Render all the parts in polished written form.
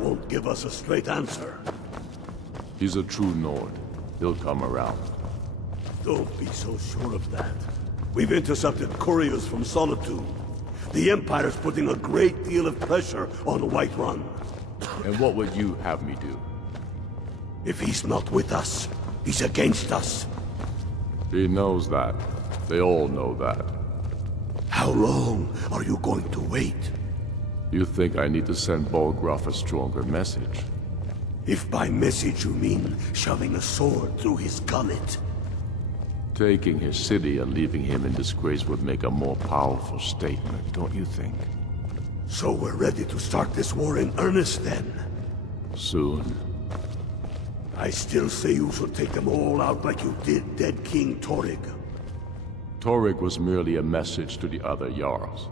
Won't give us a straight answer. He's a true Nord. He'll come around. Don't be so sure of that. We've intercepted couriers from Solitude. The Empire's putting a great deal of pressure on Whiterun. And what would you have me do? If he's not with us, he's against us. He knows that. They all know that. How long are you going to wait? You think I need to send Bolgraf a stronger message? If by message you mean shoving a sword through his gullet. Taking his city and leaving him in disgrace would make a more powerful statement, don't you think? So we're ready to start this war in earnest then? Soon. I still say you should take them all out like you did dead King Torrig. Torrig was merely a message to the other Jarls.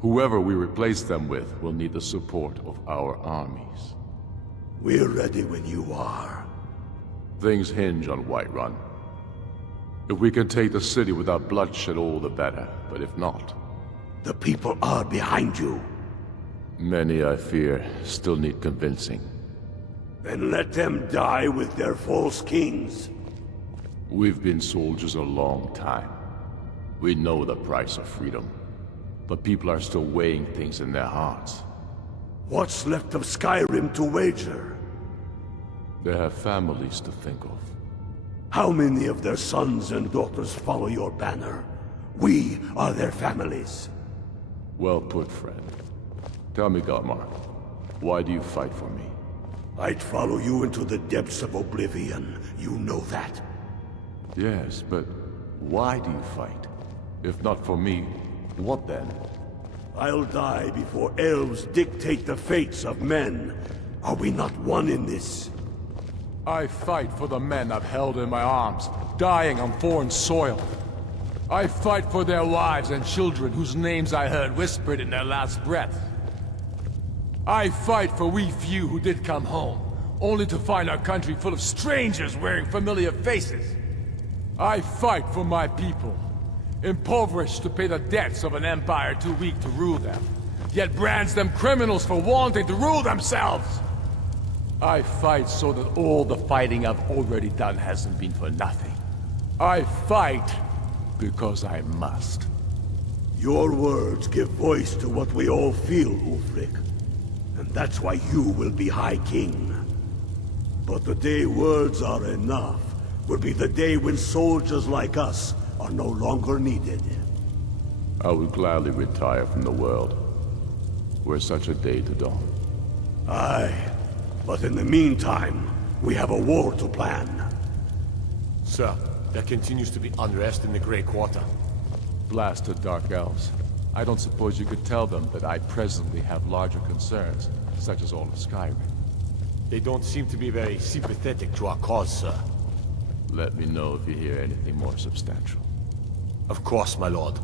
Whoever we replace them with will need the support of our armies. We're ready when you are. Things hinge on Whiterun. If we can take the city without bloodshed, all the better. But if not... The people are behind you. Many, I fear, still need convincing. Then let them die with their false kings. We've been soldiers a long time. We know the price of freedom. But people are still weighing things in their hearts. What's left of Skyrim to wager? They have families to think of. How many of their sons and daughters follow your banner? We are their families. Well put, friend. Tell me, Galmar, why do you fight for me? I'd follow you into the depths of oblivion. You know that. Yes, but why do you fight? If not for me, what then? I'll die before elves dictate the fates of men. Are we not one in this? I fight for the men I've held in my arms, dying on foreign soil. I fight for their wives and children whose names I heard whispered in their last breath. I fight for we few who did come home, only to find our country full of strangers wearing familiar faces. I fight for my people, impoverished to pay the debts of an empire too weak to rule them, yet brands them criminals for wanting to rule themselves. I fight so that all the fighting I've already done hasn't been for nothing. I fight because I must. Your words give voice to what we all feel, Ulfric. And that's why you will be High King. But the day words are enough will be the day when soldiers like us are no longer needed. I would gladly retire from the world, were such a day to dawn. Aye, but in the meantime, we have a war to plan. Sir, there continues to be unrest in the Grey Quarter. Blasted Dark Elves. I don't suppose you could tell them that I presently have larger concerns, such as all of Skyrim. They don't seem to be very sympathetic to our cause, sir. Let me know if you hear anything more substantial. Of course, my lord.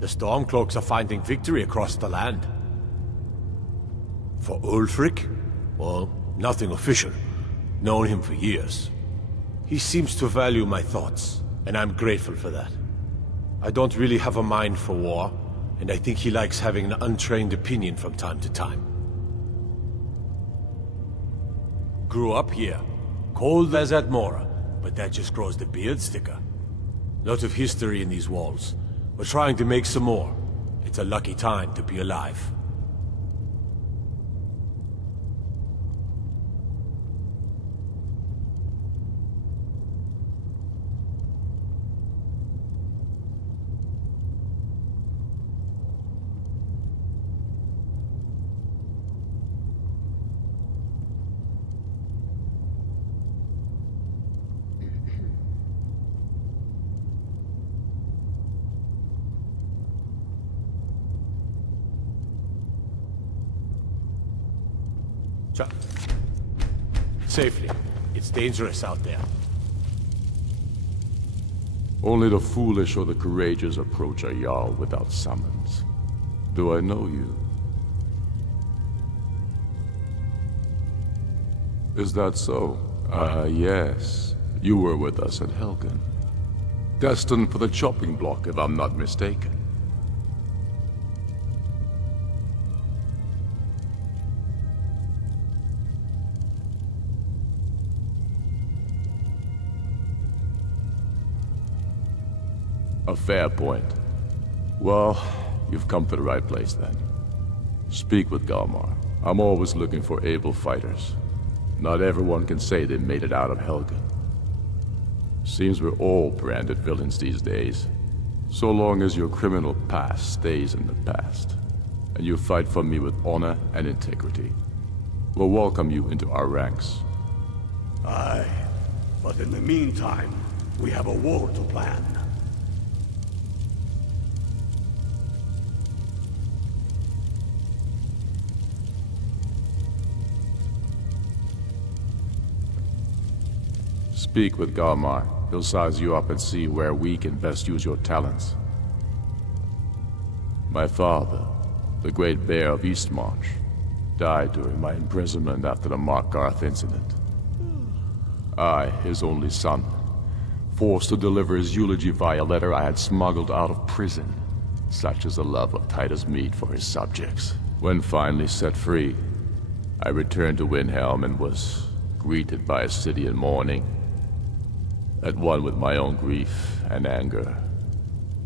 The Stormcloaks are finding victory across the land. For Ulfric? Well, nothing official. Known him for years. He seems to value my thoughts, and I'm grateful for that. I don't really have a mind for war, and I think he likes having an untrained opinion from time to time. Grew up here, cold as Atmora, but that just grows the beard thicker. Lot of history in these walls. We're trying to make some more. It's a lucky time to be alive. Safely. It's dangerous out there. Only the foolish or the courageous approach a Jarl without summons. Do I know you? Is that so? Ah, yes. You were with us at Helgen. Destined for the chopping block, if I'm not mistaken. A fair point. Well, you've come to the right place then. Speak with Galmar. I'm always looking for able fighters. Not everyone can say they made it out of Helgen. Seems we're all branded villains these days. So long as your criminal past stays in the past, and you fight for me with honor and integrity, we'll welcome you into our ranks. Aye, but in the meantime, we have a war to plan. Speak with Galmar. He'll size you up and see where we can best use your talents. My father, the Great Bear of Eastmarch, died during my imprisonment after the Markarth incident. I, his only son, forced to deliver his eulogy via letter I had smuggled out of prison. Such is the love of Titus meat for his subjects. When finally set free, I returned to Windhelm and was greeted by a city in mourning. At one with my own grief and anger,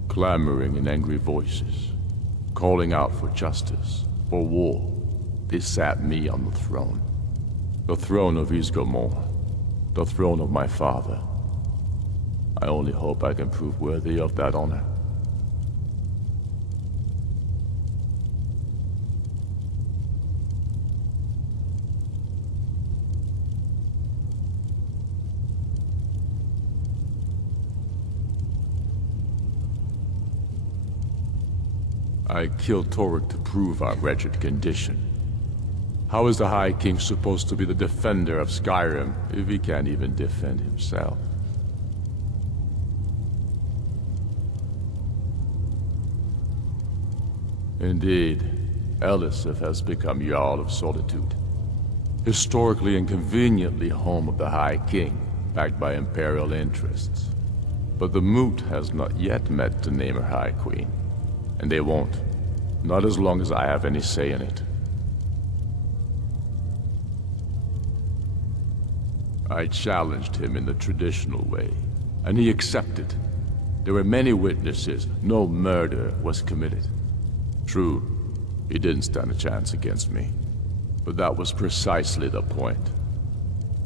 clamoring in angry voices, calling out for justice, for war, they sat me on the throne. The throne of Isgomor. The throne of my father. I only hope I can prove worthy of that honor. I killed Torek to prove our wretched condition. How is the High King supposed to be the defender of Skyrim if he can't even defend himself? Indeed, Elisif has become Jarl of Solitude. Historically and conveniently home of the High King, backed by Imperial interests. But the Moot has not yet met to name her High Queen. And they won't. Not as long as I have any say in it. I challenged him in the traditional way, and he accepted. There were many witnesses. No murder was committed. True, he didn't stand a chance against me. But that was precisely the point.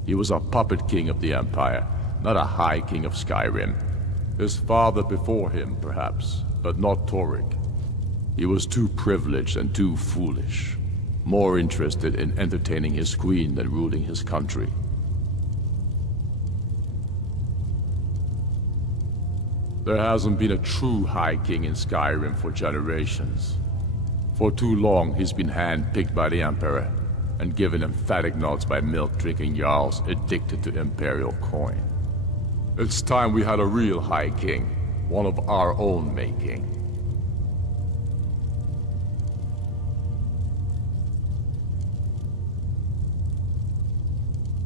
He was a puppet king of the Empire, not a High King of Skyrim. His father before him, perhaps, but not Torek. He was too privileged and too foolish. More interested in entertaining his queen than ruling his country. There hasn't been a true High King in Skyrim for generations. For too long, he's been hand-picked by the Emperor, and given emphatic nods by milk-drinking Jarls addicted to Imperial coin. It's time we had a real High King, one of our own making.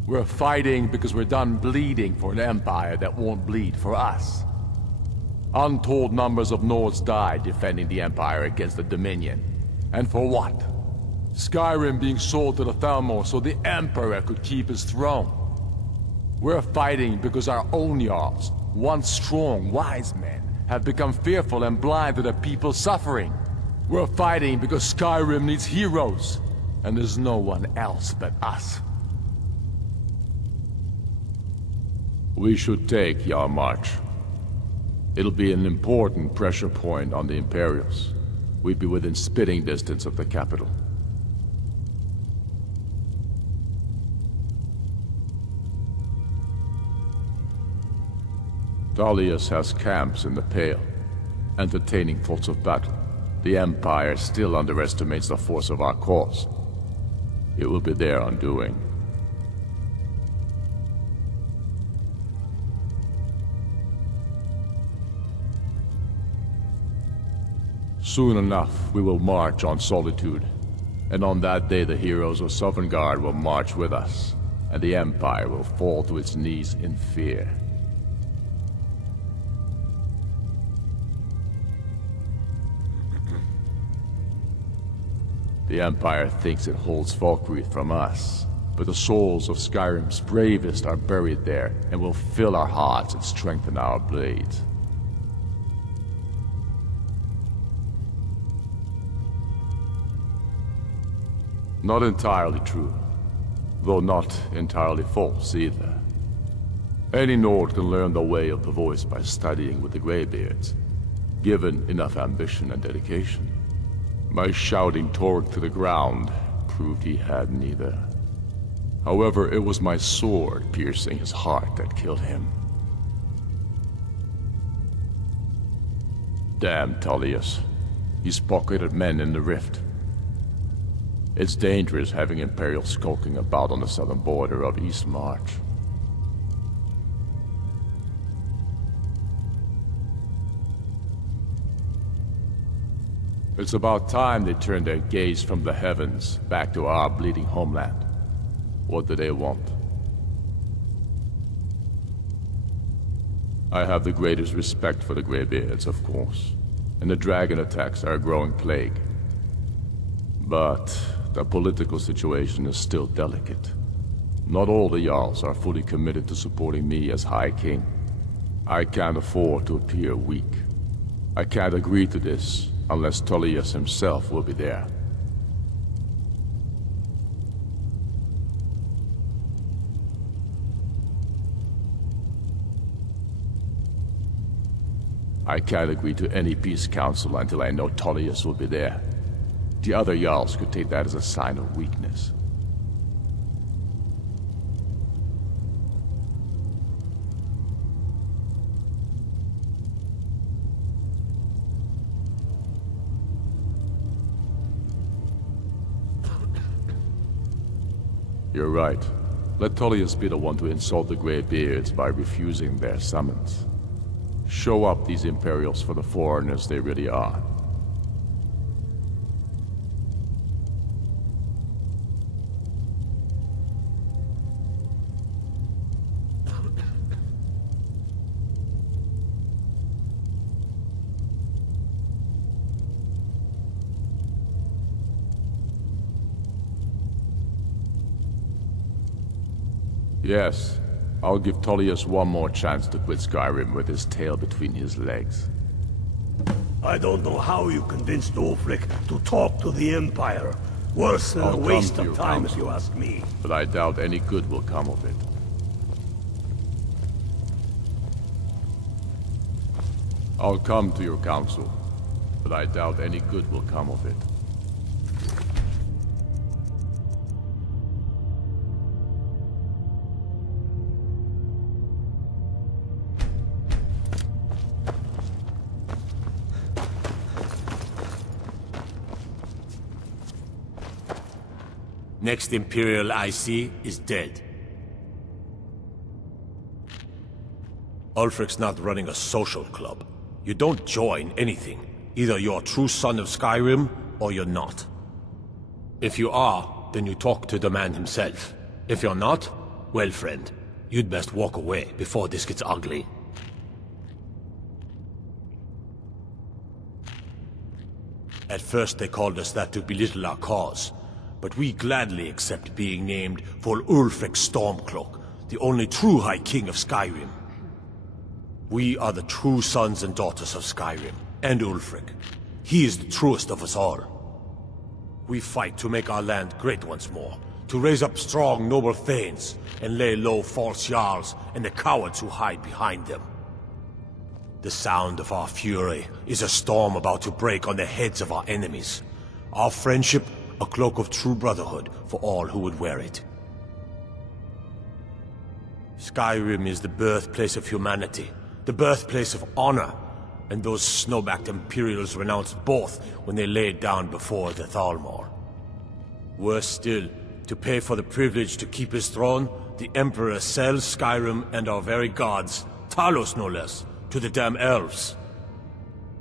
We're fighting because we're done bleeding for an empire that won't bleed for us. Untold numbers of Nords died defending the Empire against the Dominion. And for what? Skyrim being sold to the Thalmor so the Emperor could keep his throne. We're fighting because our own Jarls, once strong, wise men, have become fearful and blind to the people's suffering. We're fighting because Skyrim needs heroes, and there's no one else but us. We should take Yarmarch. It'll be an important pressure point on the Imperials. We'd be within spitting distance of the capital. Dalius has camps in the Pale, entertaining thoughts of battle. The Empire still underestimates the force of our cause. It will be their undoing. Soon enough, we will march on Solitude. And on that day, the heroes of Sovngarde will march with us, and the Empire will fall to its knees in fear. The Empire thinks it holds Falkreath from us, but the souls of Skyrim's bravest are buried there, and will fill our hearts and strengthen our blades. Not entirely true, though not entirely false either. Any Nord can learn the way of the voice by studying with the Greybeards, given enough ambition and dedication. My shouting Torek to the ground proved he had neither. However, it was my sword piercing his heart that killed him. Damn Tullius. He's pocketed men in the rift. It's dangerous having Imperials skulking about on the southern border of East March. It's about time they turned their gaze from the heavens back to our bleeding homeland. What do they want? I have the greatest respect for the Greybeards, of course, and the dragon attacks are a growing plague. But the political situation is still delicate. Not all the Jarls are fully committed to supporting me as High King. I can't afford to appear weak. I can't agree to this unless Tullius himself will be there. I can't agree to any peace council until I know Tullius will be there. The other Jarls could take that as a sign of weakness. You're right. Let Tullius be the one to insult the Greybeards by refusing their summons. Show up these Imperials for the foreigners they really are. Yes, I'll give Tullius one more chance to quit Skyrim with his tail between his legs. I don't know how you convinced Ulfric to talk to the Empire. Worse than a waste of time, if you ask me. But I doubt any good will come of it. I'll come to your council, but I doubt any good will come of it. Next Imperial I see is dead. Ulfric's not running a social club. You don't join anything. Either you're a true son of Skyrim, or you're not. If you are, then you talk to the man himself. If you're not, well friend, you'd best walk away before this gets ugly. At first they called us that to belittle our cause. But we gladly accept being named for Ulfric Stormcloak, the only true High King of Skyrim. We are the true sons and daughters of Skyrim, and Ulfric. He is the truest of us all. We fight to make our land great once more, to raise up strong, noble thanes, and lay low false Jarls and the cowards who hide behind them. The sound of our fury is a storm about to break on the heads of our enemies. Our friendship, a cloak of true brotherhood for all who would wear it. Skyrim is the birthplace of humanity, the birthplace of honor, and those snow-backed Imperials renounced both when they laid down before the Thalmor. Worse still, to pay for the privilege to keep his throne, the Emperor sells Skyrim and our very gods, Talos no less, to the damn elves.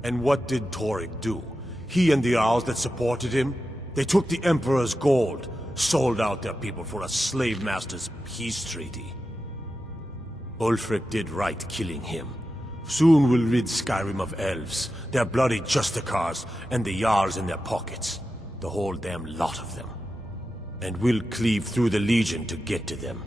And what did Torygg do? He and the Jarls that supported him? They took the Emperor's gold, sold out their people for a slave master's peace treaty. Ulfric did right killing him. Soon we'll rid Skyrim of elves, their bloody justicars, and the Jarls in their pockets. The whole damn lot of them. And we'll cleave through the Legion to get to them.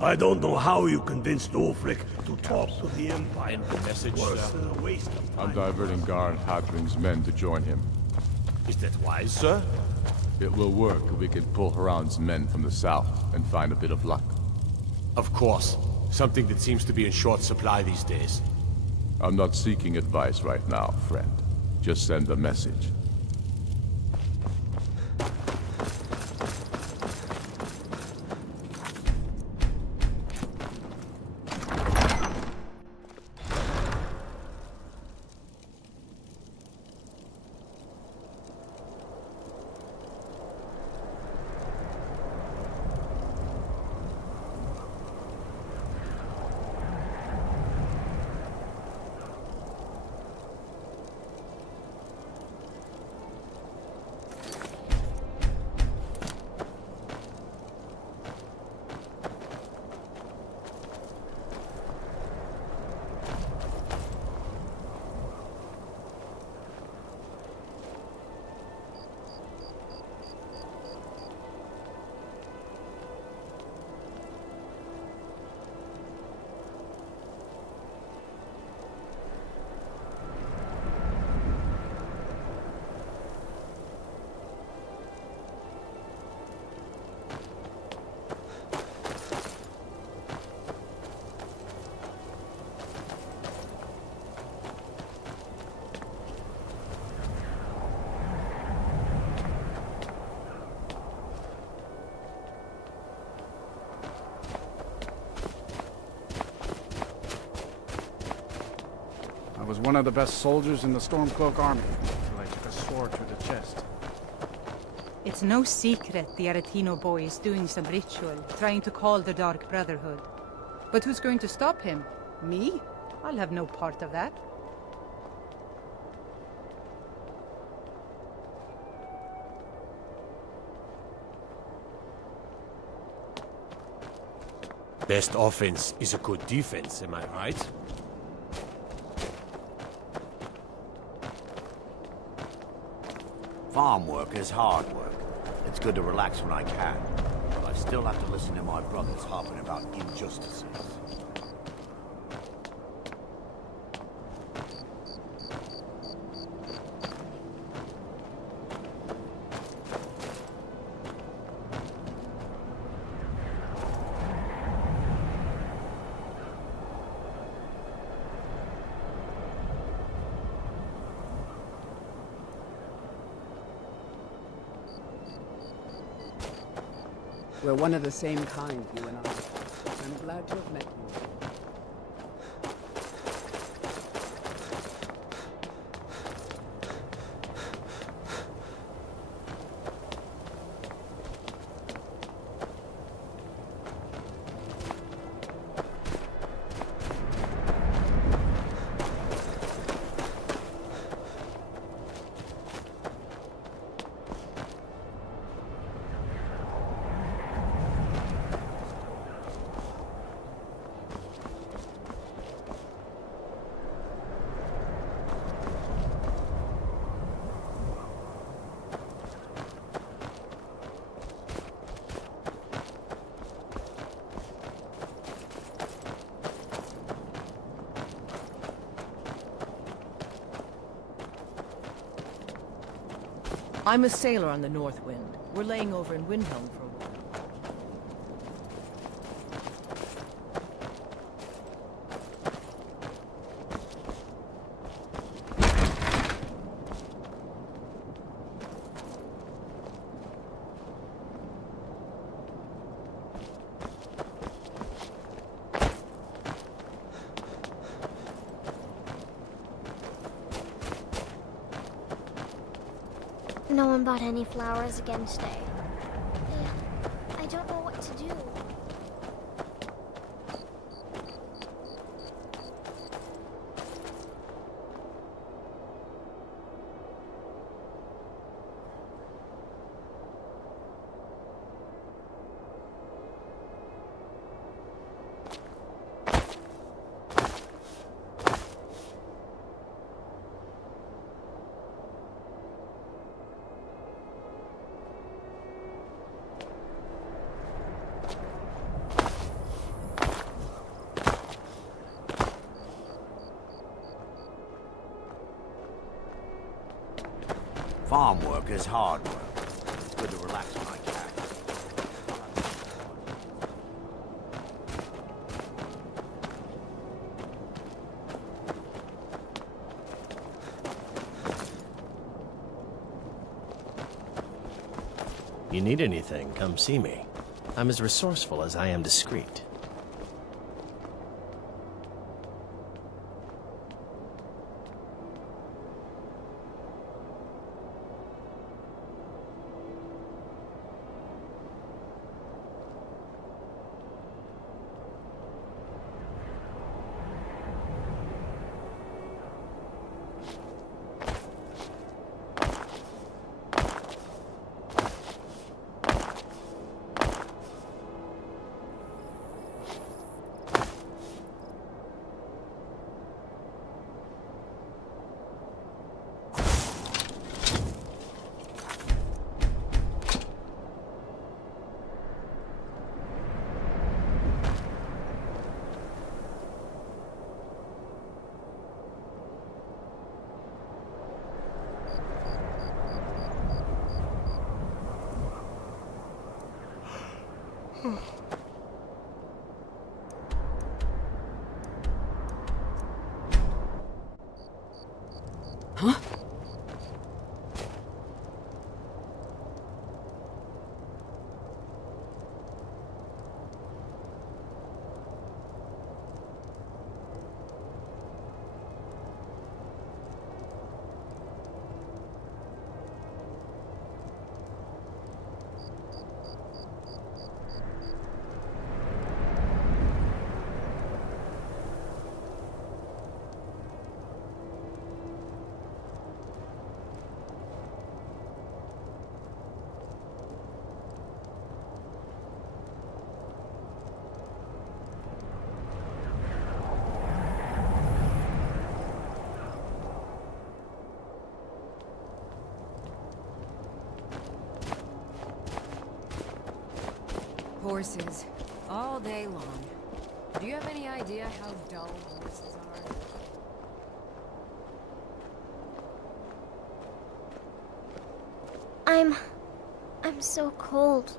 I don't know how you convinced Ulfric to talk to the Empire. The message, Worse than a waste of time. I'm diverting Garn Hadring's men to join him. Is that wise, sir? It will work if we can pull Haran's men from the south and find a bit of luck. Of course. Something that seems to be in short supply these days. I'm not seeking advice right now, friend. Just send a message. I was one of the best soldiers in the Stormcloak army, until I took a sword to the chest. It's no secret the Aretino boy is doing some ritual, trying to call the Dark Brotherhood. But who's going to stop him? Me? I'll have no part of that. Best offense is a good defense, am I right? Farm work is hard work. It's good to relax when I can, but I still have to listen to my brothers harping about injustices. We're one of the same kind, you and I. I'm glad to have met you. I'm a sailor on the North Wind. We're laying over in Windhelm for a while. No one bought any flowers again today. I don't know what to do. Farm work is hard work. It's good to relax when I can. You need anything, come see me. I'm as resourceful as I am discreet. horses. All day long. Do you have any idea how dull horses are? I'm so cold.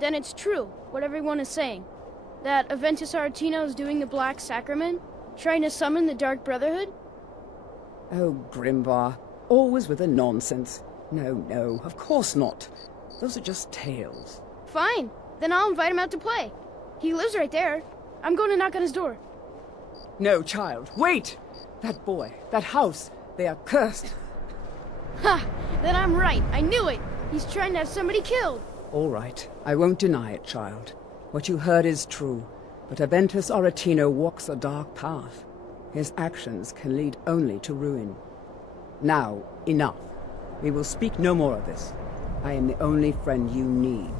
Then it's true, what everyone is saying. That Aventus Aretino is doing the Black Sacrament, trying to summon the Dark Brotherhood? Oh, Grimvar, always with the nonsense. No, no, of course not. Those are just tales. Fine, then I'll invite him out to play. He lives right there. I'm going to knock on his door. No, child, wait! That boy, that house, they are cursed. Ha! Then I'm right, I knew it! He's trying to have somebody killed! All right, I won't deny it, child. What you heard is true, but Aventus Aretino walks a dark path. His actions can lead only to ruin. Now, enough. We will speak no more of this. I am the only friend you need.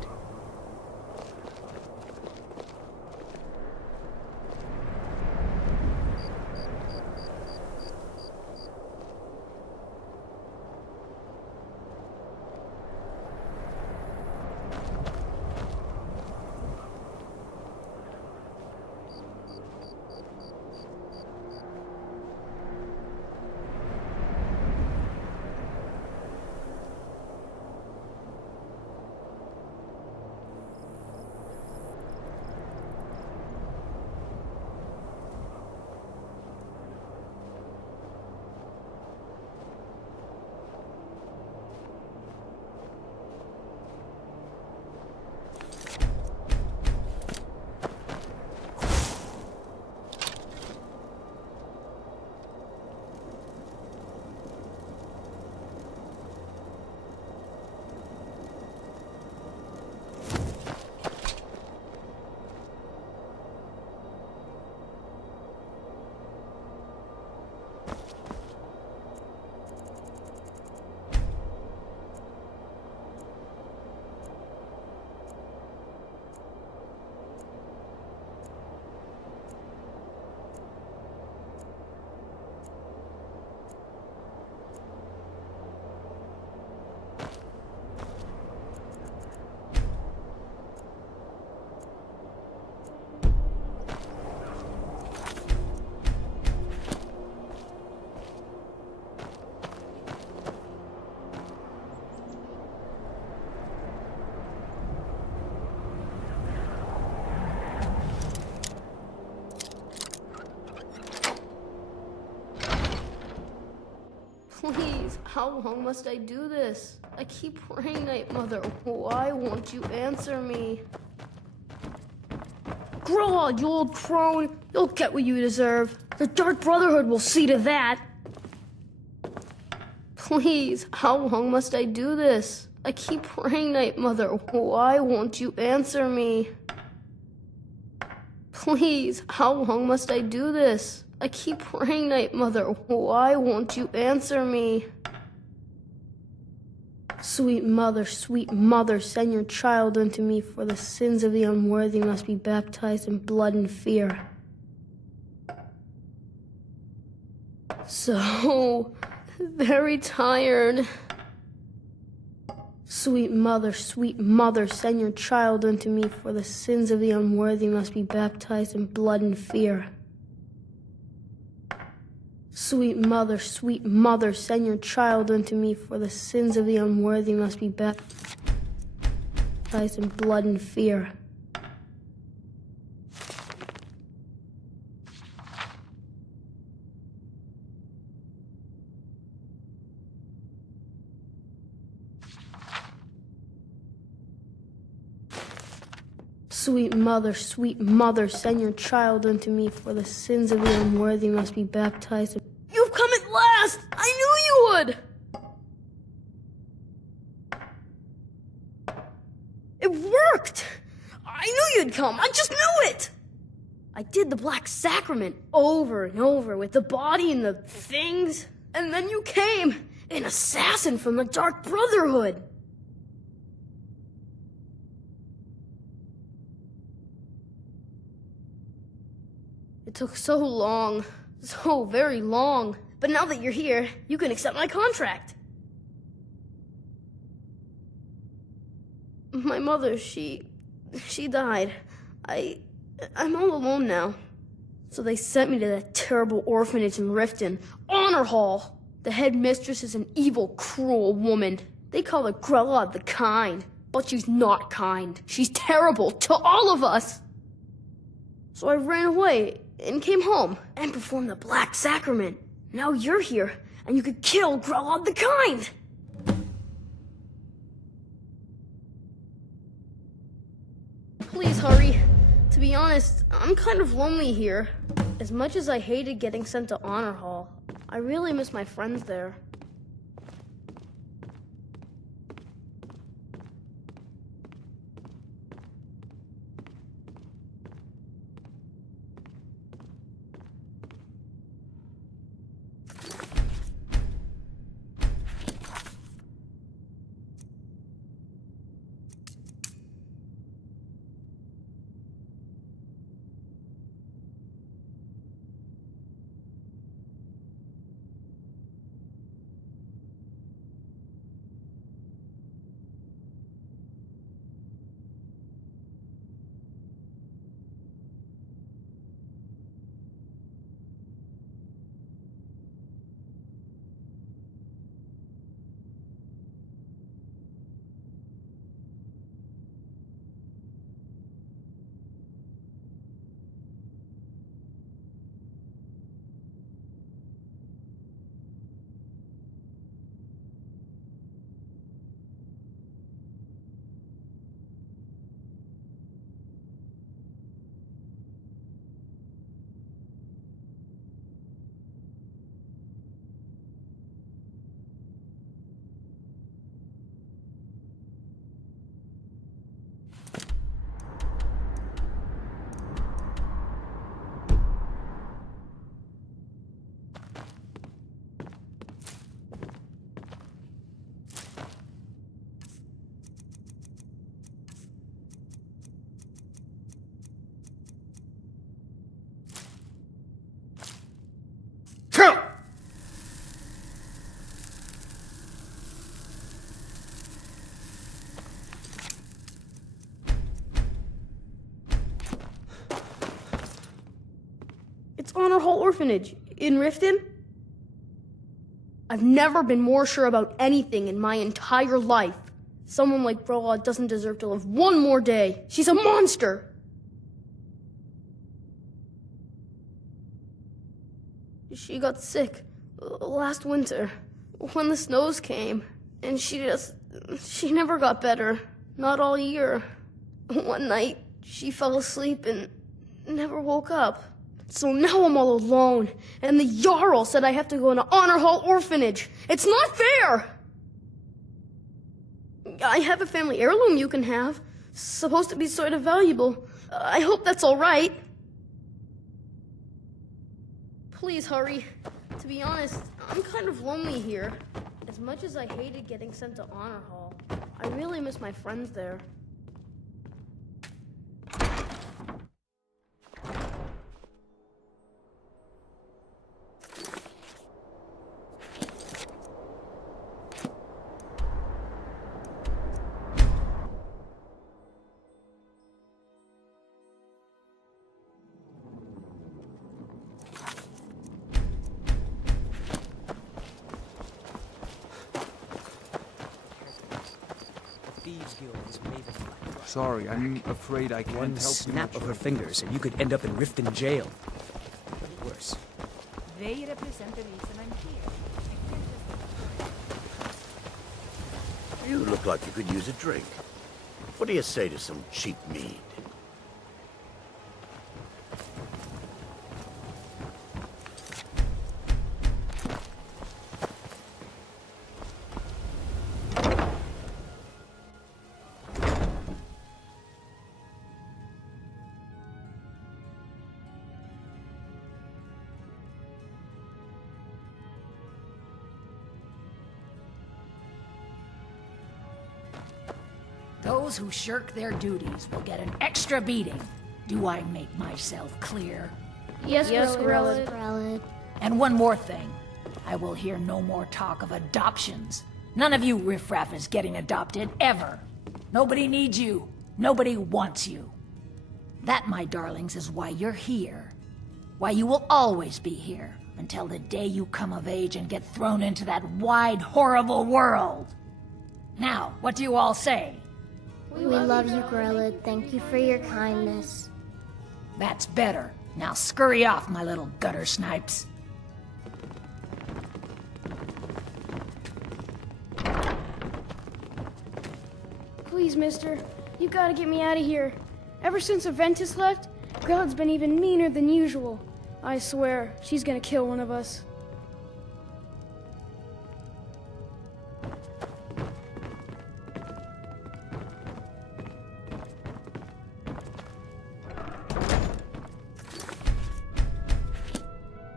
Please, how long must I do this? I keep praying, Night Mother. Why won't you answer me? Grow, you old crone. You'll get what you deserve. The Dark Brotherhood will see to that. Please, how long must I do this? I keep praying, Night Mother. Why won't you answer me? Please, how long must I do this? I keep praying, Night Mother. Why won't you answer me? Sweet mother, send your child unto me, for the sins of the unworthy must be baptized in blood and fear. So very tired. Sweet mother, send your child unto me, for the sins of the unworthy must be baptized in blood and fear. Sweet mother, send your child unto me, for the sins of the unworthy must be baptized in blood and fear. Sweet mother, send your child unto me, for the sins of the unworthy must be baptized. You've come at last! I knew you would! It worked! I knew you'd come, I just knew it! I did the Black Sacrament over and over with the body and the things, and then you came, an assassin from the Dark Brotherhood. It took so long, so very long. But now that you're here, you can accept my contract. My mother, she died. I'm all alone now. So they sent me to that terrible orphanage in Riften, Honor Hall. The headmistress is an evil, cruel woman. They call her Grella the Kind, but she's not kind. She's terrible to all of us. So I ran away and came home and performed the Black Sacrament. Now you're here, and you could kill Grella the Kind! Please hurry. To be honest, I'm kind of lonely here. As much as I hated getting sent to Honor Hall, I really miss my friends there. It's Honor Hall Orphanage in Riften. I've never been more sure about anything in my entire life. Someone like Grella doesn't deserve to live one more day. She's a monster! She got sick last winter when the snows came, and she never got better. Not all year. One night, she fell asleep and never woke up. So now I'm all alone, and the Jarl said I have to go in an honor hall orphanage. It's not fair! I have a family heirloom you can have. Supposed to be sort of valuable. I hope that's all right. Please hurry. To be honest, I'm kind of lonely here. As much as I hated getting sent to honor hall, I really miss my friends there. Sorry, I'm afraid I can't One help you. snap of her fingers and you could end up in Riften jail. Or worse. They represent the reason I'm here. You look like you could use a drink. What do you say to some cheap mead? Those who shirk their duties will get an extra beating. Do I make myself clear? Yes, Grelid. And one more thing. I will hear no more talk of adoptions. None of you riffraff is getting adopted, ever. Nobody needs you. Nobody wants you. That, my darlings, is why you're here. Why you will always be here, until the day you come of age and get thrown into that wide, horrible world. Now, what do you all say? We love you, Grelid. Thank you for your kindness. That's better. Now scurry off, my little gutter snipes. Please, mister. You gotta get me out of here. Ever since Aventus left, Grelid's been even meaner than usual. I swear, she's gonna kill one of us.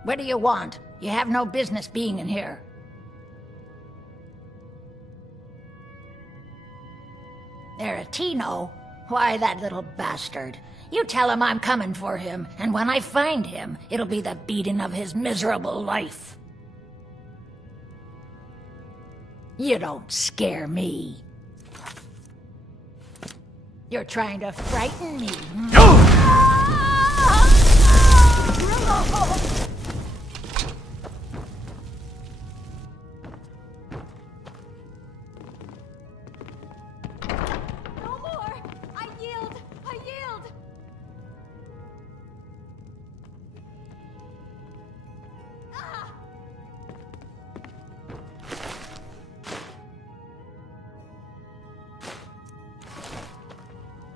What do you want? You have no business being in here. Aretino? Why, that little bastard. You tell him I'm coming for him, and when I find him, it'll be the beating of his miserable life. You don't scare me. You're trying to frighten me.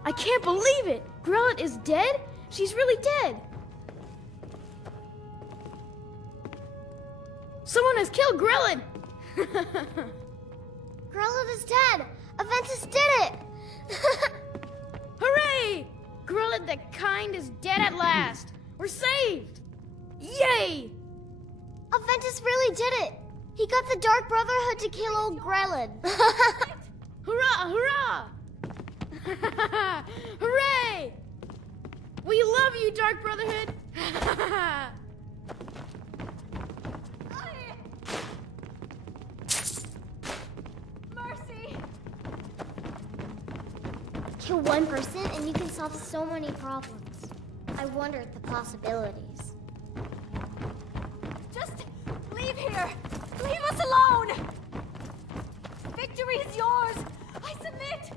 I can't believe it! Grelid is dead? She's really dead! Someone has killed Grelid! Grelid is dead! Aventus did it! Hooray! Grelid the Kind is dead at last! We're saved! Yay! Aventus really did it! He got the Dark Brotherhood to kill old Grelid! Hurrah! Hurrah! Hooray! We love you, Dark Brotherhood! Mercy! Kill one person and you can solve so many problems. I wonder at the possibilities. Just leave here! Leave us alone! Victory is yours! I submit!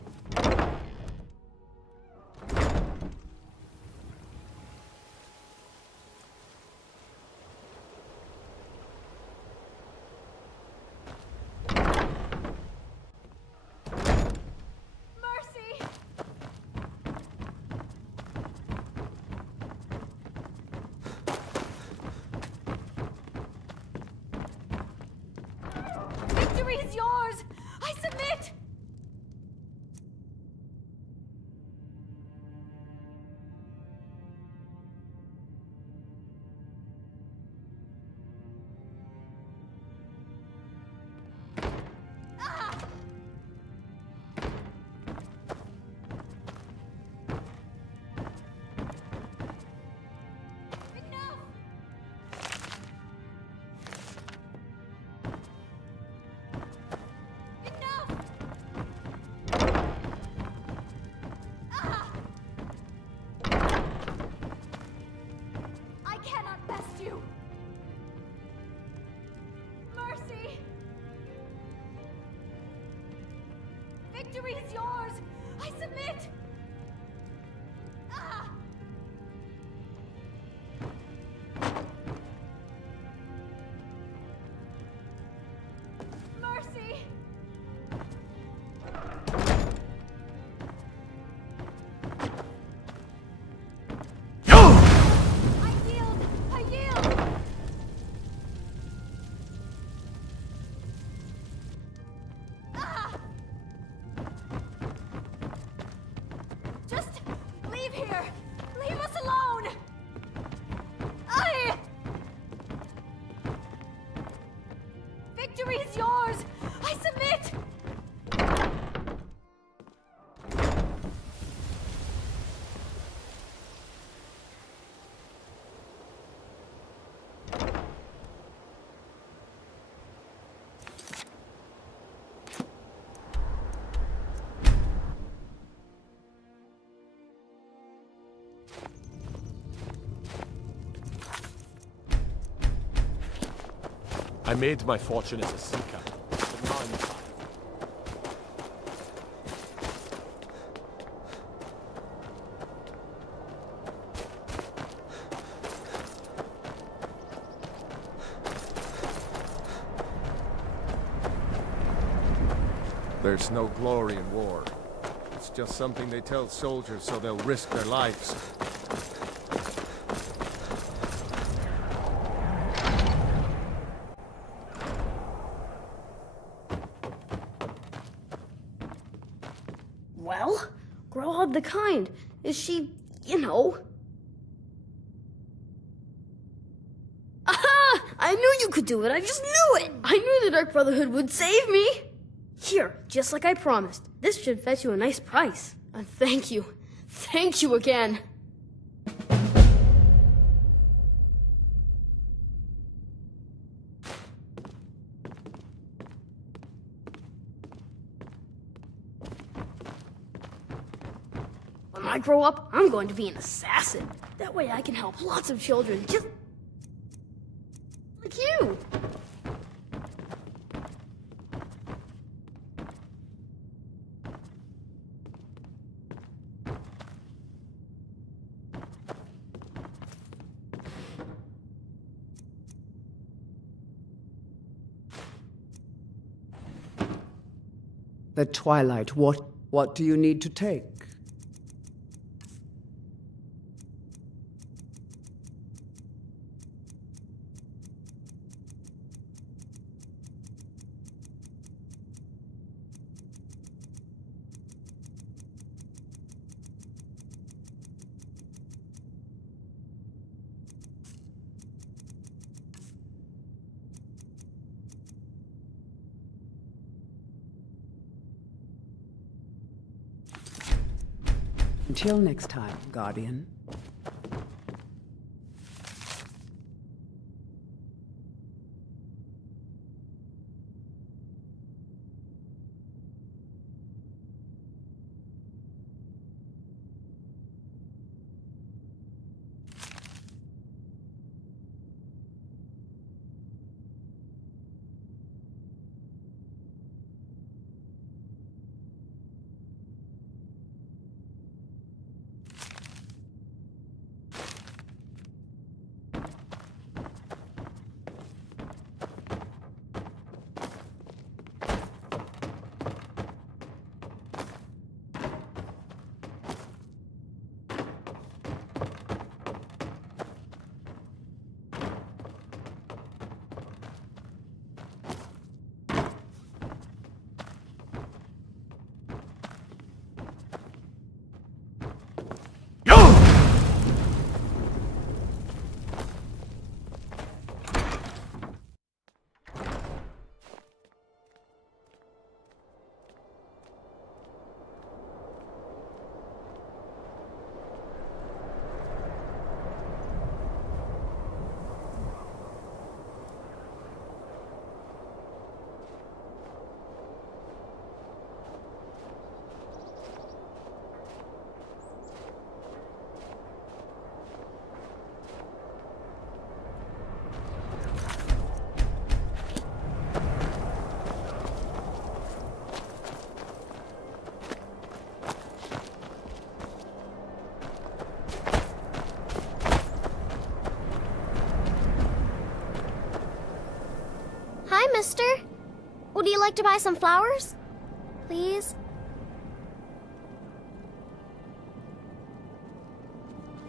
Victory is yours! I submit! Ah! Mercy! I yield! I yield! Ah! Just leave here! Leave us alone! Victory is yours! I submit! I made my fortune as a seeker, but now I'm tired. There's no glory in war. It's just something they tell soldiers so they'll risk their lives. Well, Growhub the Kind. Is she, you know... Aha! I knew you could do it. I just knew it. I knew the Dark Brotherhood would save me. Here, just like I promised. This should fetch you a nice price. And thank you. Thank you again. When I grow up, I'm going to be an assassin. That way I can help lots of children, just like you. The Twilight, what do you need to take? Until next time, Guardian. like to buy some flowers? Please?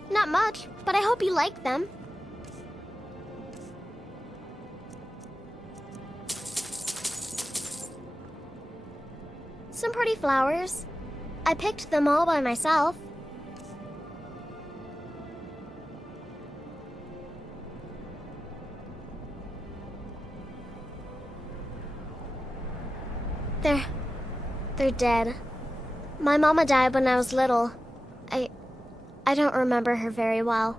Not much, but I hope you like them. Some pretty flowers. I picked them all by myself. They're dead. My mama died when I was little. I don't remember her very well.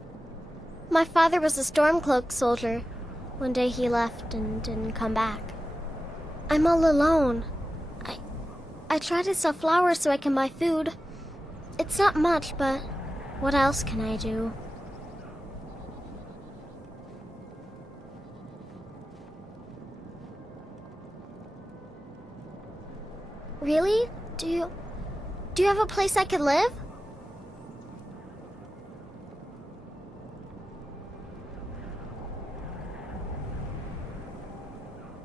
My father was a Stormcloak soldier. One day he left and didn't come back. I'm all alone. I try to sell flowers so I can buy food. It's not much, but what else can I do? Really? Do you have a place I could live?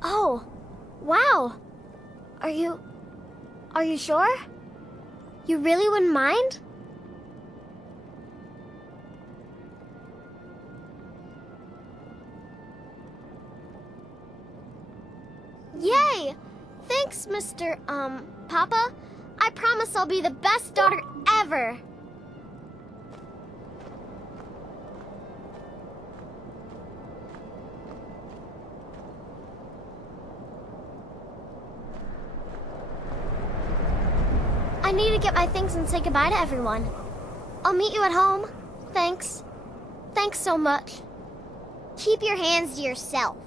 Oh, wow. Are you sure? You really wouldn't mind? Yay! Thanks, Mr. Papa. I promise I'll be the best daughter ever. I need to get my things and say goodbye to everyone. I'll meet you at home. Thanks. Thanks so much. Keep your hands to yourself.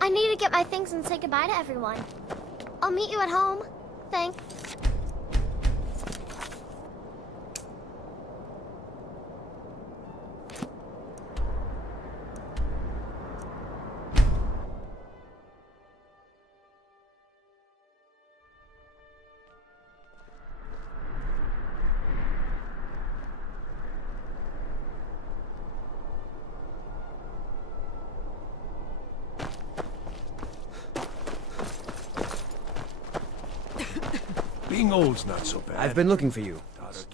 I need to get my things and say goodbye to everyone. I'll meet you at home. Thanks. Being old's not so bad. I've been looking for you.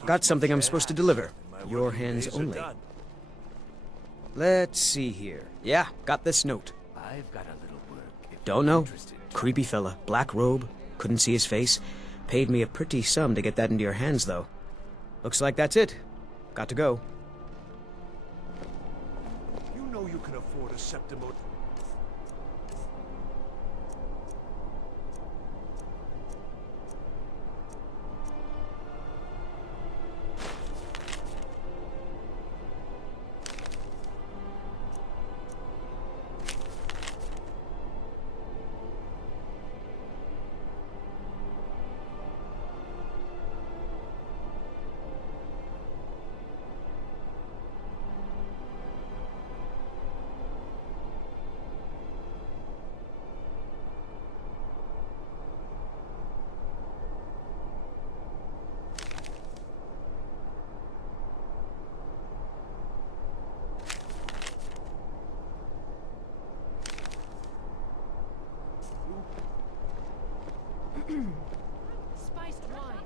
Got something I'm supposed to deliver. Your hands only. Let's see here. Yeah, got this note. I've got a little work. Don't know. Creepy fella. Black robe. Couldn't see his face. Paid me a pretty sum to get that into your hands, though. Looks like that's it. Got to go. You know you can afford a Septimo.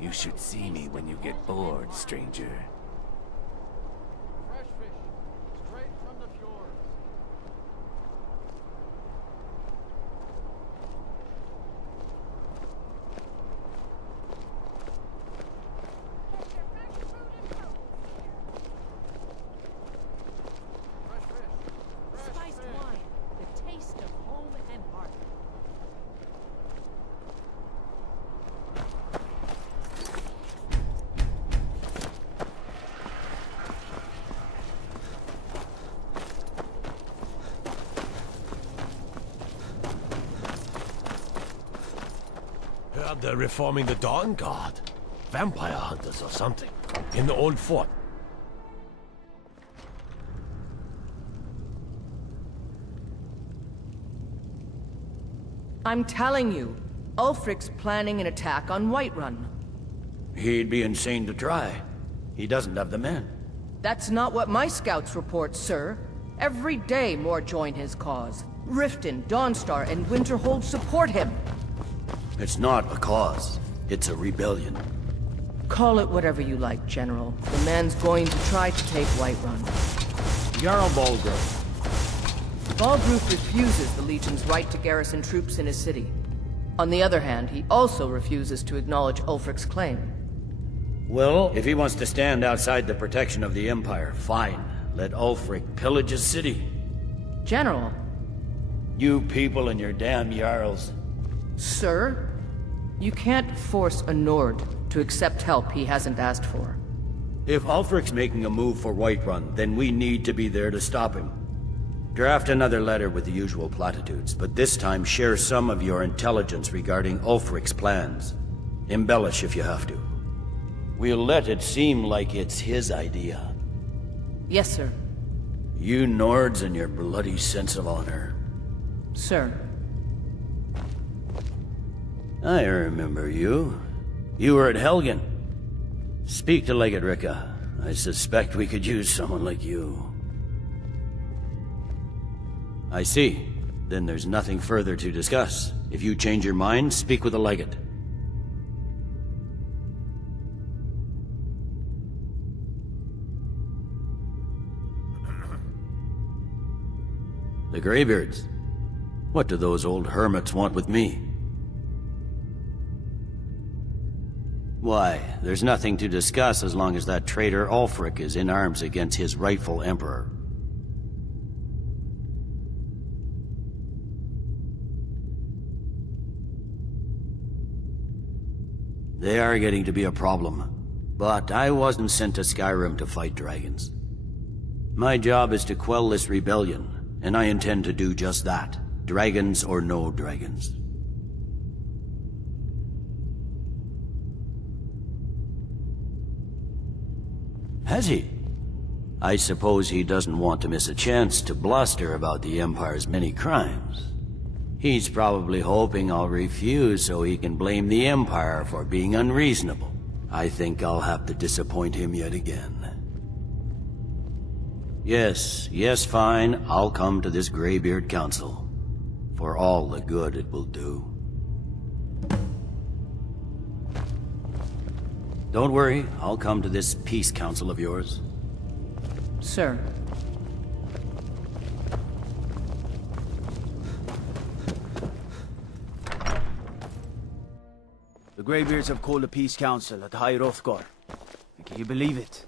You should see me when you get bored, stranger. Fresh fish, straight from the fjords. Spiced wine, the taste of home and heart. Heard they're reforming the Dawn Guard. Vampire hunters or something. In the old fort. I'm telling you, Ulfric's planning an attack on Whiterun. He'd be insane to try. He doesn't have the men. That's not what my scouts report, sir. Every day more join his cause. Riften, Dawnstar, and Winterhold support him. It's not a cause. It's a rebellion. Call it whatever you like, General. The man's going to try to take Whiterun. Jarl Balgrove. Balgrove refuses the Legion's right to garrison troops in his city. On the other hand, he also refuses to acknowledge Ulfric's claim. Well, if he wants to stand outside the protection of the Empire, fine. Let Ulfric pillage his city. General. You people and your damn Jarls. Sir? You can't force a Nord to accept help he hasn't asked for. If Ulfric's making a move for Whiterun, then we need to be there to stop him. Draft another letter with the usual platitudes, but this time share some of your intelligence regarding Ulfric's plans. Embellish if you have to. We'll let it seem like it's his idea. Yes, sir. You Nords and your bloody sense of honor. Sir. I remember you. You were at Helgen. Speak to Legate Ricka. I suspect we could use someone like you. I see. Then there's nothing further to discuss. If you change your mind, speak with the Legate. The Greybeards. What do those old hermits want with me? Why, there's nothing to discuss as long as that traitor Ulfric is in arms against his rightful emperor. They are getting to be a problem, but I wasn't sent to Skyrim to fight dragons. My job is to quell this rebellion, and I intend to do just that, dragons or no dragons. Has he? I suppose he doesn't want to miss a chance to bluster about the Empire's many crimes. He's probably hoping I'll refuse so he can blame the Empire for being unreasonable. I think I'll have to disappoint him yet again. Yes, fine, I'll come to this Greybeard Council. For all the good it will do. Don't worry, I'll come to this peace council of yours. Sir. The Greybeards have called a peace council at High Hrothgar. Can you believe it?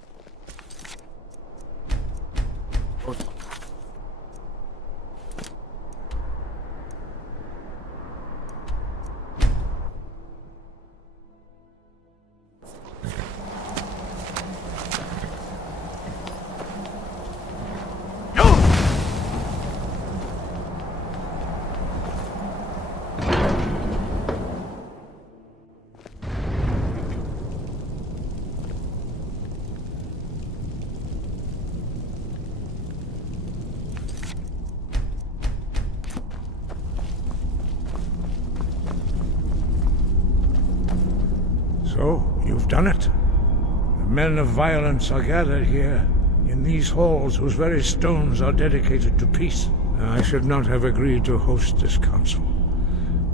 So, you've done it. The men of violence are gathered here, in these halls whose very stones are dedicated to peace. I should not have agreed to host this council.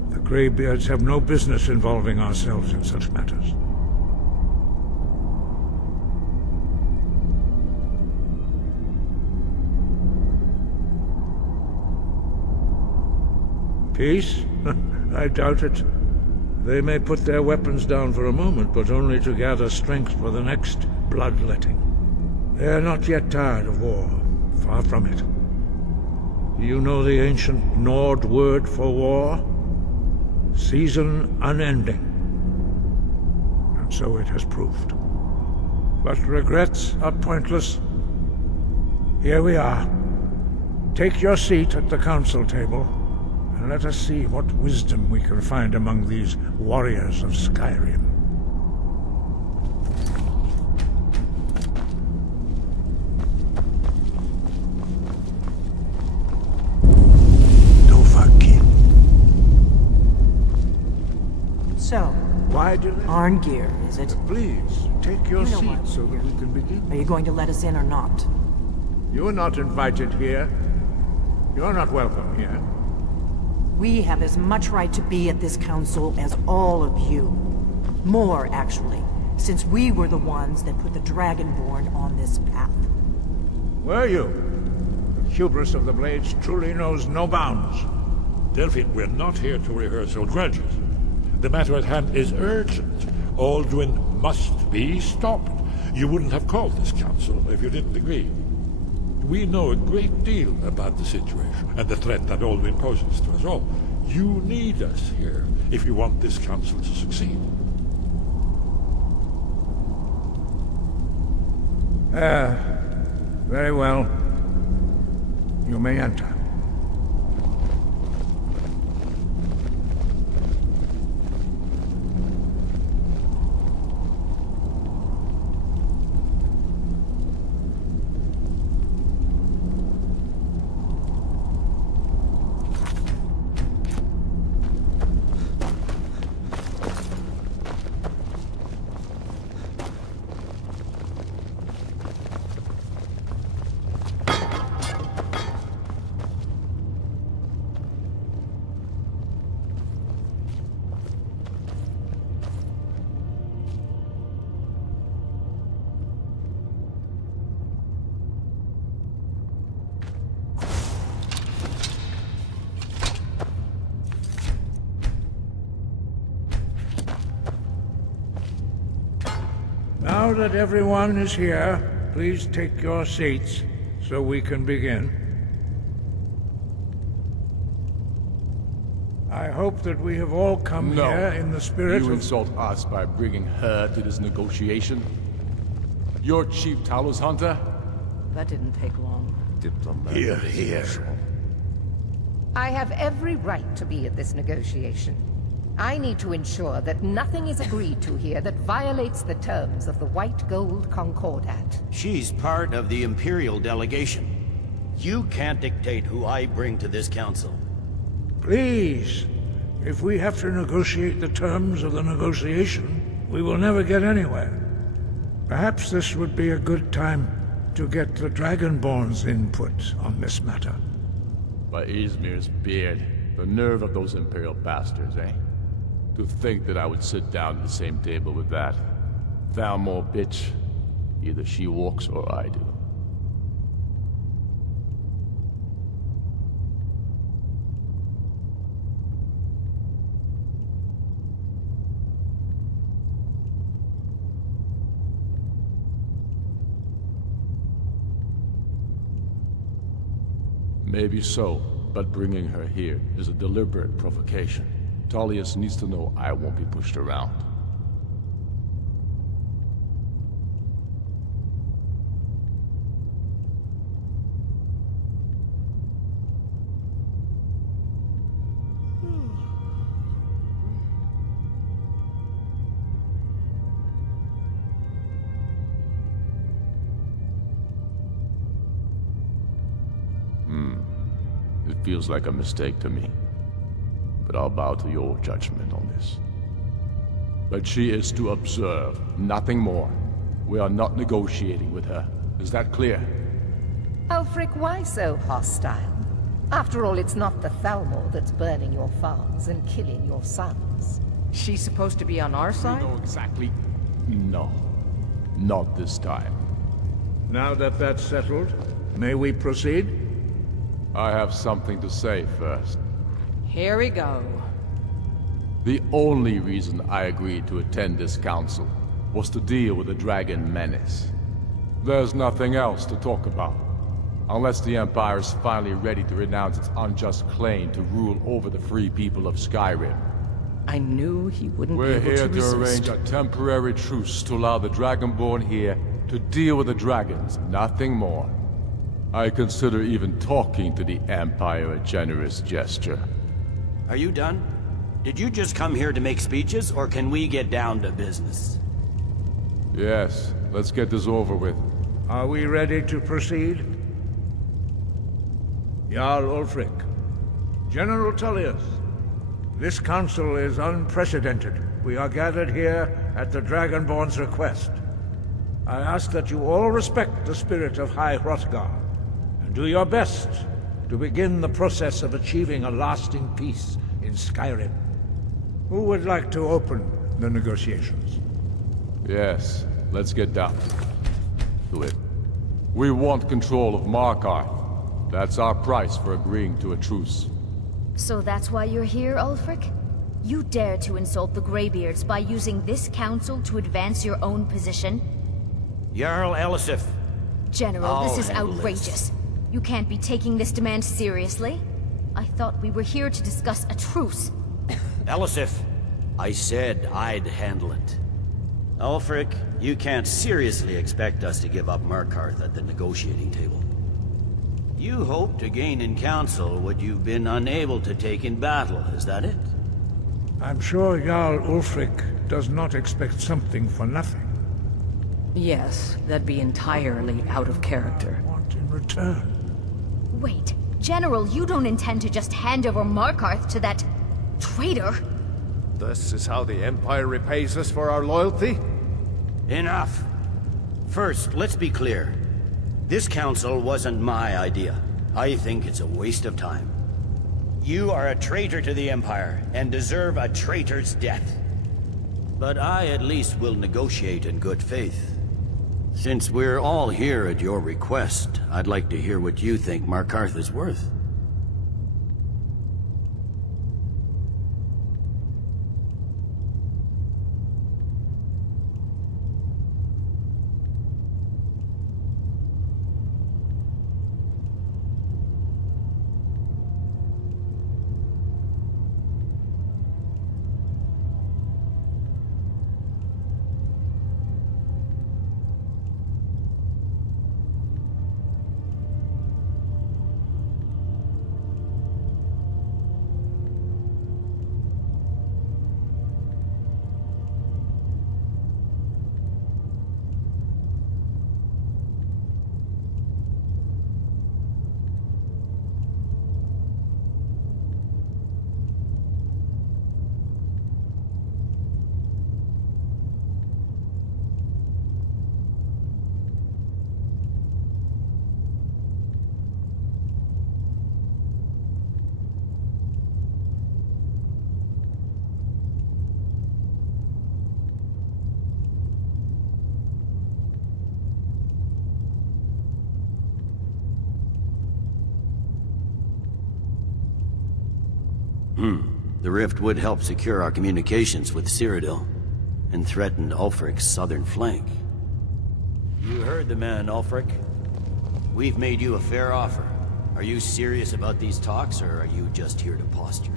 The Greybeards have no business involving ourselves in such matters. Peace? I doubt it. They may put their weapons down for a moment, but only to gather strength for the next bloodletting. They are not yet tired of war. Far from it. Do you know the ancient Nord word for war? Season unending. And so it has proved. But regrets are pointless. Here we are. Take your seat at the council table, and let us see what wisdom we can find among these warriors of Skyrim. So, why do they... Arngeir, is it? Please, take your You know seat why so we're that we can begin. Are you going to let us in or not? You are not invited here. You're not welcome here. We have as much right to be at this council as all of you. More, actually, since we were the ones that put the Dragonborn on this path. Were you? The hubris of the Blades truly knows no bounds. Delphine, we're not here to rehearse old grudges. The matter at hand is urgent. Alduin must be stopped. You wouldn't have called this council if you didn't agree. We know a great deal about the situation and the threat that Alduin poses to us all. You need us here if you want this council to succeed. Very well. You may enter. Now that everyone is here, please take your seats so we can begin. I hope that we have all come here in the spirit You of... insult us by bringing her to this negotiation? You're Chief Talos Hunter? That didn't take long. Here, here. I have every right to be at this negotiation. I need to ensure that nothing is agreed to here that violates the terms of the White Gold Concordat. She's part of the Imperial delegation. You can't dictate who I bring to this council. Please, if we have to negotiate the terms of the negotiation, we will never get anywhere. Perhaps this would be a good time to get the Dragonborn's input on this matter. By Izmir's beard, the nerve of those Imperial bastards, eh? To think that I would sit down at the same table with that. Thalmor bitch. Either she walks or I do. Maybe so, but bringing her here is a deliberate provocation. Tullius needs to know I won't be pushed around. It feels like a mistake to me. But I'll bow to your judgment on this. But she is to observe, nothing more. We are not negotiating with her. Is that clear? Ulfric, why so hostile? After all, it's not the Thalmor that's burning your farms and killing your sons. She's supposed to be on our side? You know exactly. No. Not this time. Now that that's settled, may we proceed? I have something to say first. Here we go. The only reason I agreed to attend this council was to deal with the dragon menace. There's nothing else to talk about. Unless the Empire is finally ready to renounce its unjust claim to rule over the free people of Skyrim. I knew he wouldn't be We're able here to to resist. arrange a temporary truce to allow the Dragonborn here to deal with the dragons, nothing more. I consider even talking to the Empire a generous gesture. Are you done? Did you just come here to make speeches, or can we get down to business? Yes, let's get this over with. Are we ready to proceed? Jarl Ulfric, General Tullius, this council is unprecedented. We are gathered here at the Dragonborn's request. I ask that you all respect the spirit of High Hrothgar, and do your best to begin the process of achieving a lasting peace in Skyrim. Who would like to open the negotiations? Yes, let's get down to it. We want control of Markarth. That's our price for agreeing to a truce. So that's why you're here, Ulfric? You dare to insult the Greybeards by using this council to advance your own position? Jarl Elisif. General, this is outrageous. You can't be taking this demand seriously. I thought we were here to discuss a truce. Elisif, I said I'd handle it. Ulfric, you can't seriously expect us to give up Markarth at the negotiating table. You hope to gain in council what you've been unable to take in battle, is that it? I'm sure Jarl Ulfric does not expect something for nothing. Yes, that'd be entirely out of character. What in return? Wait, General, you don't intend to just hand over Markarth to that traitor? This is how the Empire repays us for our loyalty? Enough. First, let's be clear. This council wasn't my idea. I think it's a waste of time. You are a traitor to the Empire, and deserve a traitor's death. But I at least will negotiate in good faith. Since we're all here at your request, I'd like to hear what you think Markarth is worth. The rift would help secure our communications with Cyrodiil, and threatened Ulfric's southern flank. You heard the man, Ulfric. We've made you a fair offer. Are you serious about these talks, or are you just here to posture?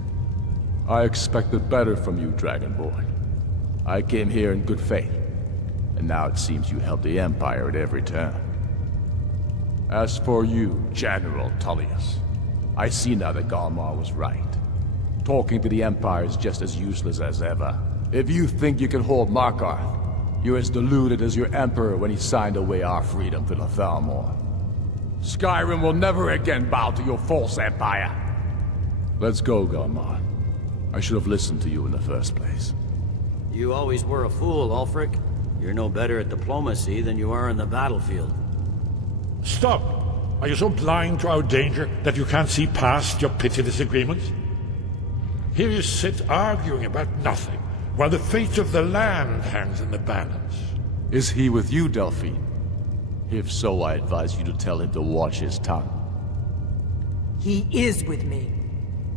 I expected better from you, Dragonborn. I came here in good faith, and now it seems you help the Empire at every turn. As for you, General Tullius, I see now that Galmar was right. Talking to the Empire is just as useless as ever. If you think you can hold Markarth, you're as deluded as your Emperor when he signed away our freedom to the Thalmor. Skyrim will never again bow to your false empire. Let's go, Galmar. I should have listened to you in the first place. You always were a fool, Ulfric. You're no better at diplomacy than you are in the battlefield. Stop! Are you so blind to our danger that you can't see past your petty disagreements? Here you sit arguing about nothing, while the fate of the land hangs in the balance. Is he with you, Delphine? If so, I advise you to tell him to watch his tongue. He is with me.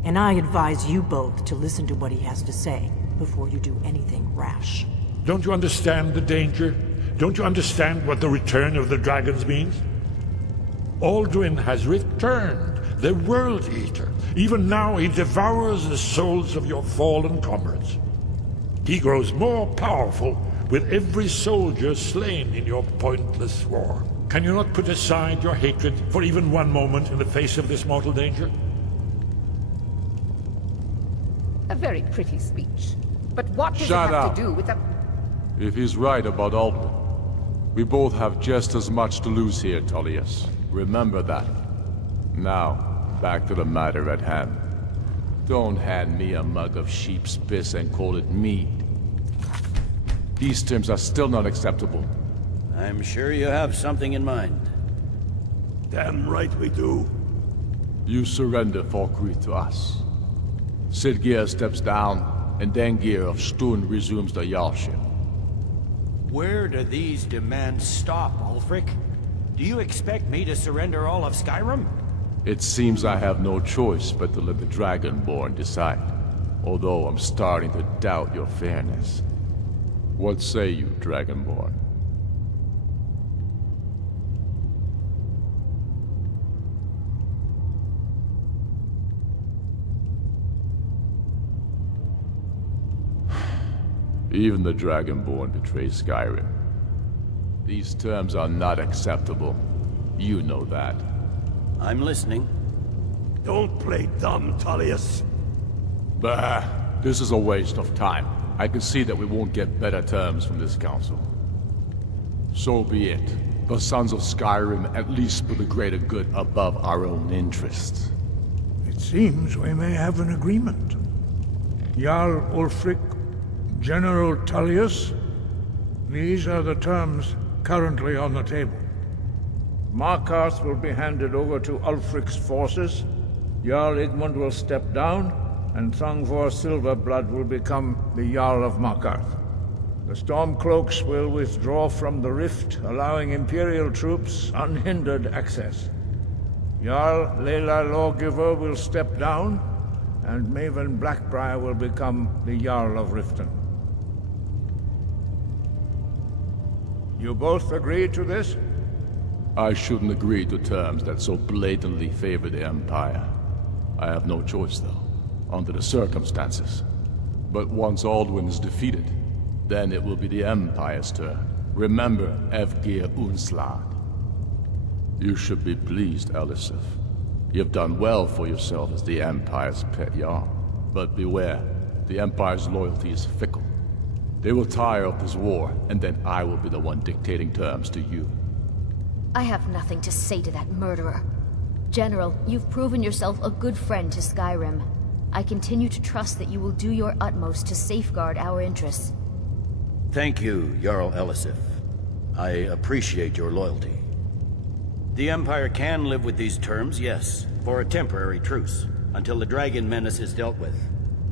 And I advise you both to listen to what he has to say before you do anything rash. Don't you understand the danger? Don't you understand what the return of the dragons means? Alduin has returned, the World Eater. Even now he devours the souls of your fallen comrades. He grows more powerful with every soldier slain in your pointless war. Can you not put aside your hatred for even one moment in the face of this mortal danger? A very pretty speech. But what does Shut it have up. to do with the... If he's right about Alduin, we both have just as much to lose here, Tullius. Remember that. Now, back to the matter at hand. Don't hand me a mug of sheep's piss and call it mead. These terms are still not acceptable. I'm sure you have something in mind. Damn right we do. You surrender Falkreath to us. Sidgeir steps down, and Dengir of Stun resumes the Jarlship. Where do these demands stop, Ulfric? Do you expect me to surrender all of Skyrim? It seems I have no choice but to let the Dragonborn decide. Although I'm starting to doubt your fairness. What say you, Dragonborn? Even the Dragonborn betray Skyrim. These terms are not acceptable. You know that. I'm listening. Don't play dumb, Tullius. Bah, this is a waste of time. I can see that we won't get better terms from this council. So be it. The Sons of Skyrim at least put the greater good above our own interests. It seems we may have an agreement. Jarl Ulfric, General Tullius, these are the terms currently on the table. Markarth will be handed over to Ulfric's forces, Jarl Igmund will step down, and Thangvor Silverblood will become the Jarl of Markarth. The Stormcloaks will withdraw from the rift, allowing Imperial troops unhindered access. Jarl Leila Lawgiver will step down, and Maven Blackbriar will become the Jarl of Riften. You both agree to this? I shouldn't agree to terms that so blatantly favor the Empire. I have no choice, though, under the circumstances. But once Alduin is defeated, then it will be the Empire's turn. Remember Evgir Unslag. You should be pleased, Elisif. You've done well for yourself as the Empire's pet Jarl. But beware, the Empire's loyalty is fickle. They will tire of this war, and then I will be the one dictating terms to you. I have nothing to say to that murderer. General, you've proven yourself a good friend to Skyrim. I continue to trust that you will do your utmost to safeguard our interests. Thank you, Jarl Elisif. I appreciate your loyalty. The Empire can live with these terms, yes, for a temporary truce, until the dragon menace is dealt with.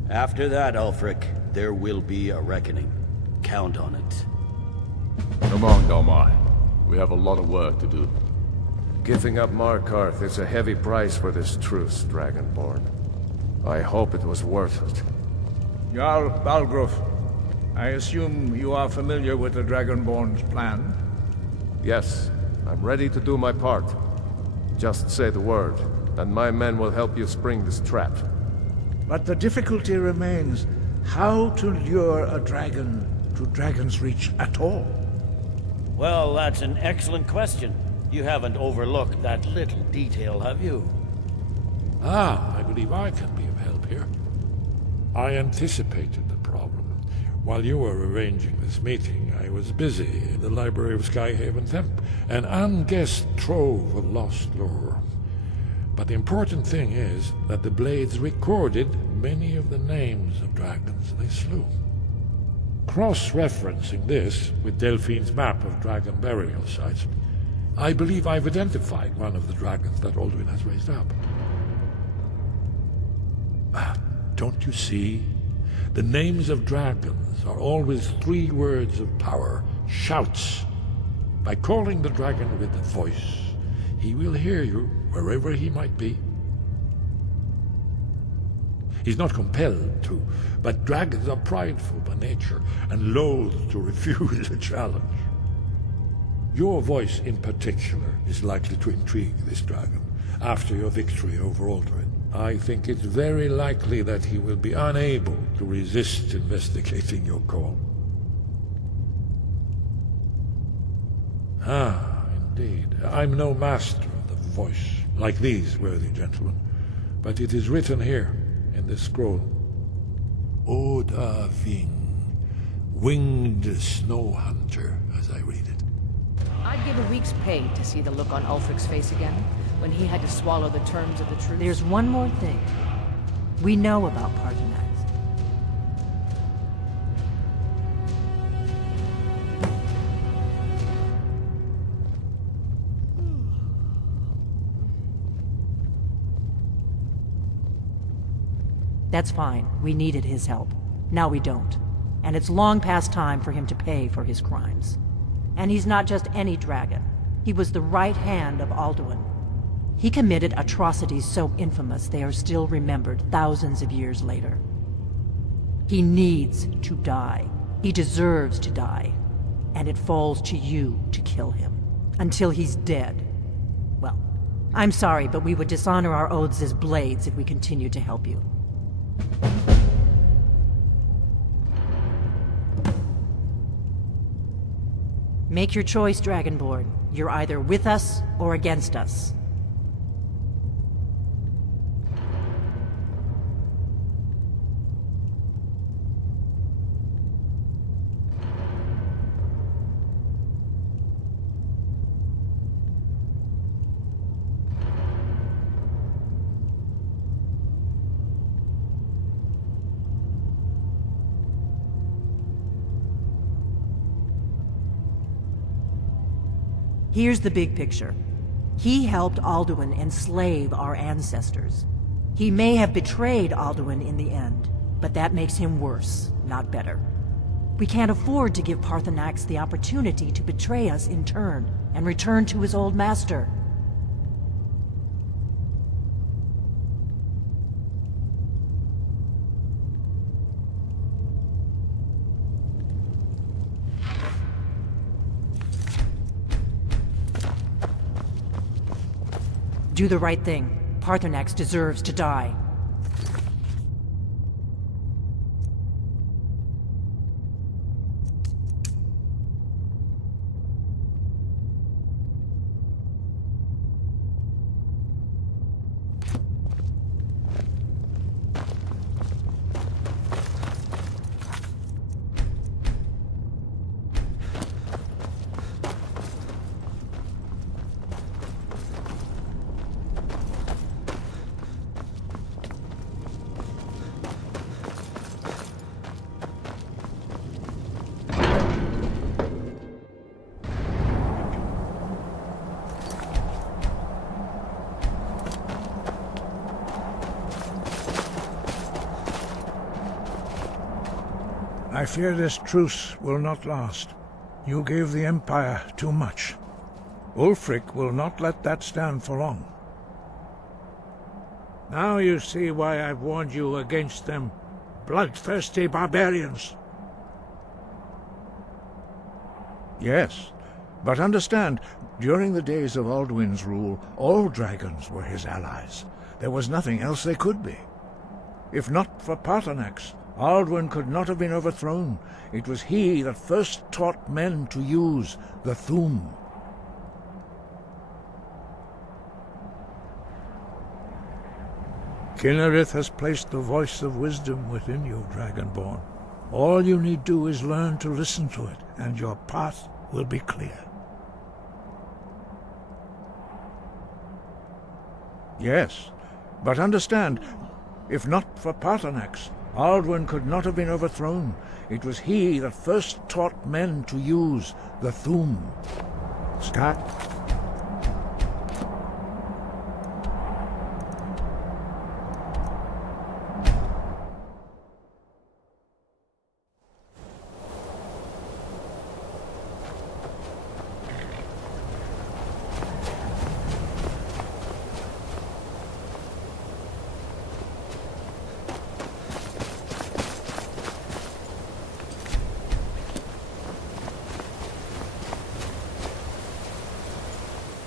After that, Ulfric, there will be a reckoning. Count on it. Come on, Galmar. We have a lot of work to do. Giving up Markarth is a heavy price for this truce, Dragonborn. I hope it was worth it. Jarl Balgruf, I assume you are familiar with the Dragonborn's plan? Yes, I'm ready to do my part. Just say the word, and my men will help you spring this trap. But the difficulty remains how to lure a dragon to Dragon's Reach at all. Well, that's an excellent question. You haven't overlooked that little detail, have you? Ah, I believe I can be of help here. I anticipated the problem. While you were arranging this meeting, I was busy in the library of Skyhaven Temp, an unguessed trove of lost lore. But the important thing is that the Blades recorded many of the names of dragons they slew. Cross-referencing this with Delphine's map of dragon burial sites, I believe I've identified one of the dragons that Alduin has raised up. Don't you see? The names of dragons are always 3 words of power, shouts. By calling the dragon with a voice, he will hear you wherever he might be. He's not compelled to, but dragons are prideful by nature and loath to refuse a challenge. Your voice in particular is likely to intrigue this dragon after your victory over Alduin. I think it's very likely that he will be unable to resist investigating your call. Ah, indeed. I'm no master of the voice, like these worthy gentlemen, but it is written here in this scroll. Oda Ving, winged snow hunter, as I read it. I'd give a week's pay to see the look on Ulfric's face again, when he had to swallow the terms of the truce. There's one more thing. We know about Parthenax. That's fine. We needed his help. Now we don't. And it's long past time for him to pay for his crimes. And he's not just any dragon. He was the right hand of Alduin. He committed atrocities so infamous they are still remembered thousands of years later. He needs to die. He deserves to die. And it falls to you to kill him. Until he's dead. Well, I'm sorry, but we would dishonor our oaths as blades if we continued to help you. Make your choice, Dragonborn. You're either with us or against us. Here's the big picture. He helped Alduin enslave our ancestors. He may have betrayed Alduin in the end, but that makes him worse, not better. We can't afford to give Paarthurnax the opportunity to betray us in turn and return to his old master. Do the right thing. Paarthurnax deserves to die. I fear this truce will not last. You gave the Empire too much. Ulfric will not let that stand for long. Now you see why I've warned you against them bloodthirsty barbarians. Yes, but understand, during the days of Alduin's rule, all dragons were his allies. There was nothing else they could be. If not for Paarthurnax, Alduin could not have been overthrown. It was he that first taught men to use the Thu'um. Kynareth has placed the voice of wisdom within you, Dragonborn. All you need do is learn to listen to it, and your path will be clear. Yes, but understand, if not for Paarthurnax, Alduin could not have been overthrown. It was he that first taught men to use the Thu'um. Sky...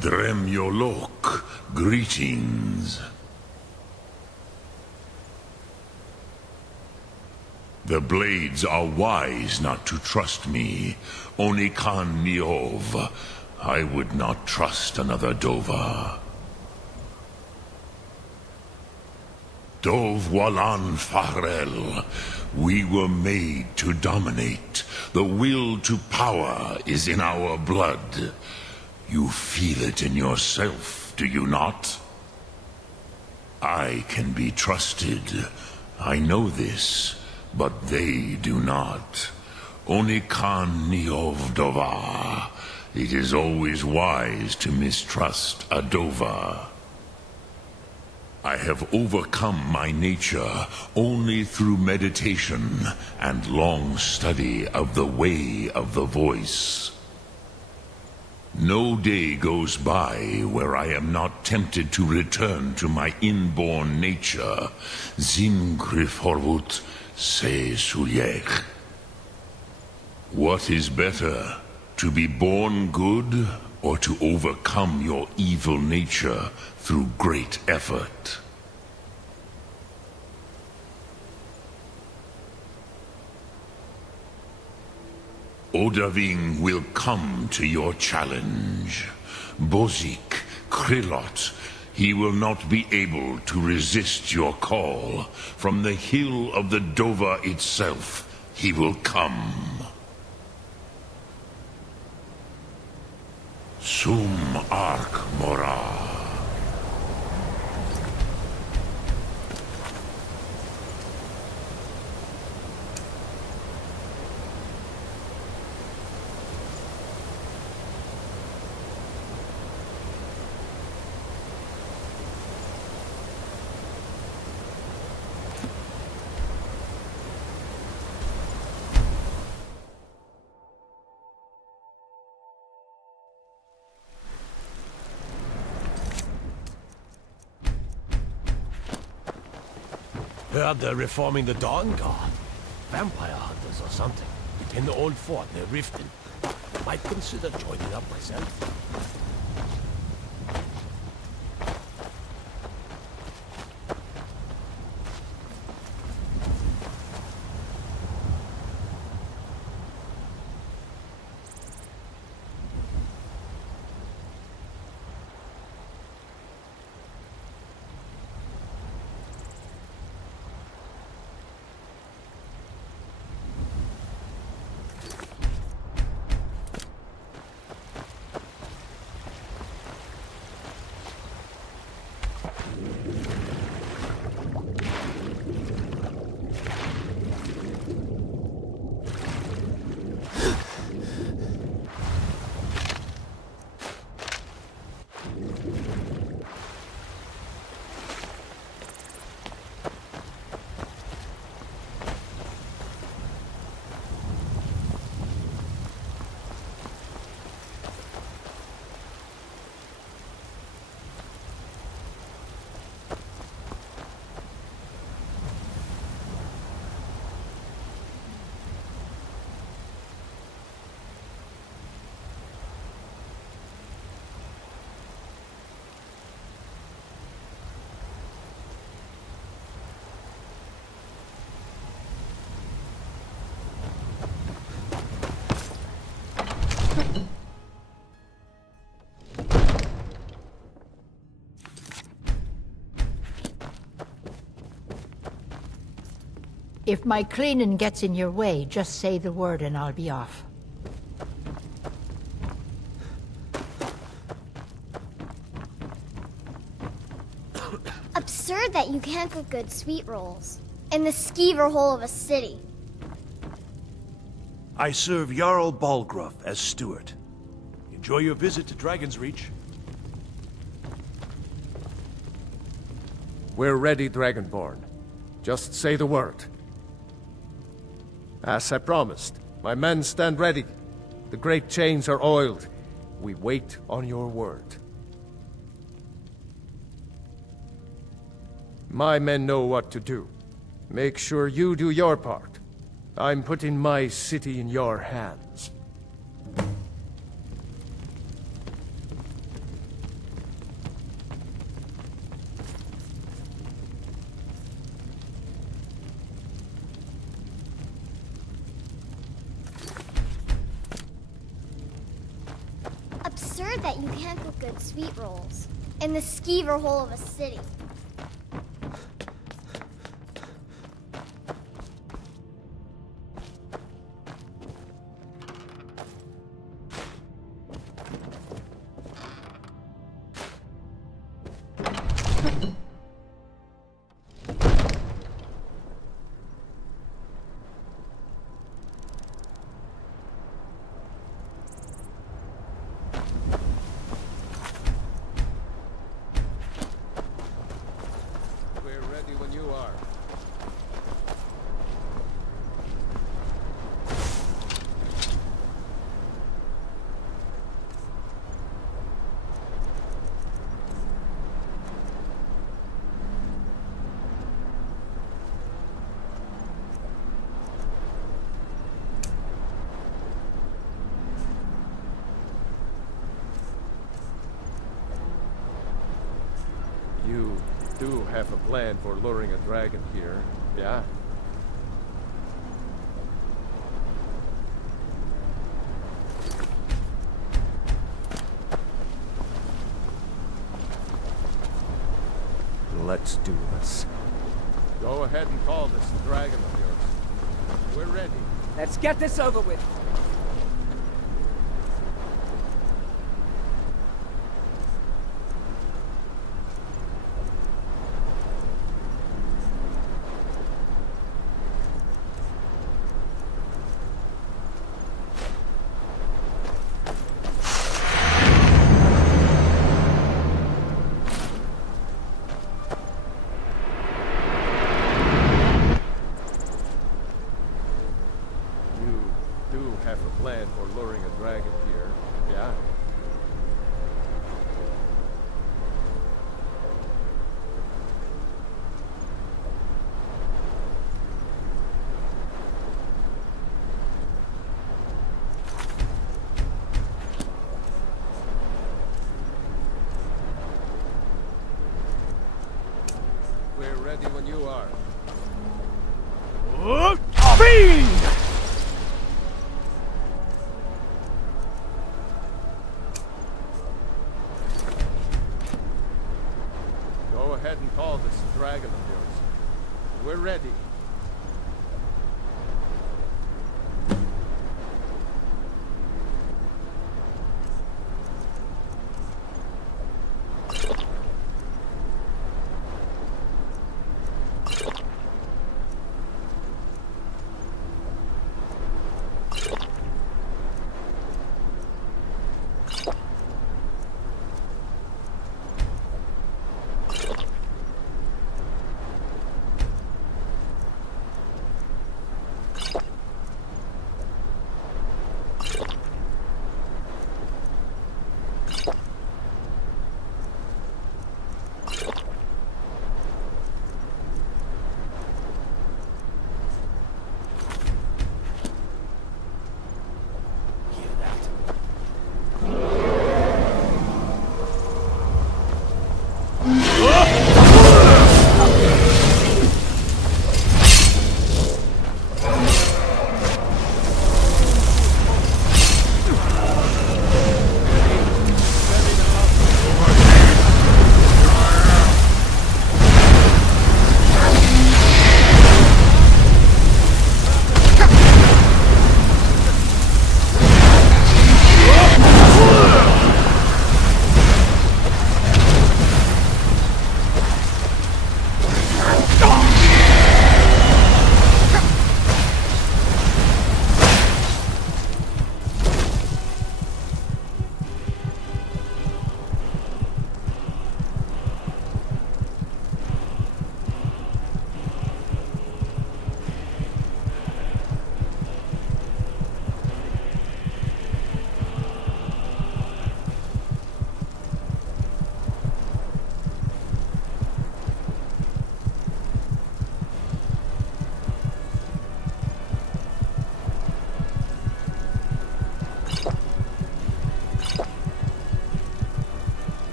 Dremyolok, greetings. The Blades are wise not to trust me. Onikan Niov. I would not trust another Dova. Dov Walan Farel. We were made to dominate. The will to power is in our blood. You feel it in yourself, do you not? I can be trusted. I know this, but they do not. Onikan Niov Dova. It is always wise to mistrust a Dova. I have overcome my nature only through meditation and long study of the way of the voice. No day goes by where I am not tempted to return to my inborn nature. Zimgrifhorvut se suliech. What is better, to be born good, or to overcome your evil nature through great effort? Odahviing will come to your challenge. Bozik, Krillot, he will not be able to resist your call. From the hill of the Dova itself, he will come. Sum Ark Mora. Heard they're reforming the Dawn Guard. Vampire hunters or something. In the old fort near Riften. Might consider joining up myself. If my cleaning gets in your way, just say the word and I'll be off. Absurd that you can't cook good sweet rolls in the skeever hole of a city. I serve Jarl Balgruuf as steward. Enjoy your visit to Dragon's Reach. We're ready, Dragonborn. Just say the word. As I promised, my men stand ready. The great chains are oiled. We wait on your word. My men know what to do. Make sure you do your part. I'm putting my city in your hands. Absurd that you can't cook good sweet rolls in the skeever hole of a city. have a plan for luring a dragon here, yeah? Let's do this. Go ahead and call this dragon of yours. We're ready. Let's get this over with. Have a plan for luring a dragon here, yeah? We're ready when you are. Fiend! Go ahead and call this dragon of yours. We're ready.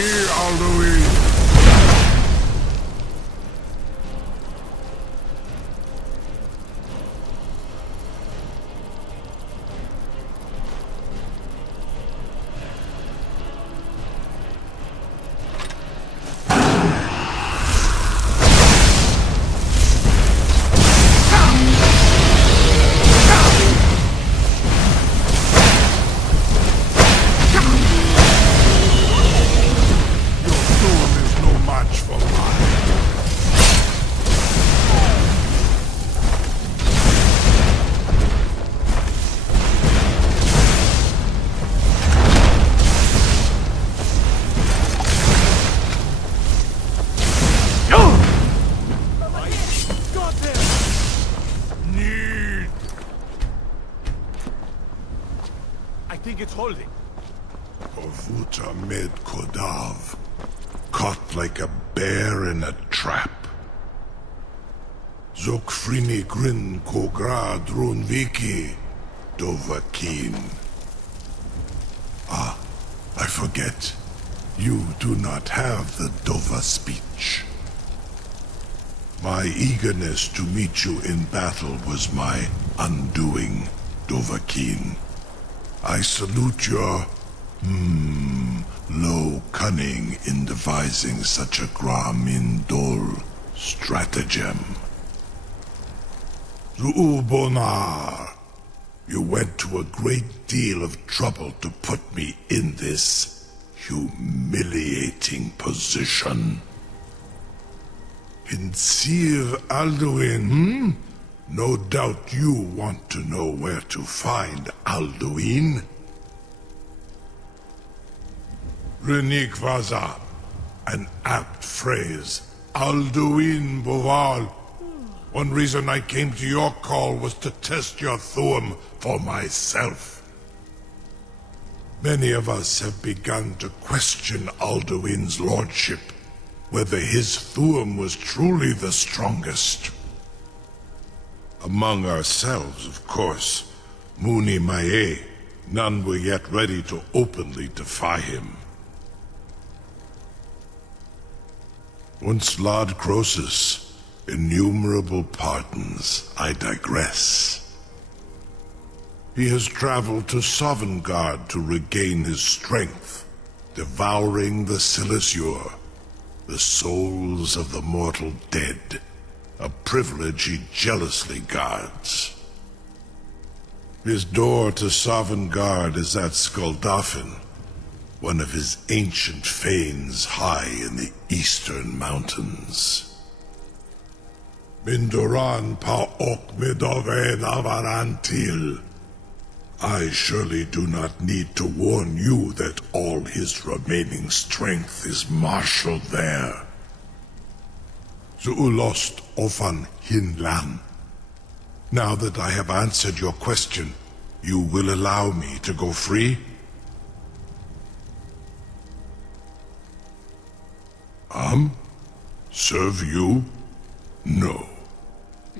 Near Alduin! It's holding. Ovuta med Kodav. Caught like a bear in a trap. Zokfrini grin kogra drunviki Dovakin. Ah, I forget. You do not have the Dova speech. My eagerness to meet you in battle was my undoing, Dovakin. I salute your, low cunning in devising such a Gramindol stratagem. Zuubonar, you went to a great deal of trouble to put me in this humiliating position. In Sir Alduin, No doubt you want to know where to find Alduin. Renik Vaza, an apt phrase. Alduin Boval. One reason I came to your call was to test your Thuum for myself. Many of us have begun to question Alduin's lordship, whether his Thuum was truly the strongest. Among ourselves, of course, Muni Mae, none were yet ready to openly defy him. Once Lord Croesus, innumerable pardons, I digress. He has traveled to Sovngarde to regain his strength, devouring the Silesure, the souls of the mortal dead, a privilege he jealously guards. His door to Sovngarde is at Skuldafn, one of his ancient fanes high in the eastern mountains. Mindoran pa ok midoven avarantil. I surely do not need to warn you that all his remaining strength is marshaled there. Zuulost ofan hinlan. Now that I have answered your question, you will allow me to go free? Serve you? No.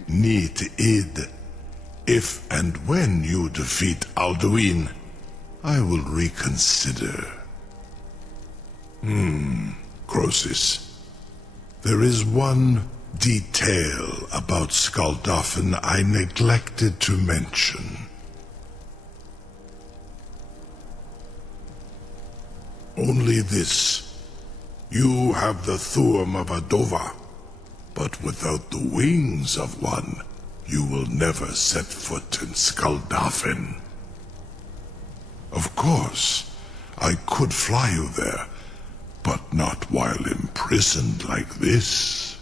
Need id. If and when you defeat Alduin, I will reconsider. Croesus. There is one detail about Skuldafn I neglected to mention. Only this. You have the Thuum of a Dova, but without the wings of one, you will never set foot in Skuldafn. Of course, I could fly you there, but not while imprisoned like this.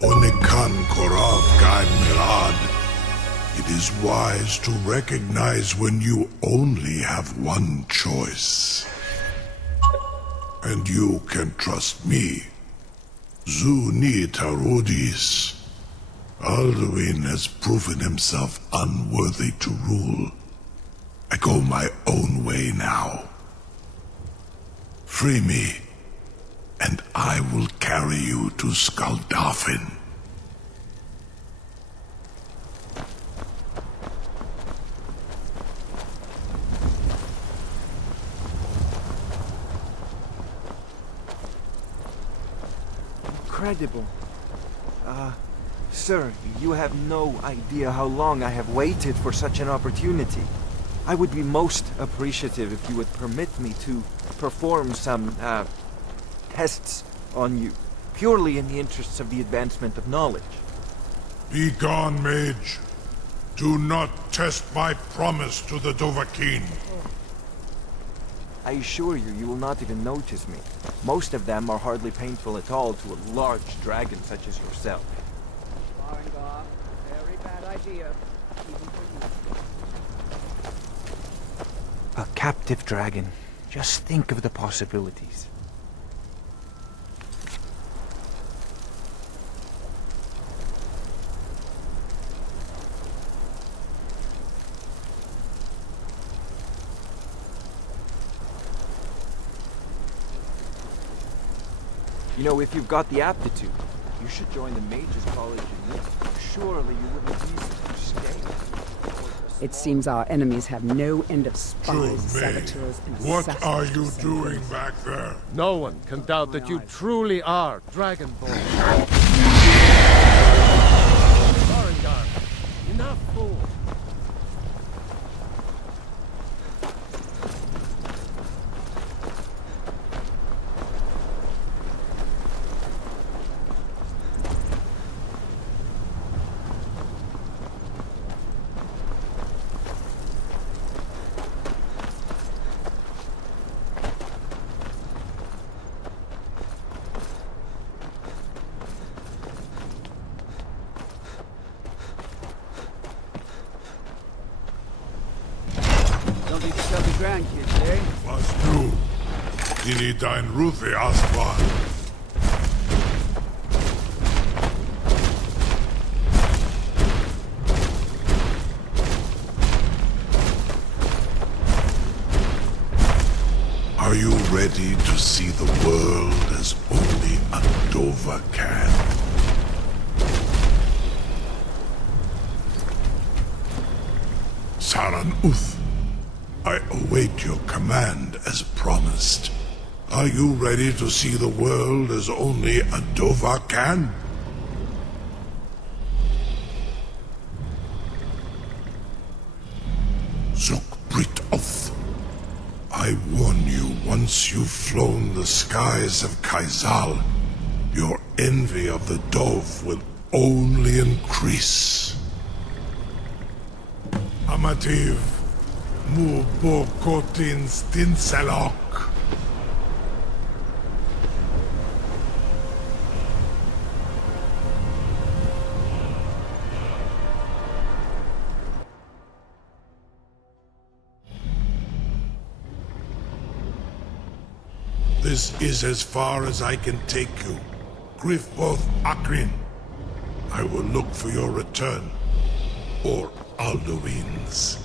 Onikan Korav Gaim Milad. It is wise to recognize when you only have one choice. And you can trust me. Zuni Tarudis. Alduin has proven himself unworthy to rule. I go my own way now. Free me, and I will carry you to Skuldafn. incredible. Sir, you have no idea how long I have waited for such an opportunity. I would be most appreciative if you would permit me to perform some, tests on you, purely in the interests of the advancement of knowledge. Be gone, mage. Do not test my promise to the Dovahkiin. I assure you, you will not even notice me. Most of them are hardly painful at all to a large dragon such as yourself. Very bad idea, even for you. A captive dragon. Just think of the possibilities. You know, if you've got the aptitude, you should join the Mages College in Europe. Surely you wouldn't be to stay. It seems our enemies have no end of spies, saboteurs, and What are assassins you to send doing us. back there? No one can doubt that you truly are Dragonborn. Farengar, enough, fool. Don't need to tell the grandkids, eh? Was du? Die dein Rufe Aspan. Are you ready to see the world as only Andova can? Saran Uth, I await your command as promised. Are you ready to see the world as only Andova can? Zuk Brit Oth, I warn you, once you've flown the skies of Kaizal, your envy of the Dove will only increase. Amativ, mu bo kotin stinselok. This is as far as I can take you. Griffboth Akrin. I will look for your return. Or Alduin's.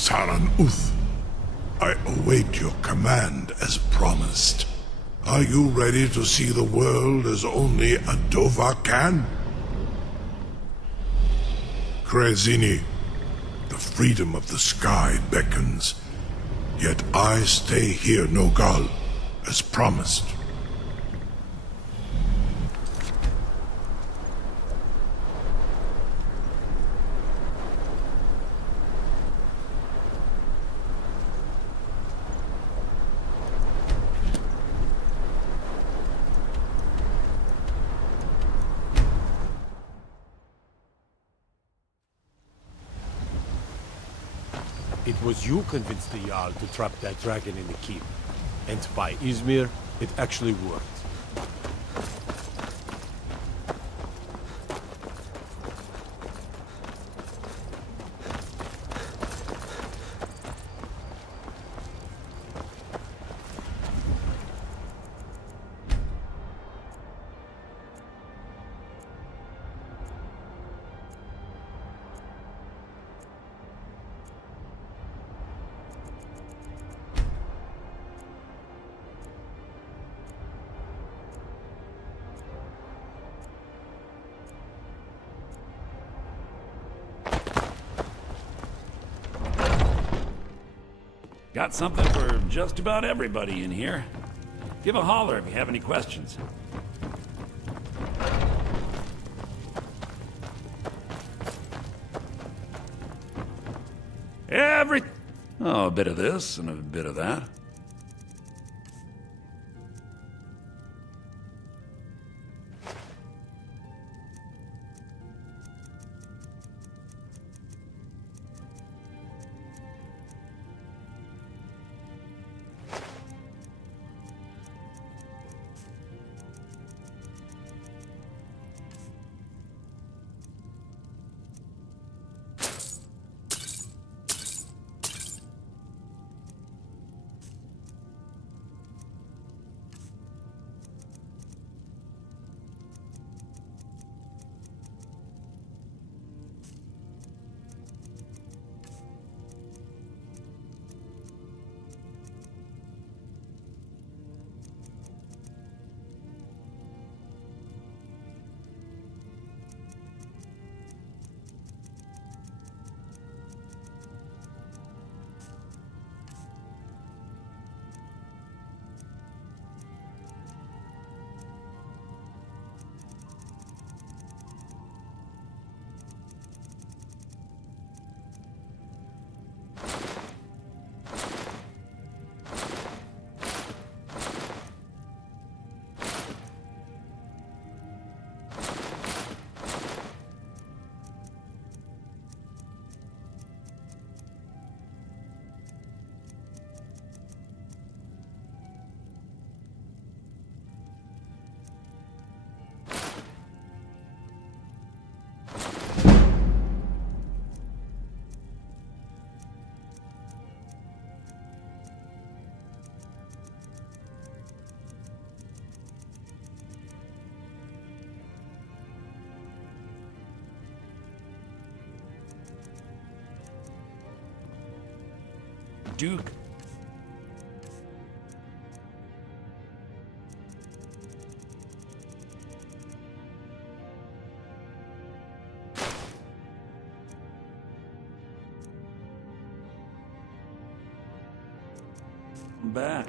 Saran Uth, I await your command as promised. Are you ready to see the world as only a Dova can? Krezini, the freedom of the sky beckons. Yet I stay here, Nogal, as promised. It was you convinced the Jarl to trap that dragon in the keep. And by Izmir, it actually worked. Got something for just about everybody in here. Give a holler if you have any questions. Oh, a bit of this and a bit of that. Duke. I'm back.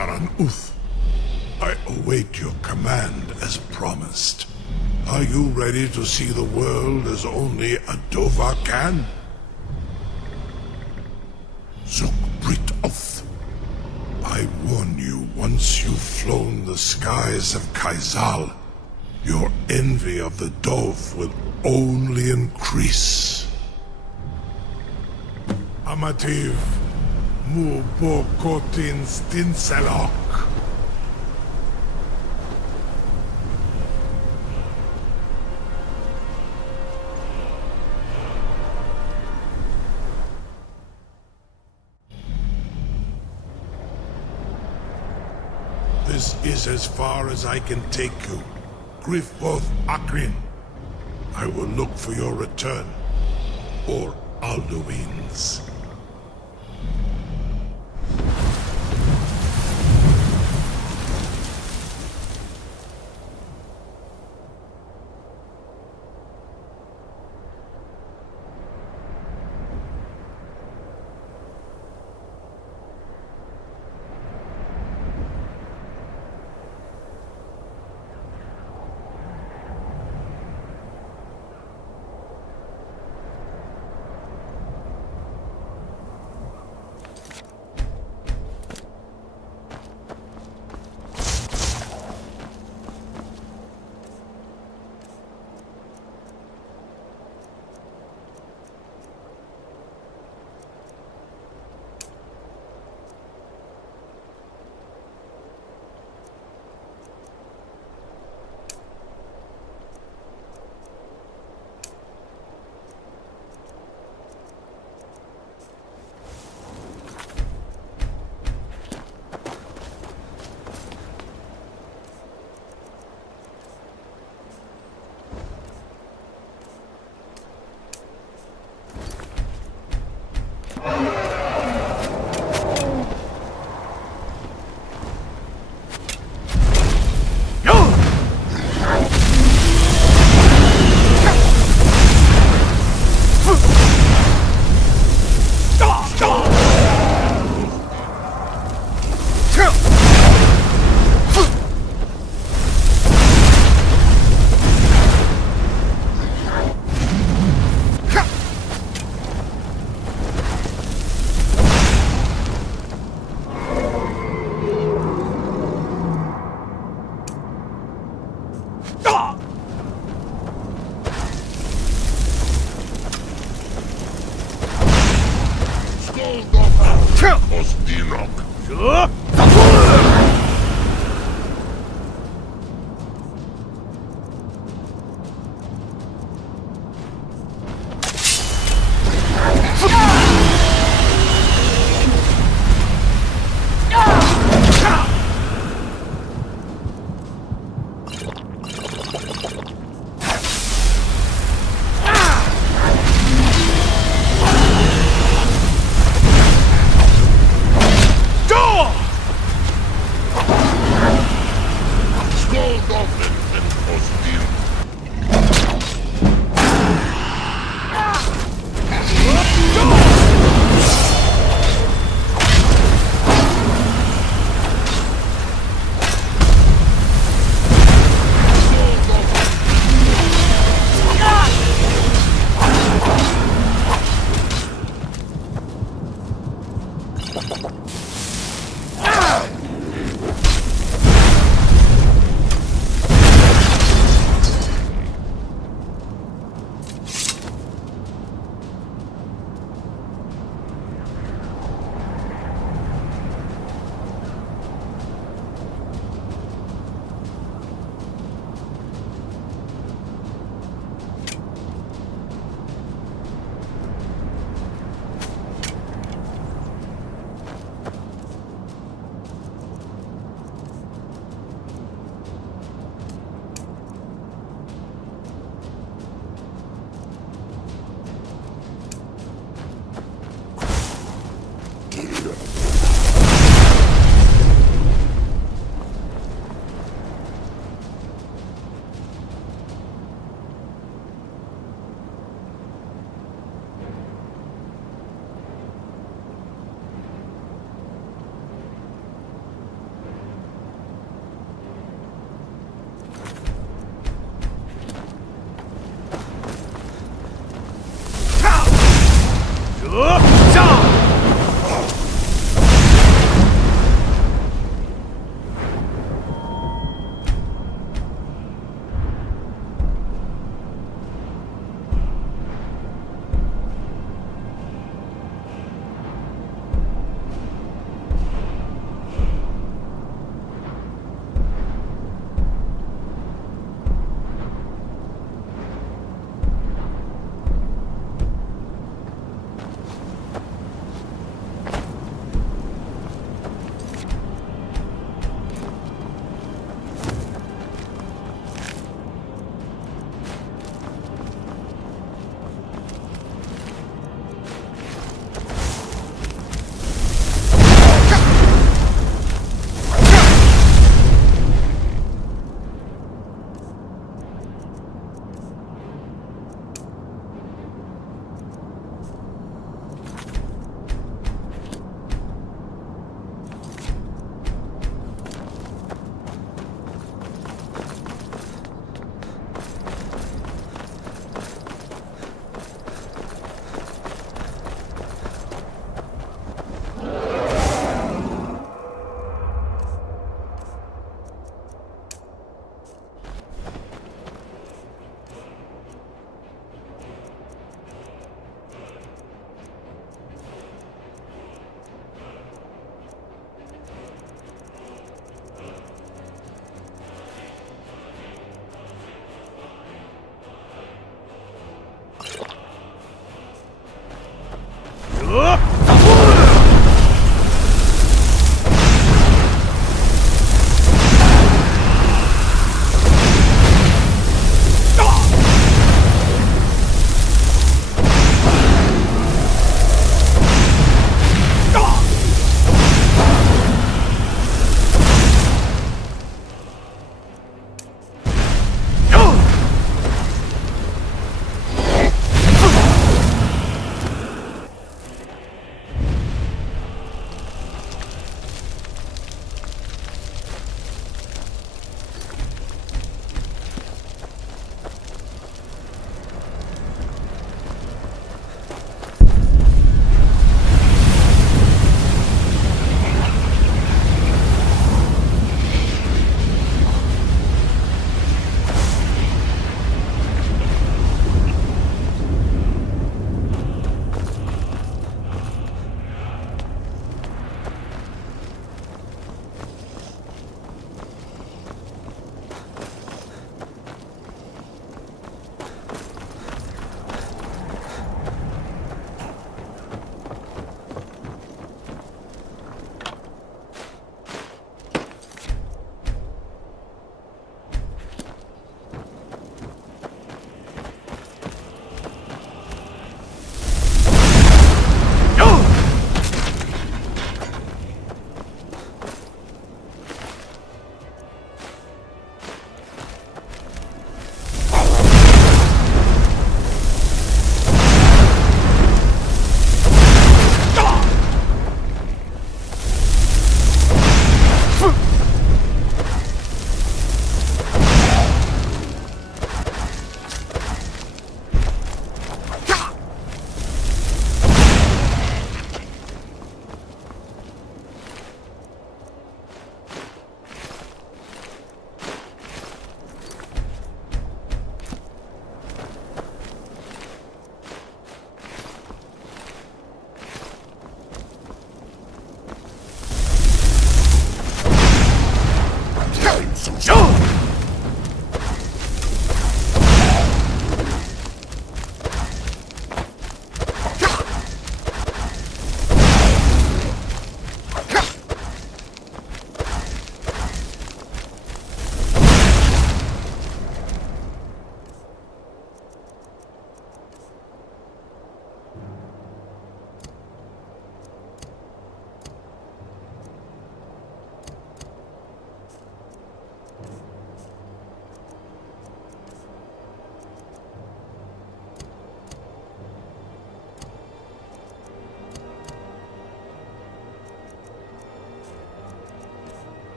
Baron Uth. I await your command as promised. Are you ready to see the world as only a Dova can? Zugbrit Uth. I warn you, once you've flown the skies of Kaizal, your envy of the Dove will only increase. Amativ, mu bo kotin stinselok. This is as far as I can take you. Griffboth Akrin. I will look for your return. Or Alduin's.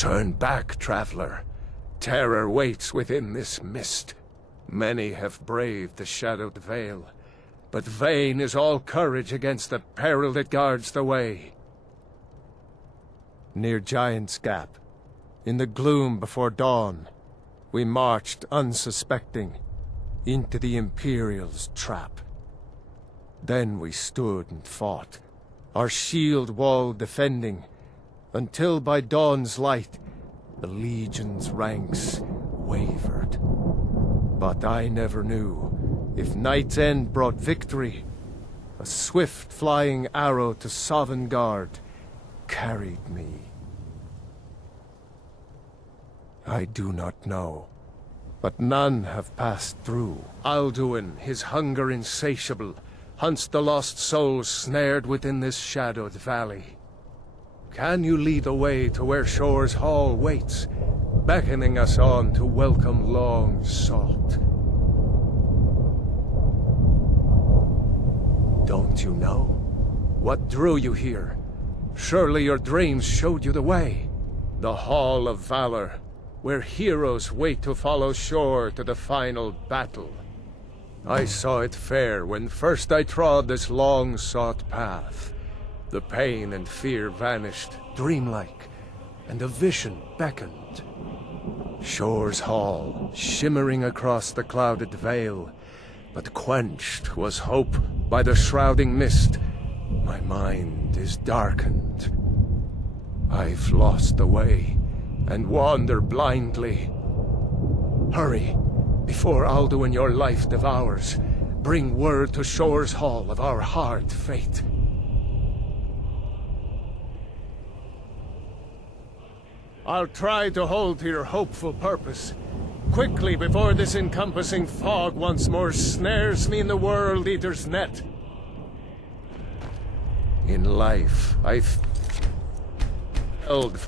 Turn back, traveler. Terror waits within this mist. Many have braved the shadowed veil, but vain is all courage against the peril that guards the way. Near Giant's Gap, in the gloom before dawn, we marched unsuspecting into the Imperial's trap. Then we stood and fought, our shield wall defending, until by dawn's light the Legion's ranks wavered. But I never knew if Night's End brought victory. A swift flying arrow to Sovngarde carried me. I do not know, but none have passed through. Alduin, his hunger insatiable, hunts the lost souls snared within this shadowed valley. Can you lead the way to where Shore's Hall waits, beckoning us on to welcome long sought? Don't you know? What drew you here? Surely your dreams showed you the way. The Hall of Valor, where heroes wait to follow Shore to the final battle. I saw it fair when first I trod this long-sought path. The pain and fear vanished, dreamlike, and a vision beckoned. Shore's Hall, shimmering across the clouded veil, but quenched was hope by the shrouding mist. My mind is darkened. I've lost the way, and wander blindly. Hurry, before Alduin your life devours. Bring word to Shore's Hall of our hard fate. I'll try to hold to your hopeful purpose. Quickly, before this encompassing fog once more snares me in the World Eater's net. In life, I've held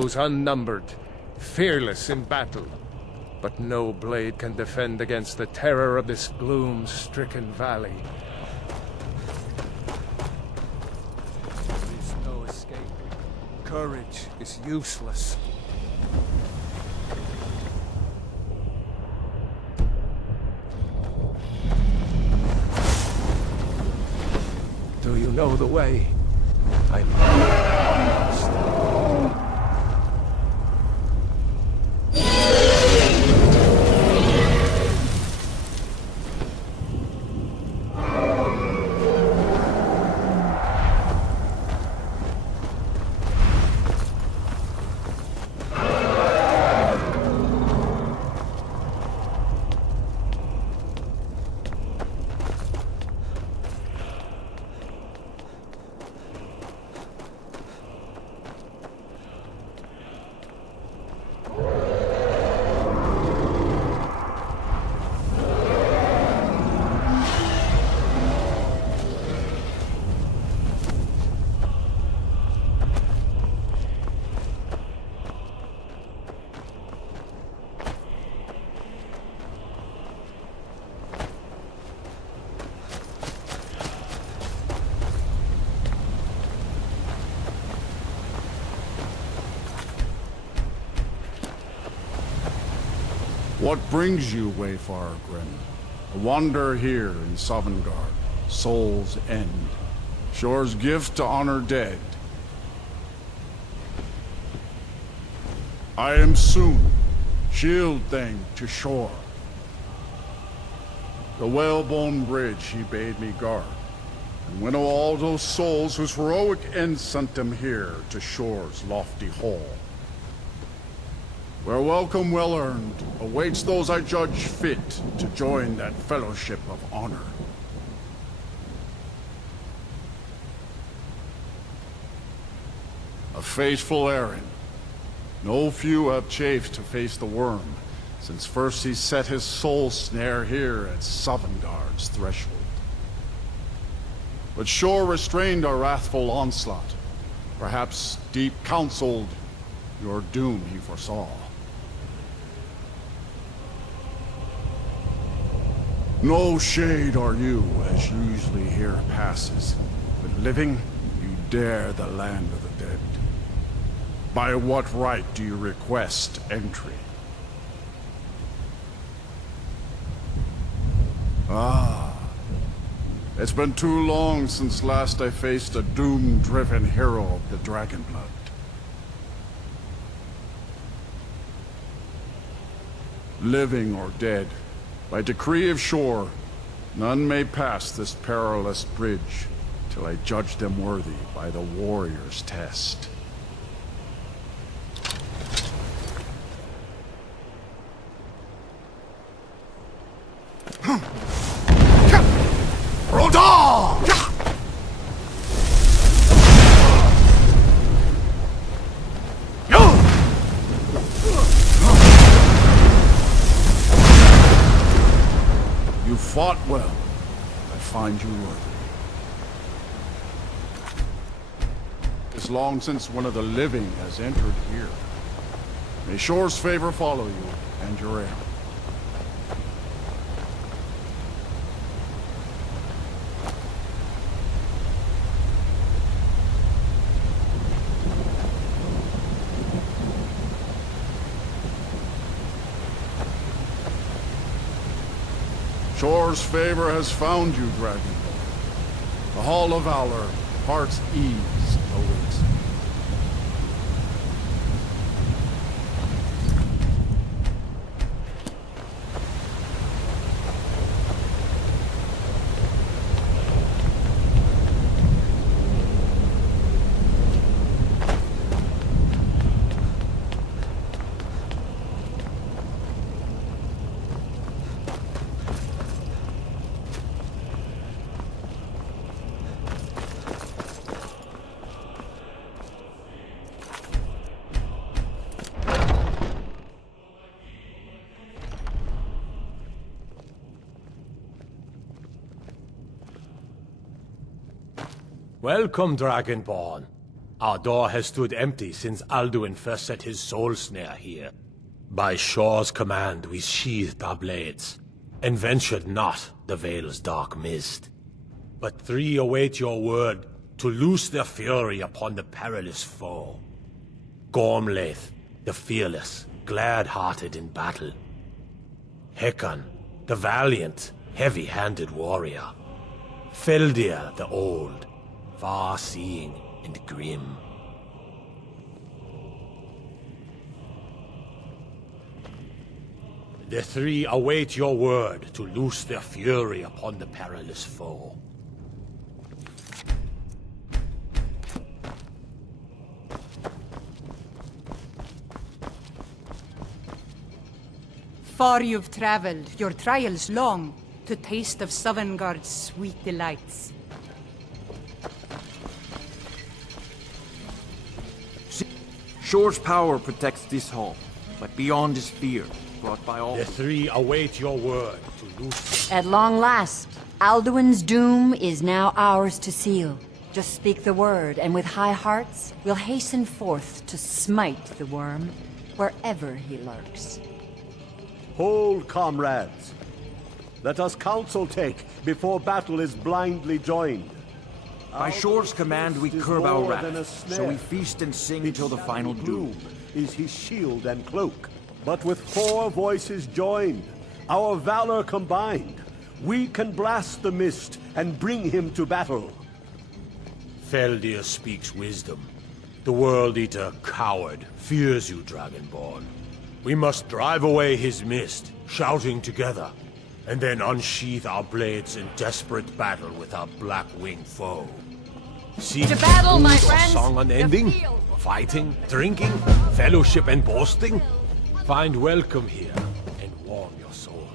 foes unnumbered, fearless in battle. But no blade can defend against the terror of this gloom-stricken valley. There is no escape. Courage is useless. Do you know the way? I'm lost. What brings you, Wayfarer Grim? A wanderer here in Sovngarde, Soul's End. Shore's gift to honor dead. I am soon, shield thing to shore. The whalebone bridge he bade me guard, and winnow all those souls whose heroic end sent them here to shore's lofty hall. Where welcome well-earned awaits those I judge fit to join that fellowship of honor. A fateful errand. No few have chafed to face the worm, since first he set his soul snare here at Sovngarde's threshold. But Shore restrained our wrathful onslaught. Perhaps deep counseled, your doom he foresaw. No shade are you, as usually here passes, but living, you dare the land of the dead. By what right do you request entry? Ah, it's been too long since last I faced a doom-driven hero of the Dragonblood. Living or dead, by decree of Shore, none may pass this perilous bridge till I judge them worthy by the warrior's test. Rodon! You fought well. I find you worthy. It's long since one of the living has entered here. May Shore's favor follow you and your heir. Shore's favor has found you, Dragonborn. The Hall of Valor, heart's ease awaits. Welcome, Dragonborn. Our door has stood empty since Alduin first set his soul snare here. By Shor's command we sheathed our blades, and ventured not the Vale's dark mist. But three await your word to loose their fury upon the perilous foe. Gormlaith, the fearless, glad-hearted in battle. Hekon, the valiant, heavy-handed warrior. Feldir, the old, far-seeing and grim. The three await your word to loose their fury upon the perilous foe. Far you've traveled, your trials long, to taste of Sovngarde's sweet delights. Shore's power protects this hall, but beyond is fear, brought by all. The three await your word to loose. At long last, Alduin's doom is now ours to seal. Just speak the word, and with high hearts, we'll hasten forth to smite the worm, wherever he lurks. Hold, comrades. Let us counsel take before battle is blindly joined. By Shore's command we curb our wrath, so we feast and sing till the final doom. Is his shield and cloak. But with 4 voices joined, our valor combined, we can blast the mist and bring him to battle. Feldir speaks wisdom. The World Eater, coward, fears you, Dragonborn. We must drive away his mist, shouting together, and then unsheath our blades in desperate battle with our black-winged foe. Seek To battle, my food or friends! song unending, fighting, drinking, fellowship and boasting. Find welcome here, and warm your soul.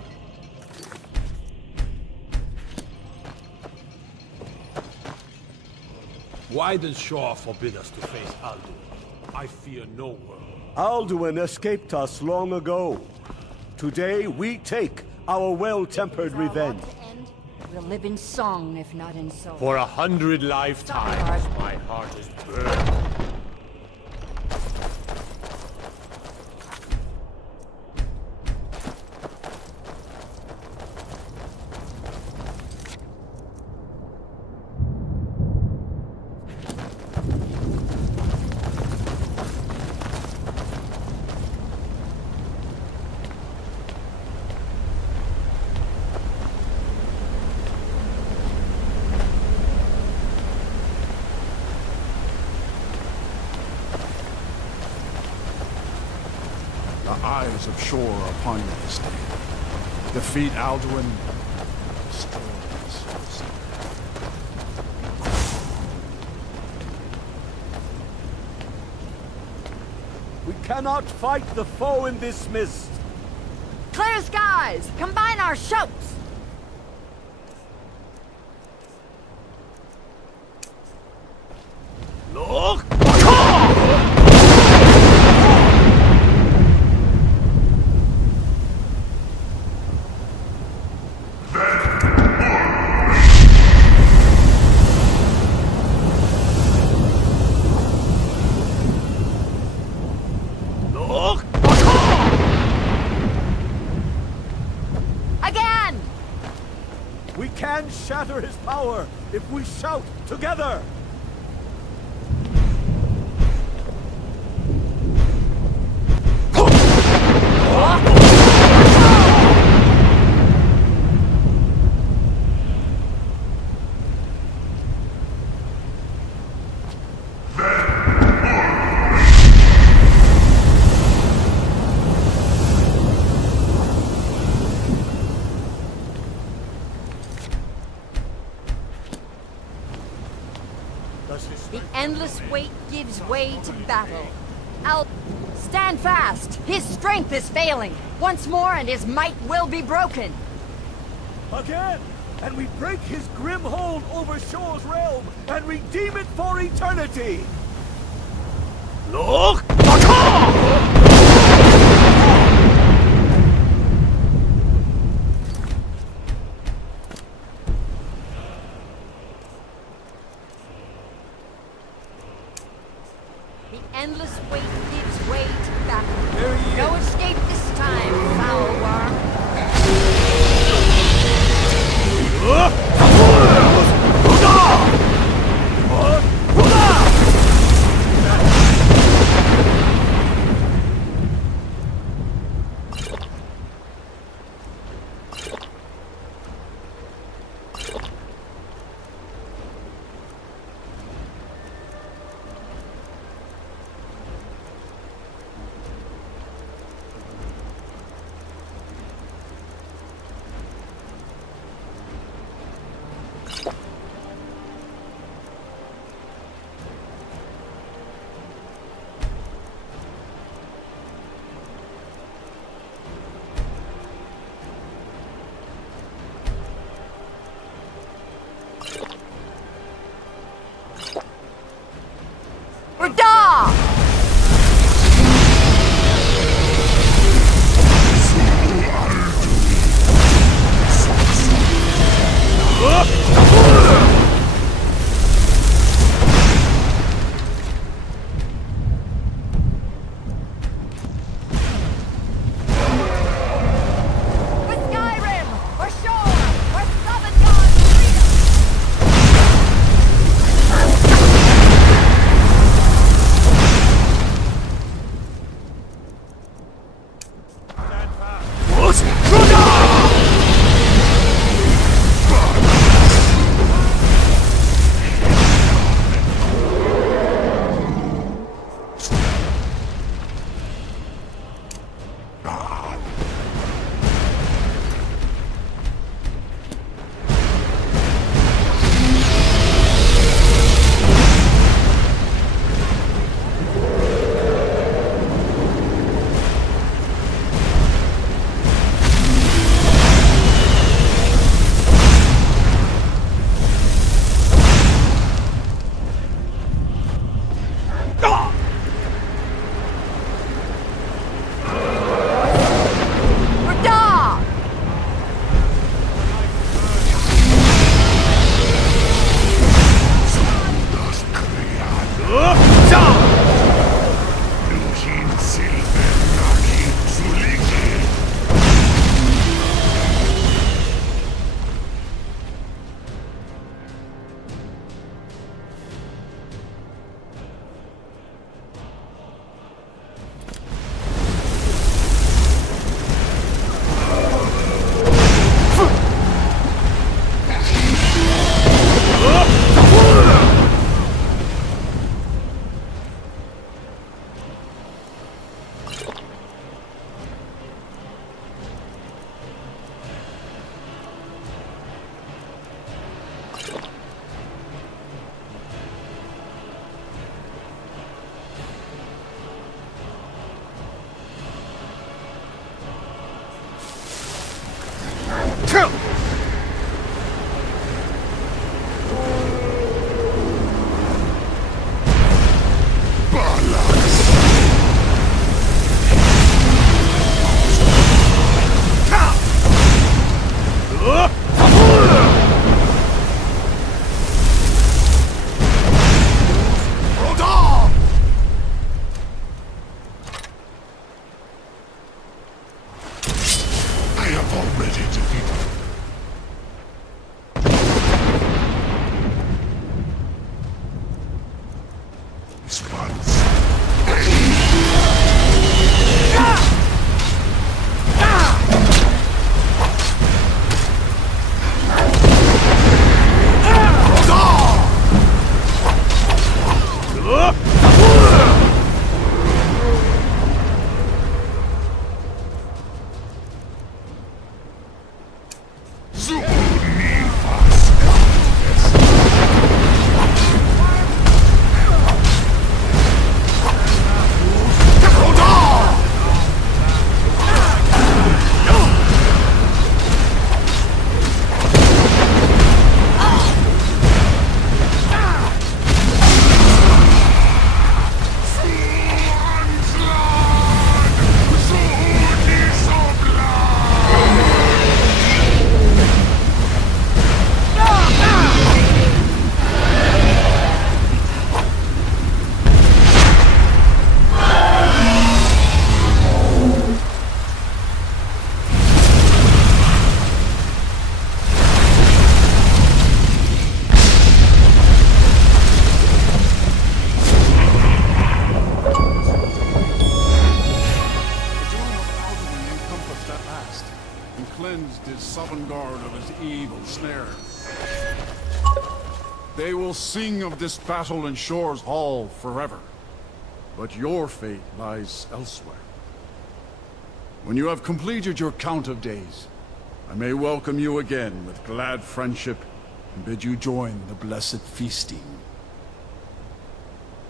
Why does Shor forbid us to face Alduin? I fear no world. Alduin escaped us long ago. Today we take our well-tempered revenge. We'll live in song, if not in soul. For 100 lifetimes, my heart is burned. The eyes of Shore are upon you this day. Defeat Alduin, destroy his soul. We cannot fight the foe in this mist. Clear skies! Combine our shouts! Look! Again! We can shatter his power if we shout together! The endless weight gives way to battle. Stand fast! His strength is failing! Once more and his might will be broken! Again! And we break his grim hold over Shore's realm and redeem it for eternity! Look! The endless wait gives way to battle. No escape this time, foul worm. They will sing of this battle in Shore's Hall forever. But your fate lies elsewhere. When you have completed your count of days, I may welcome you again with glad friendship and bid you join the blessed feasting.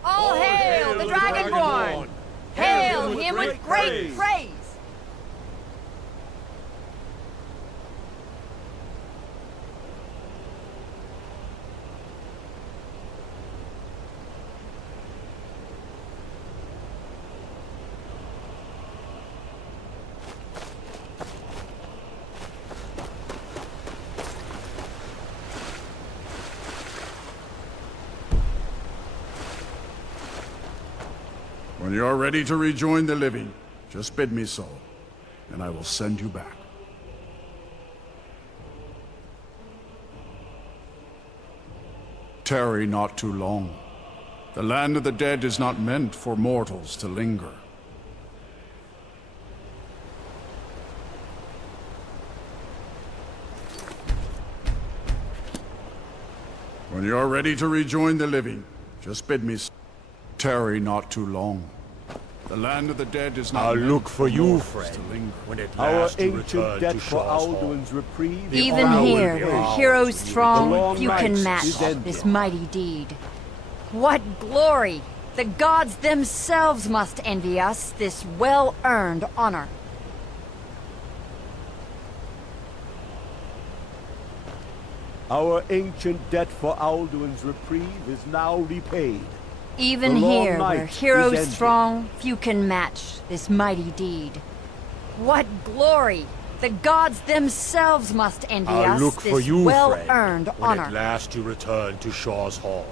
All hail the Dragonborn! Hail him with great praise! When you are ready to rejoin the living, just bid me so, and I will send you back. Tarry not too long. The land of the dead is not meant for mortals to linger. When you are ready to rejoin the living, just bid me so. Tarry not too long. The land of the dead is not. I'll meant look for you, mortals friend, to linger. when at Our last you ancient return debt to for Shaw's Hall. Alduin's reprieve. Even is here, now where ours. heroes The throng, long few night can match is ended. this mighty deed. What glory! The gods themselves must envy us this well-earned honor. Our ancient debt for Alduin's reprieve is now repaid. Even The long here, where night is heroes ended. throng, few can match this mighty deed. What glory! The gods themselves must envy I'll us look for this you, well-earned friend, when honor. at last you return to Shaw's Hall.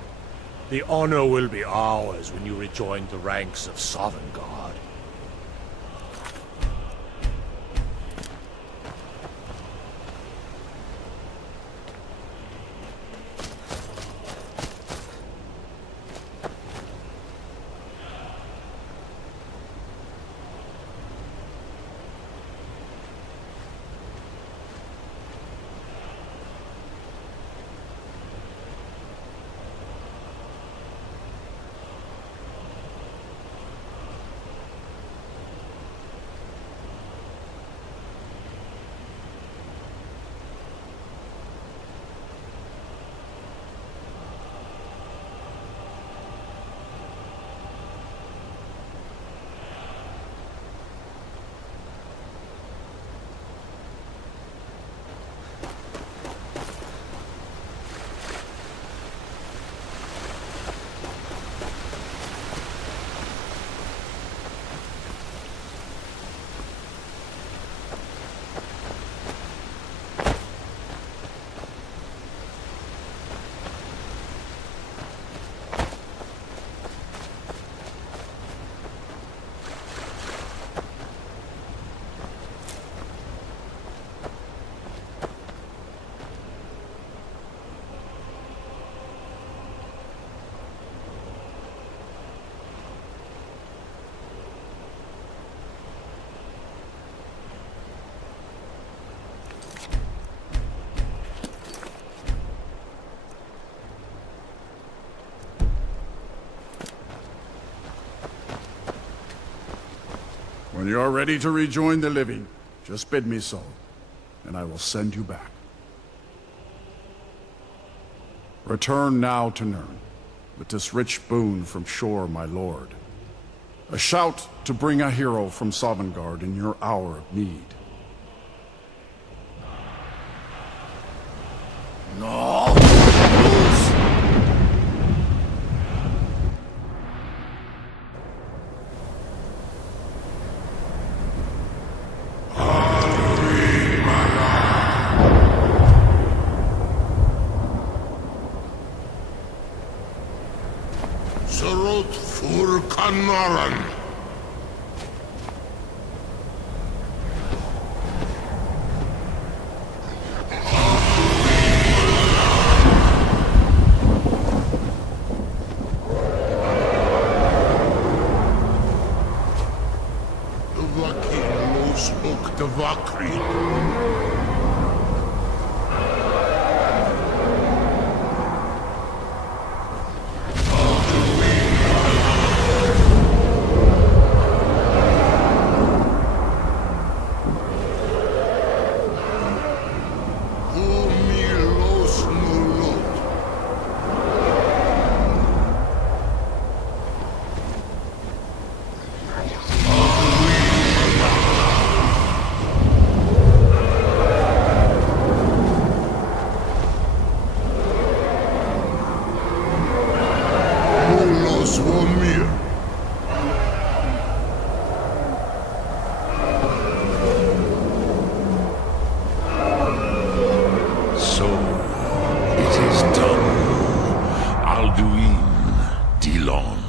The honor will be ours when you rejoin the ranks of Sovngarde. When you are ready to rejoin the living, just bid me so, and I will send you back. Return now to Nirn, with this rich boon from Shore, my lord. A shout to bring a hero from Sovngarde in your hour of need. No! Sarot fur Kanaran. The Vakir no spoke the Vakri. Dios von mir. So, it is done. Alduin Dilon,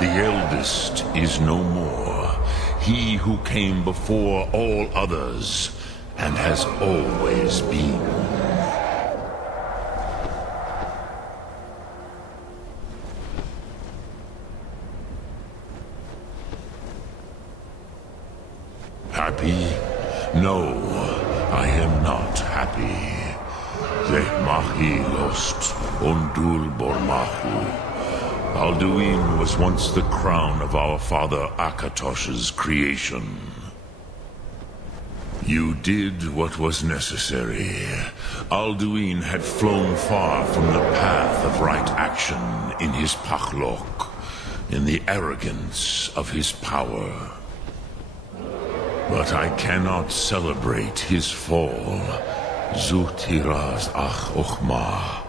the eldest, is no more. He who came before all others, and has always been. Happy? No, I am not happy. Zeh mahi lost, ondul bormahu. Alduin was once the crown of our father Akatosh's creation. You did what was necessary. Alduin had flown far from the path of right action in his pachlok, in the arrogance of his power. But I cannot celebrate his fall. Zutiraz ach ochma.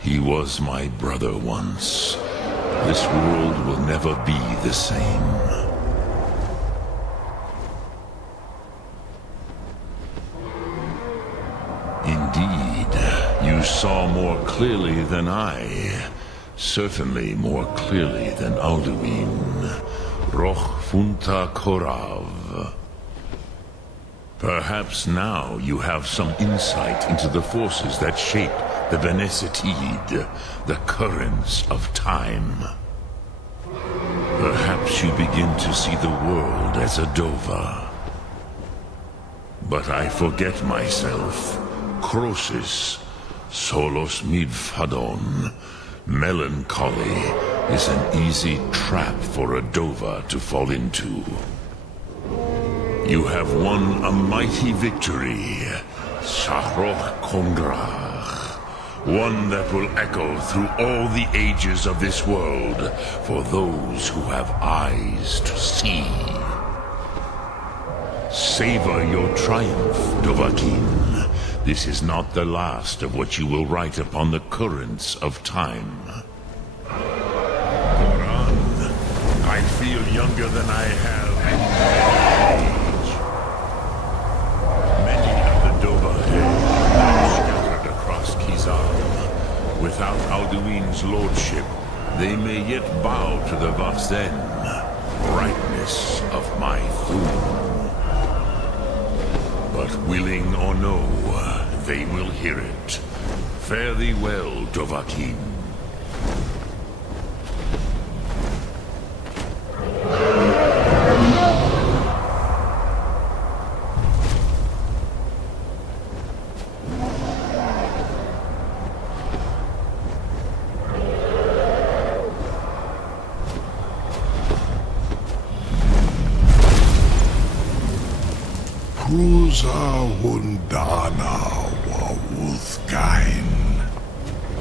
He was my brother once. This world will never be the same. Indeed, you saw more clearly than I. Certainly more clearly than Alduin. Roch funta korav. Perhaps now you have some insight into the forces that shape the Benesitid, the currents of time. Perhaps you begin to see the world as a Dova. But I forget myself. Crosis, solos midfadon. Melancholy is an easy trap for a Dova to fall into. You have won a mighty victory, Shahroch Kongrach. One that will echo through all the ages of this world for those who have eyes to see. Savor your triumph, Dovahkiin. This is not the last of what you will write upon the currents of time. Goran, I feel younger than I have in age. Many of the Dova are scattered across Kizar. Without Alduin's lordship, they may yet bow to the Vazen, brightness of my Thum. But willing or no, they will hear it. Fare thee well, Dovahkiin. Cruza Wundana Wawuthgain.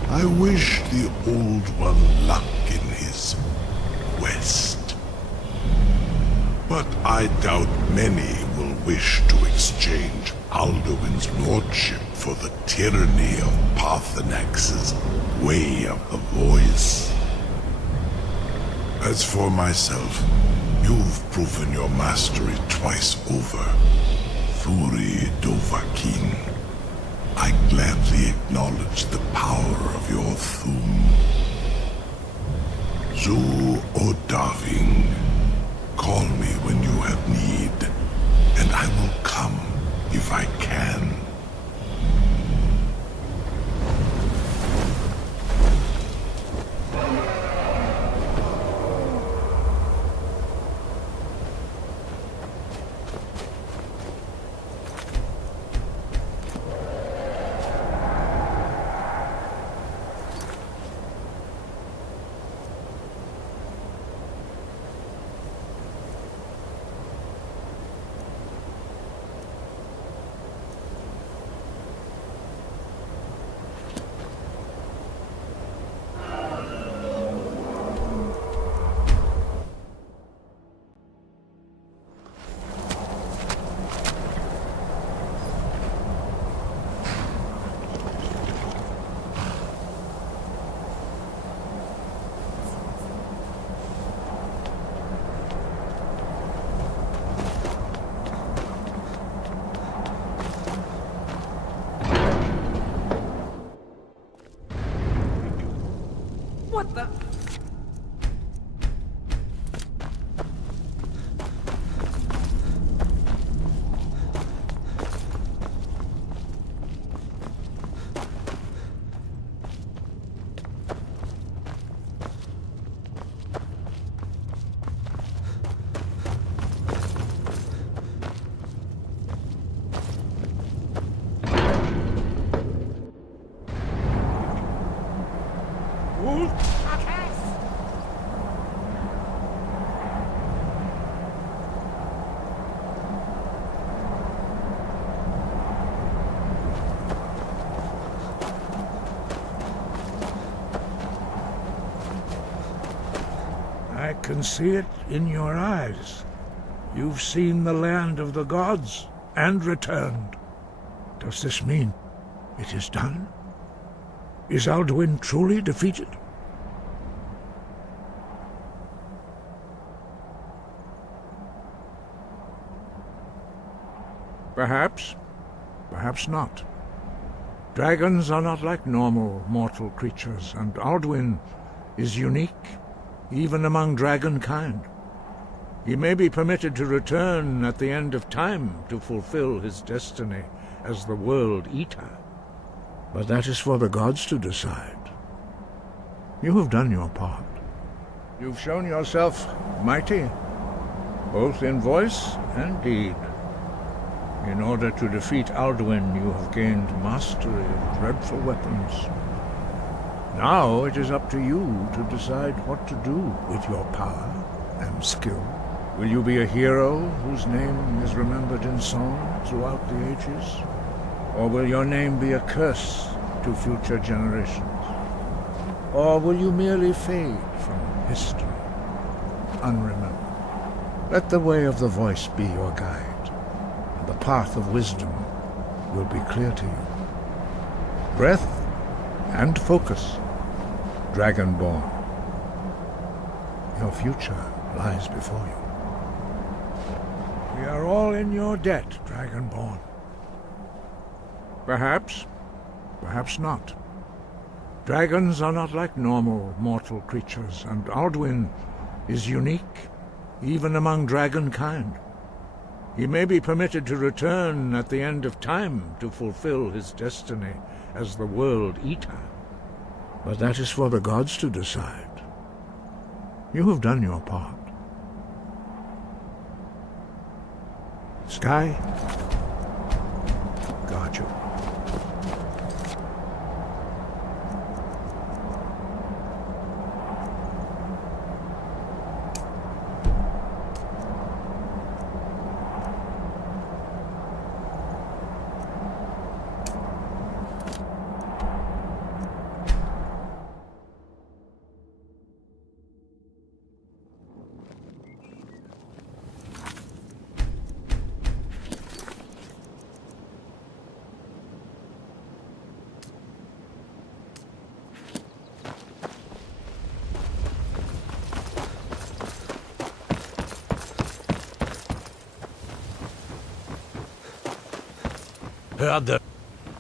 I wish the Old One luck in his quest. But I doubt many will wish to exchange Alduin's lordship for the tyranny of Paarthurnax's way of the voice. As for myself, you've proven your mastery twice over. Thuri Dovahkiin, I gladly acknowledge the power of your Thum. Zu Odaving, call me when you have need, and I will come if I can. What the? I can see it in your eyes. You've seen the land of the gods and returned. Does this mean it is done? Is Alduin truly defeated? Perhaps, perhaps not. Dragons are not like normal mortal creatures, and Alduin is unique, even among dragonkind. He may be permitted to return at the end of time to fulfill his destiny as the World Eater. But that is for the gods to decide. You have done your part. You've shown yourself mighty, both in voice and deed. In order to defeat Alduin, you have gained mastery of dreadful weapons. Now it is up to you to decide what to do with your power and skill. Will you be a hero whose name is remembered in song throughout the ages? Or will your name be a curse to future generations? Or will you merely fade from history, unremembered? Let the way of the voice be your guide, and the path of wisdom will be clear to you. Breath and focus, Dragonborn. Your future lies before you. We are all in your debt, Dragonborn. Perhaps, perhaps not. Dragons are not like normal mortal creatures, and Alduin is unique, even among dragonkind. He may be permitted to return at the end of time to fulfill his destiny as the World Eater. But that is for the gods to decide. You have done your part. Sky, guard you.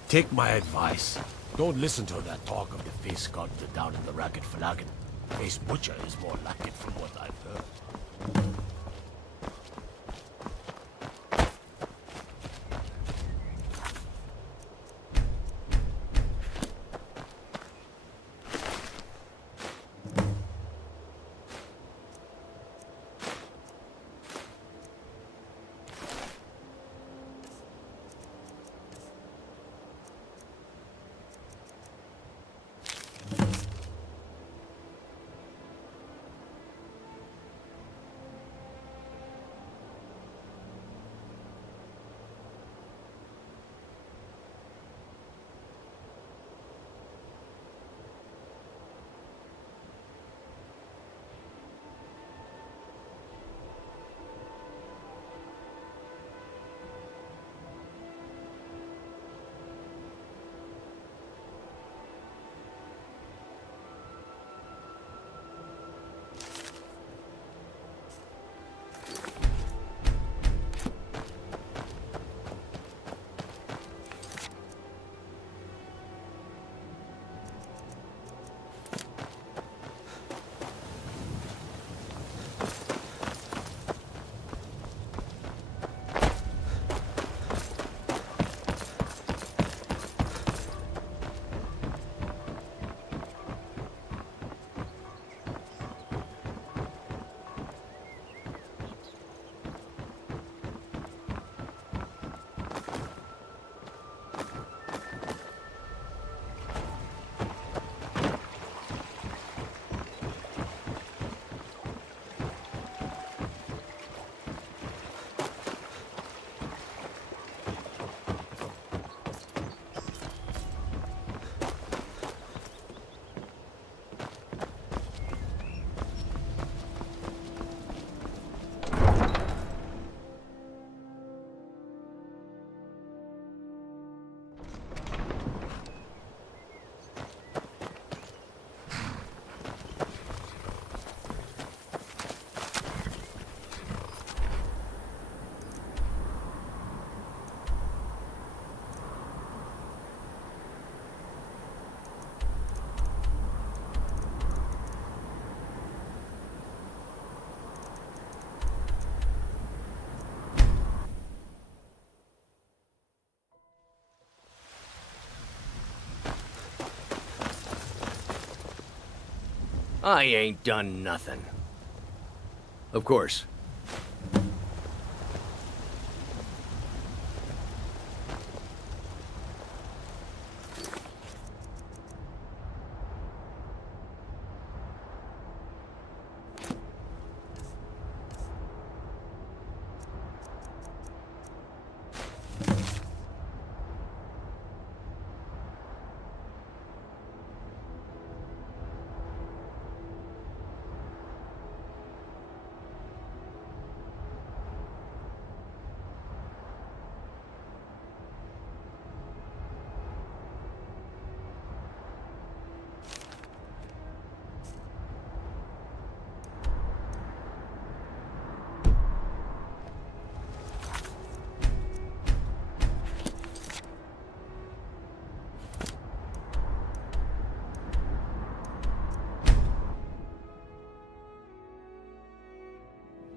Take my advice. Don't listen to that talk of the face sculptor down in the Ragged Flagon. Face Butcher is more like it from what I've heard. I ain't done nothing. Of course.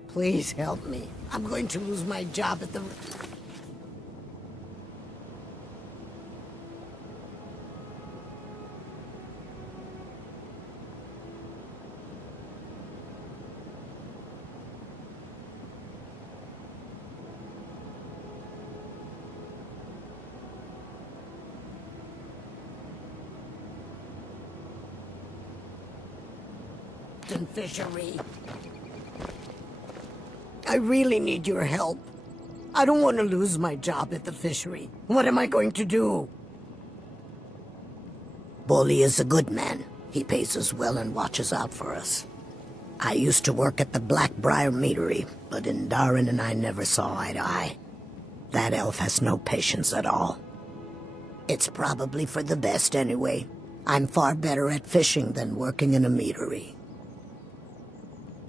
Please help me. I'm going to lose my job at the... fishery. I really need your help. I don't want to lose my job at the fishery. What am I going to do? Bolly is a good man. He pays us well and watches out for us. I used to work at the Blackbriar Meadery, but Indarin and I never saw eye to eye. That elf has no patience at all. It's probably for the best anyway. I'm far better at fishing than working in a meadery.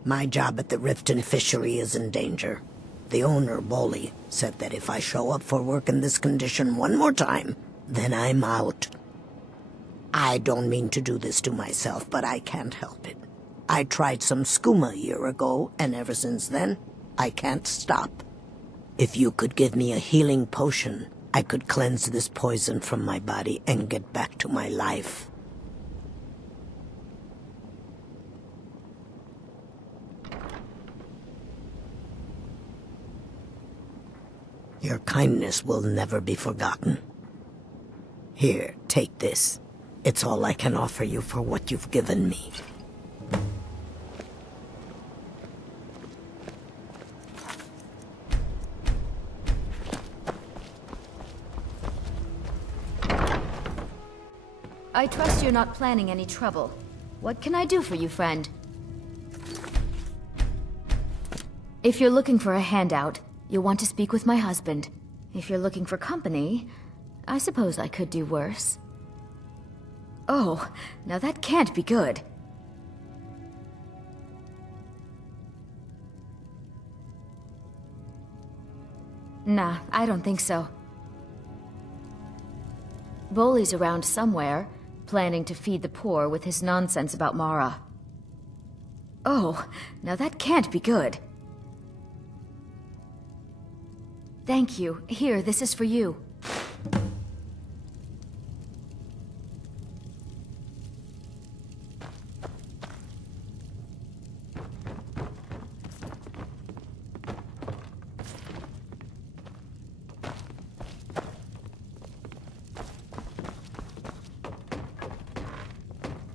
My job at the Riften fishery is in danger. The owner, Bolly, said that if I show up for work in this condition one more time, then I'm out. I don't mean to do this to myself, but I can't help it. I tried some skooma a year ago, and ever since then, I can't stop. If you could give me a healing potion, I could cleanse this poison from my body and get back to my life. Your kindness will never be forgotten. Here, take this. It's all I can offer you for what you've given me. I trust you're not planning any trouble. What can I do for you, friend? If you're looking for a handout, you'll want to speak with my husband. If you're looking for company, I suppose I could do worse. Oh, now that can't be good. Nah, I don't think so. Bolly's around somewhere, planning to feed the poor with his nonsense about Mara. Oh, now that can't be good. Thank you. Here, this is for you.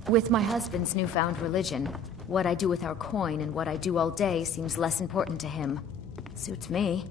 With my husband's newfound religion, what I do with our coin and what I do all day seems less important to him. Suits me.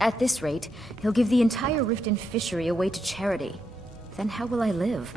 At this rate, he'll give the entire Rift and Fishery away to charity. Then how will I live?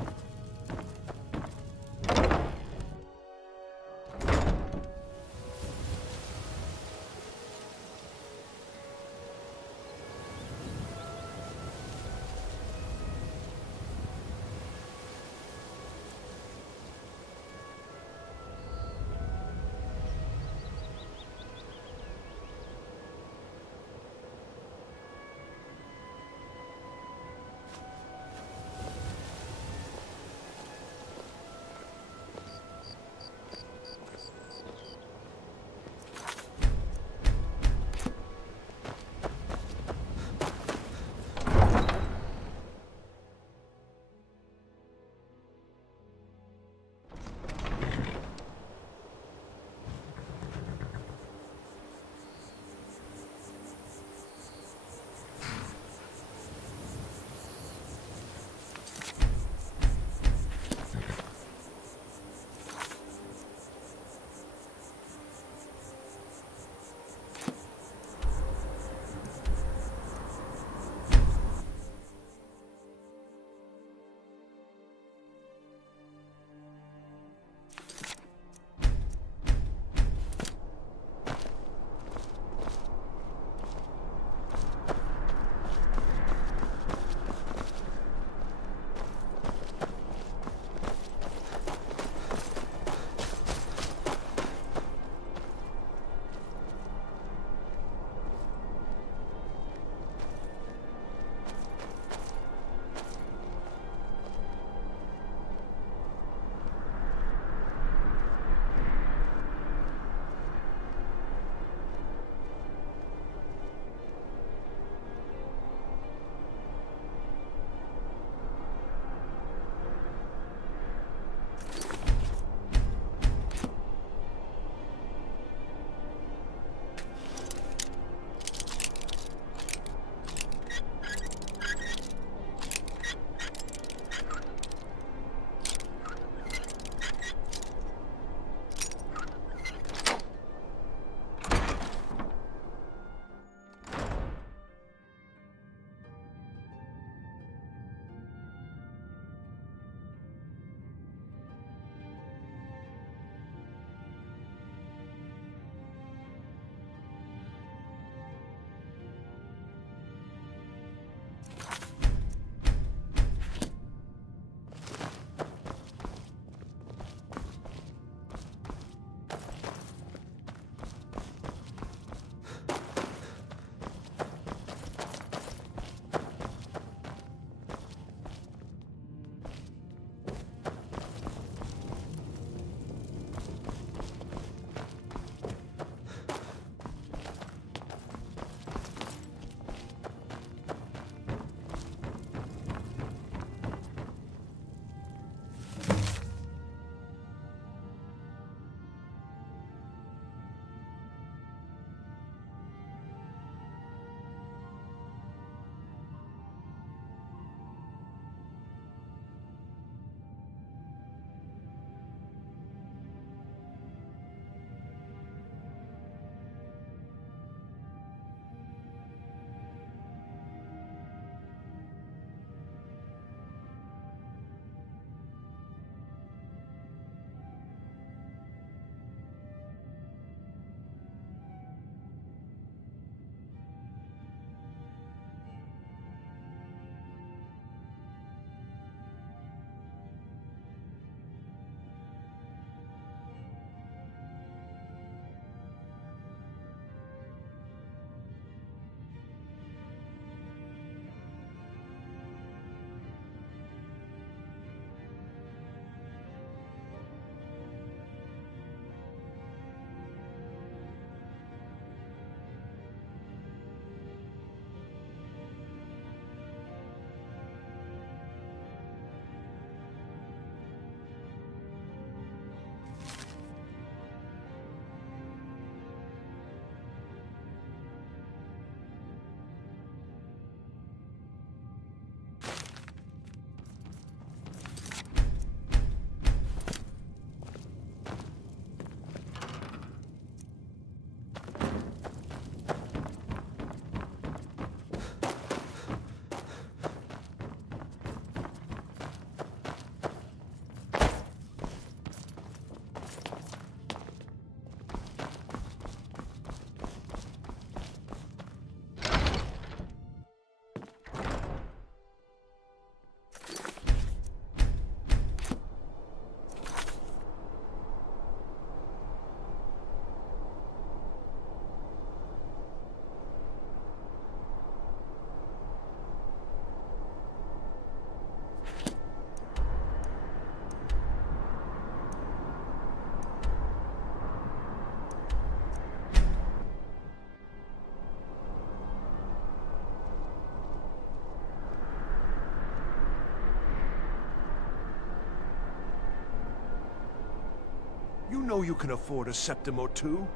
You know you can afford a septim or two.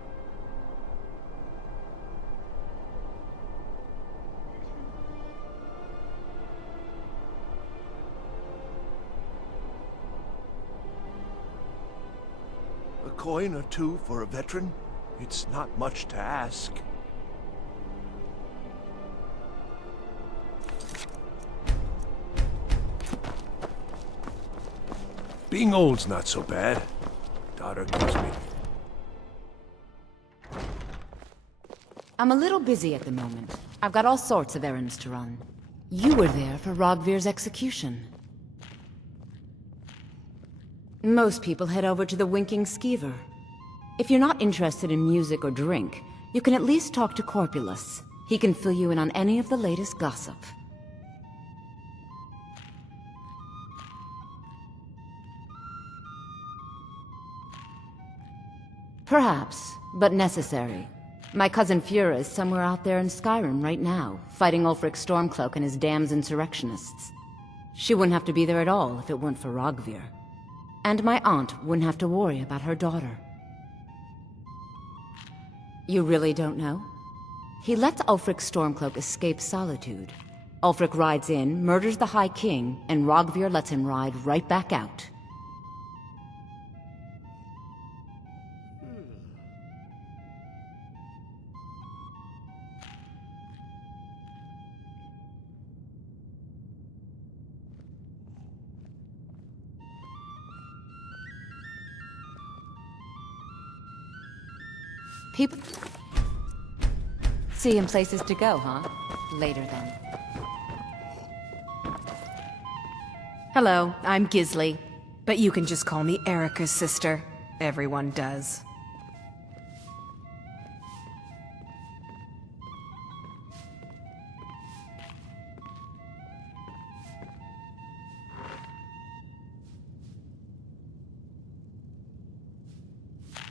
A coin or two for a veteran? It's not much to ask. Being old's not so bad. Daughter gives me... I'm a little busy at the moment. I've got all sorts of errands to run. You were there for Rogvir's execution. Most people head over to the Winking Skeever. If you're not interested in music or drink, you can at least talk to Corpulus. He can fill you in on any of the latest gossip. Perhaps, but necessary. My cousin Fura is somewhere out there in Skyrim right now, fighting Ulfric Stormcloak and his damned insurrectionists. She wouldn't have to be there at all if it weren't for Rogvir. And my aunt wouldn't have to worry about her daughter. You really don't know? He lets Ulfric Stormcloak escape solitude. Ulfric rides in, murders the High King, and Rogvir lets him ride right back out. People... Seeing places to go, huh? Later, then. Hello, I'm Gisli. But you can just call me Erica's sister. Everyone does.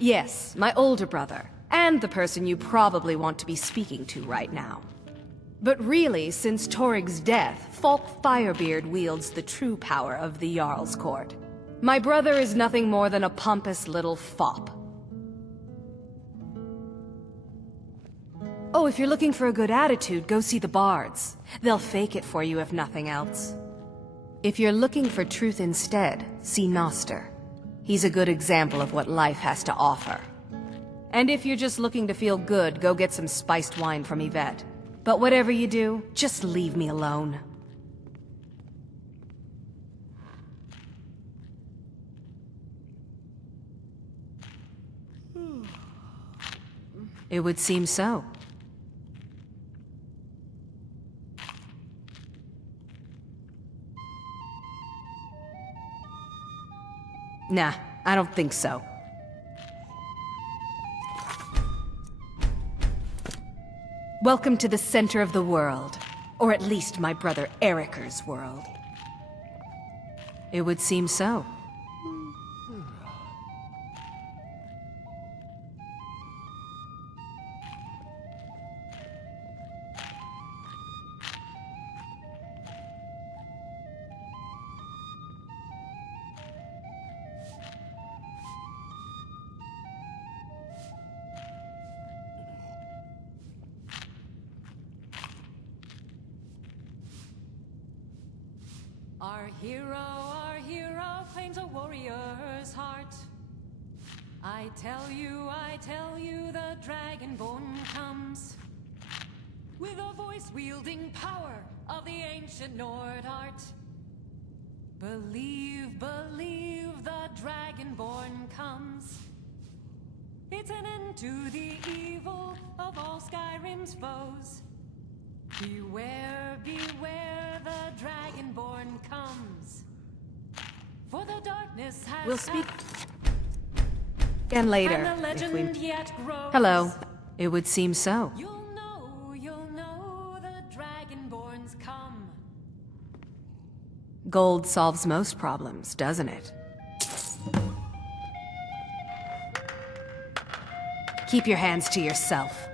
Yes, my older brother. And the person you probably want to be speaking to right now. But really, since Torig's death, Falk Firebeard wields the true power of the Jarl's Court. My brother is nothing more than a pompous little fop. Oh, if you're looking for a good attitude, go see the bards. They'll fake it for you if nothing else. If you're looking for truth instead, see Noster. He's a good example of what life has to offer. And if you're just looking to feel good, go get some spiced wine from Yvette. But whatever you do, just leave me alone. It would seem so. Nah, I don't think so. Welcome to the center of the world. Or at least my brother Eriker's world. It would seem so. Our hero claims a warrior's heart. I tell you, the Dragonborn comes with a voice-wielding power of the ancient Nord art. Believe, the Dragonborn comes. It's an end to the evil of all Skyrim's foes. Beware, the Dragonborn comes. For the darkness has... We'll speak again later, and the legend if we... yet grows. Hello. It would seem so. You'll know the Dragonborns come. Gold solves most problems, doesn't it? Keep your hands to yourself.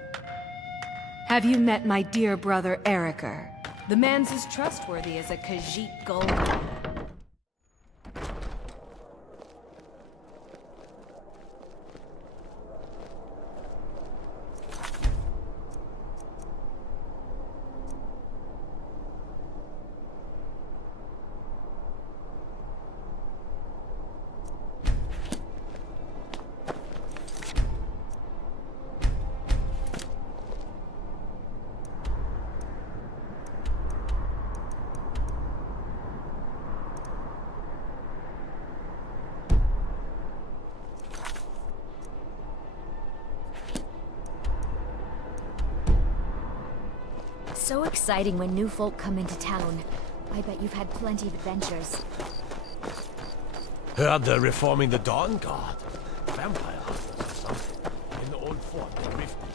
Have you met my dear brother Eriker? The man's as trustworthy as a Khajiit gold. so exciting when new folk come into town. I bet you've had plenty of adventures. Heard they're reforming the Dawn Guard. Vampire hunters or something. In the old fort in Riften.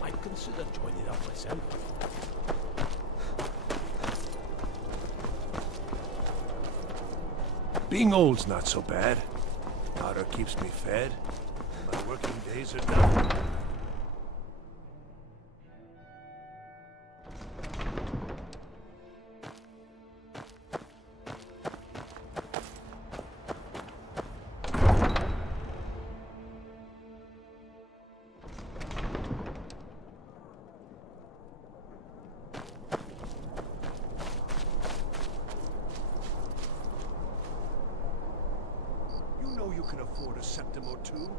Might consider joining up myself. Being old's not so bad. Powder keeps me fed, and my working days are done. You can afford a septim or two.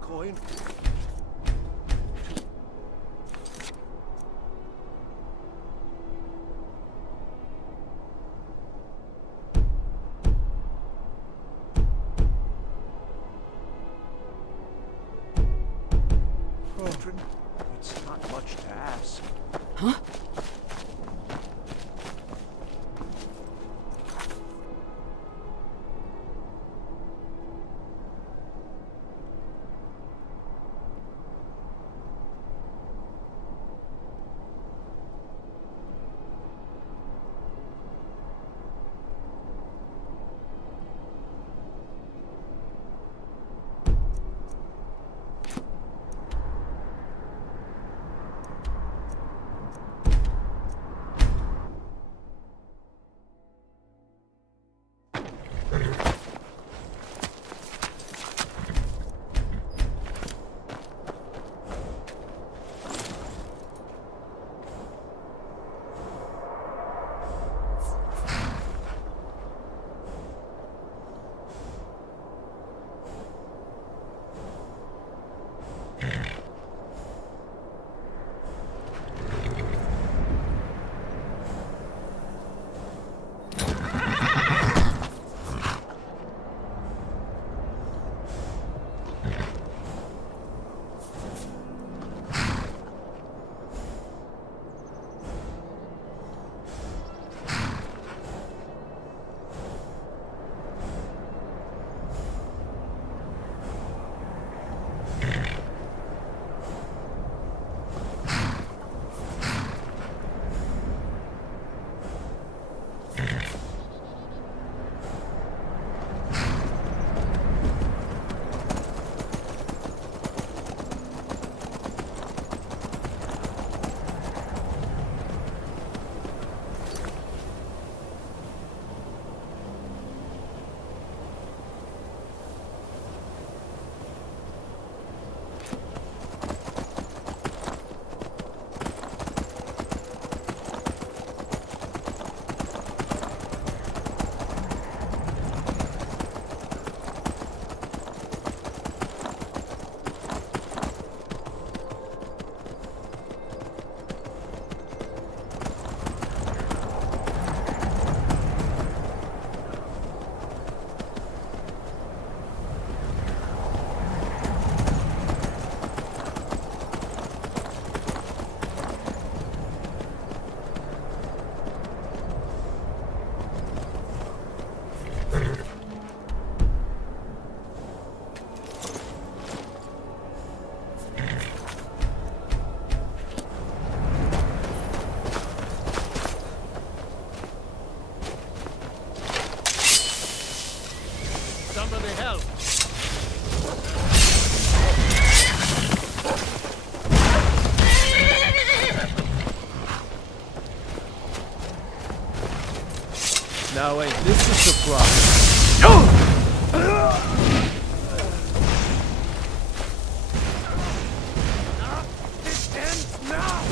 Coin. Veteran, it's not much to ask. Huh? Now ain't this a surprise? This ends now!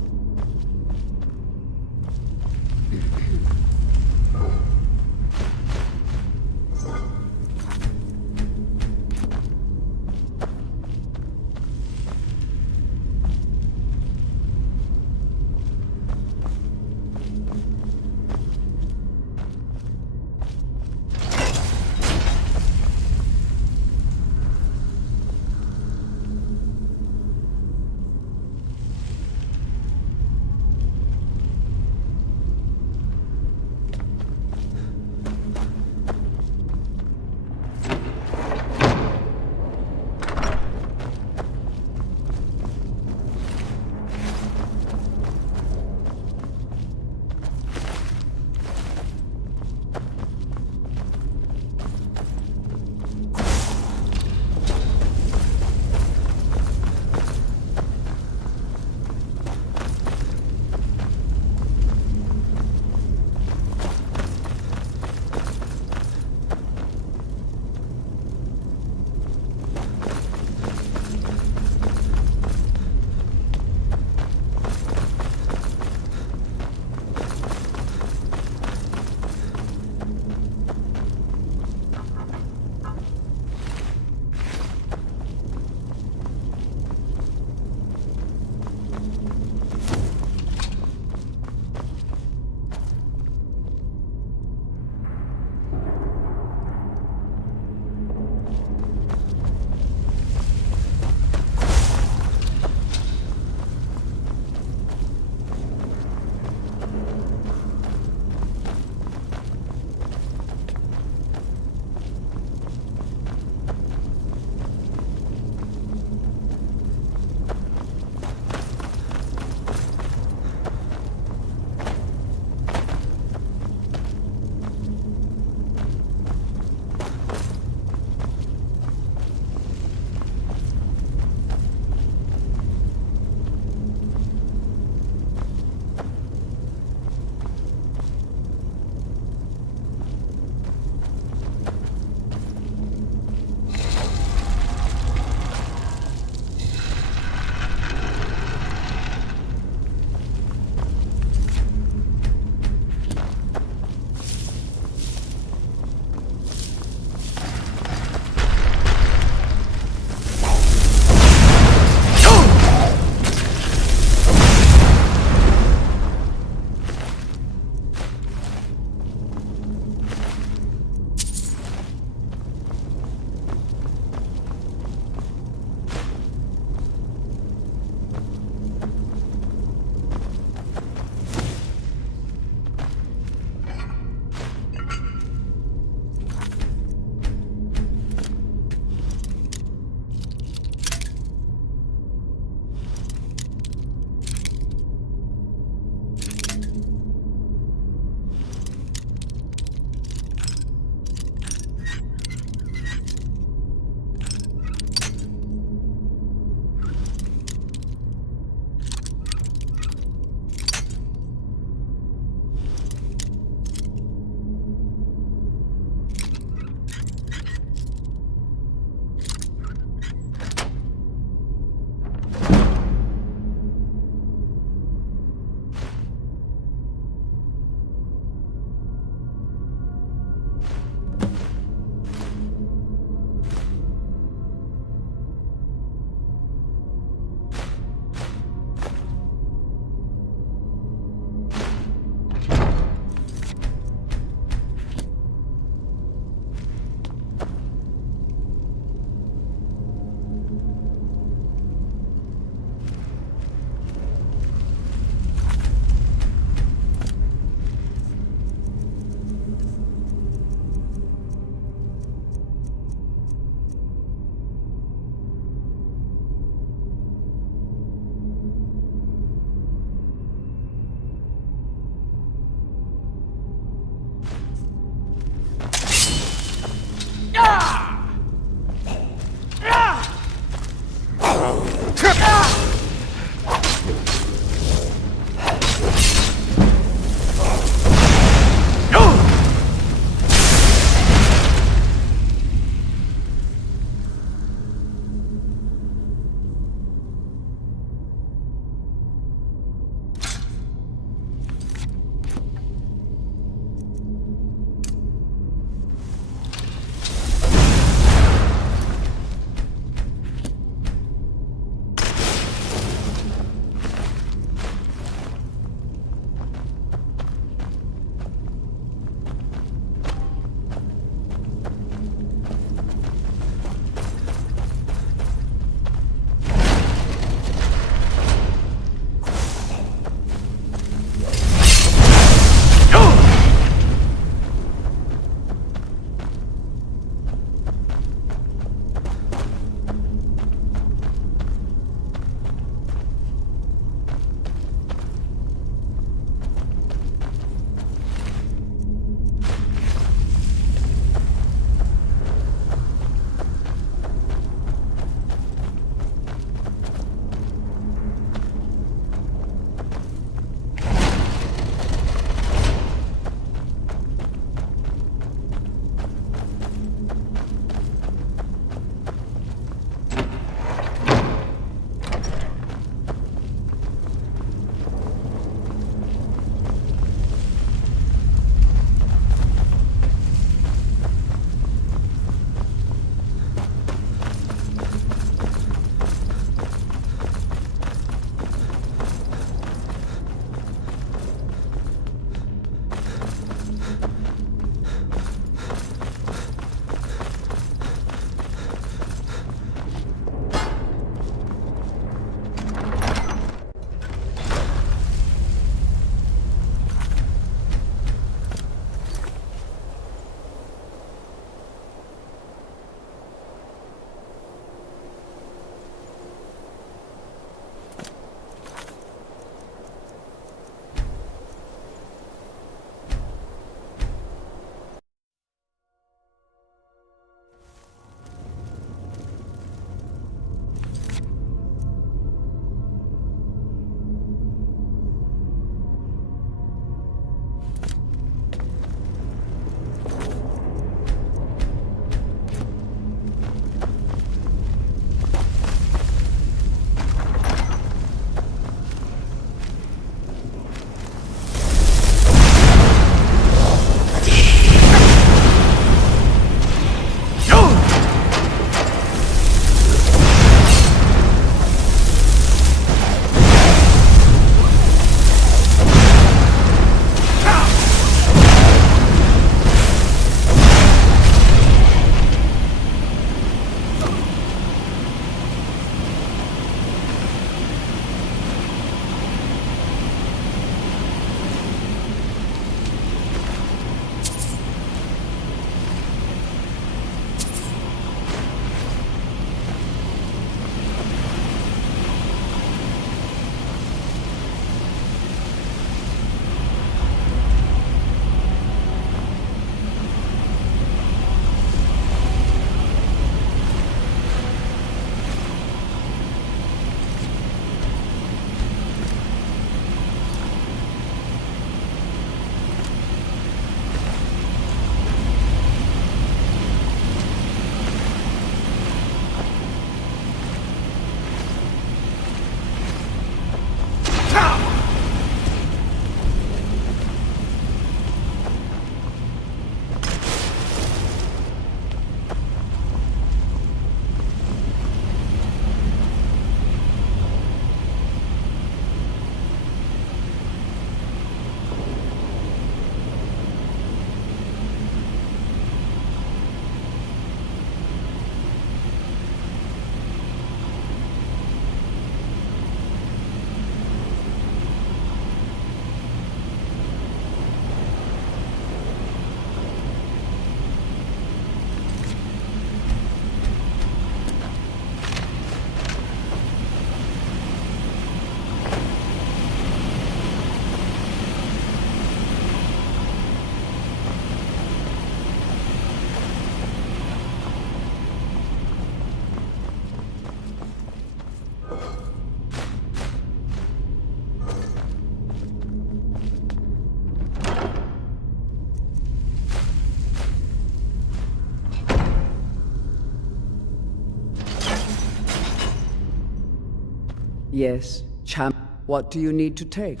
Yes, champ. What do you need to take?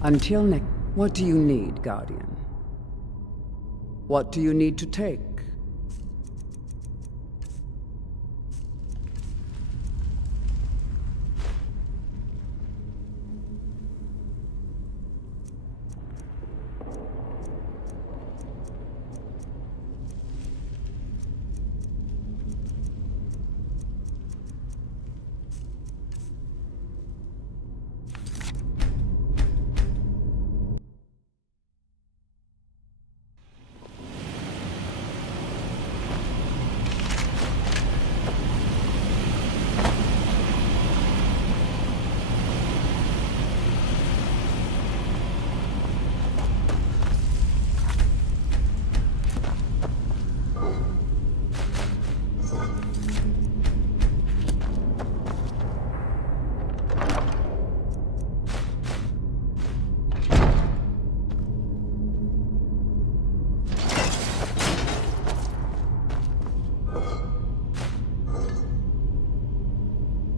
Until next. What do you need, Guardian? What do you need to take?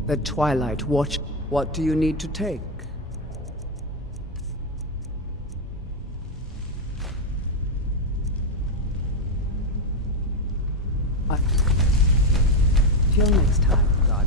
The Twilight Watch. What do you need to take? Till next time, God.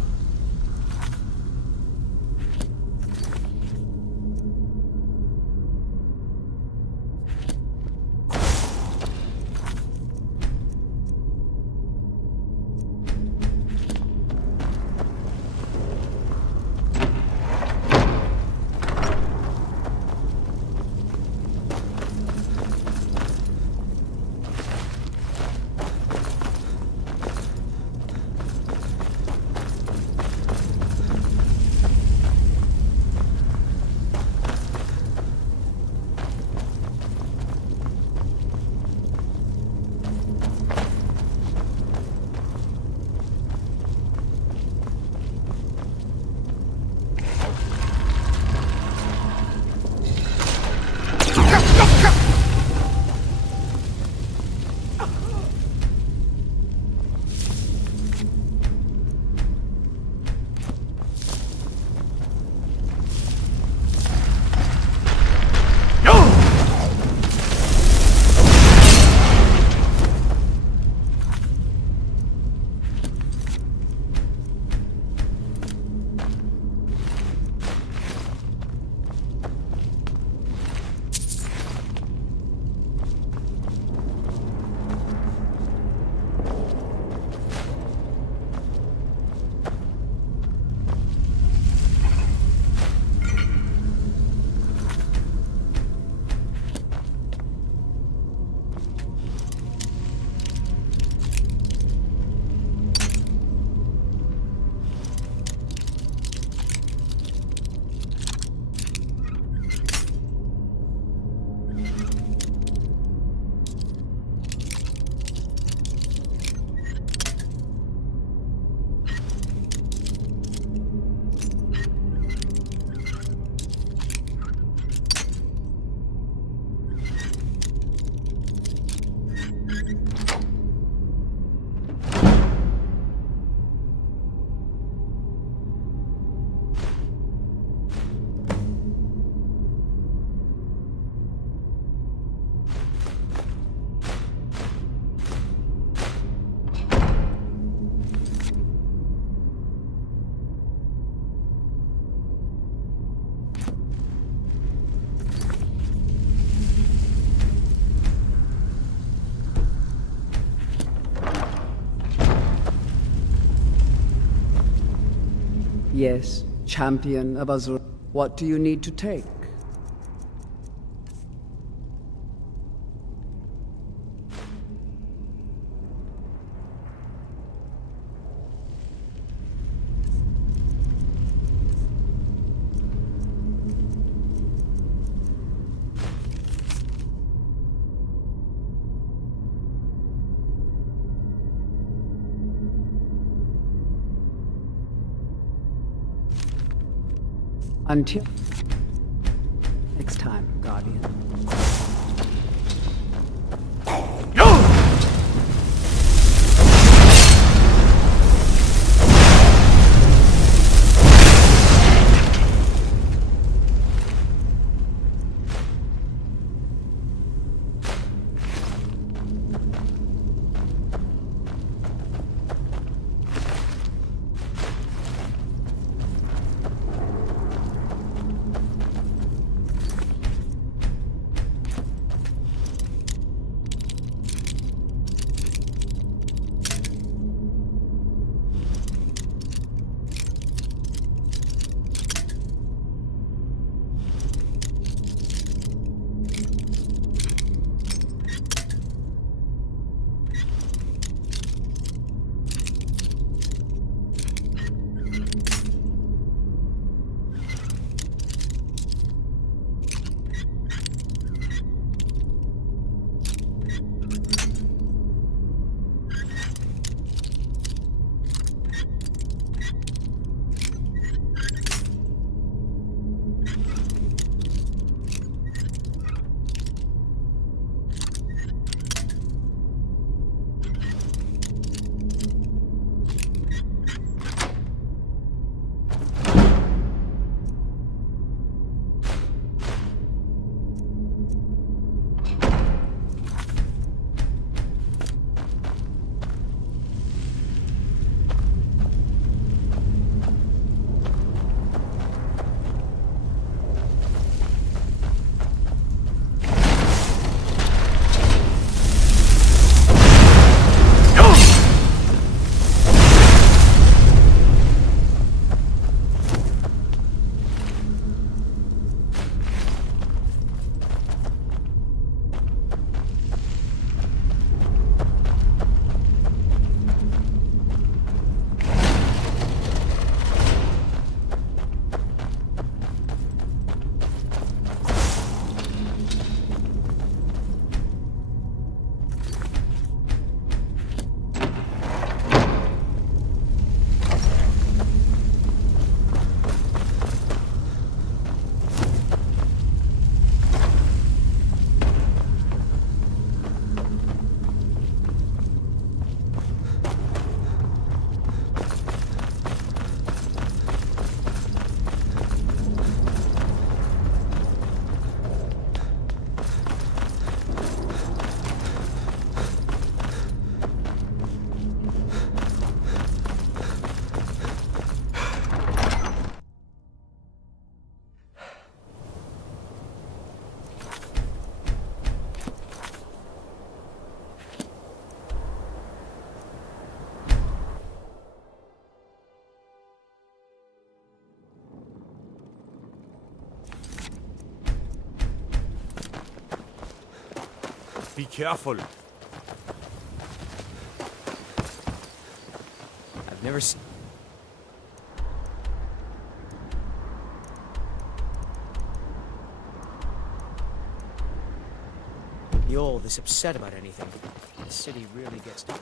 Yes, champion of Azur. What do you need to take? Until next time, Guardian. Be careful. I've never seen... You're this upset about anything. The city really gets to her.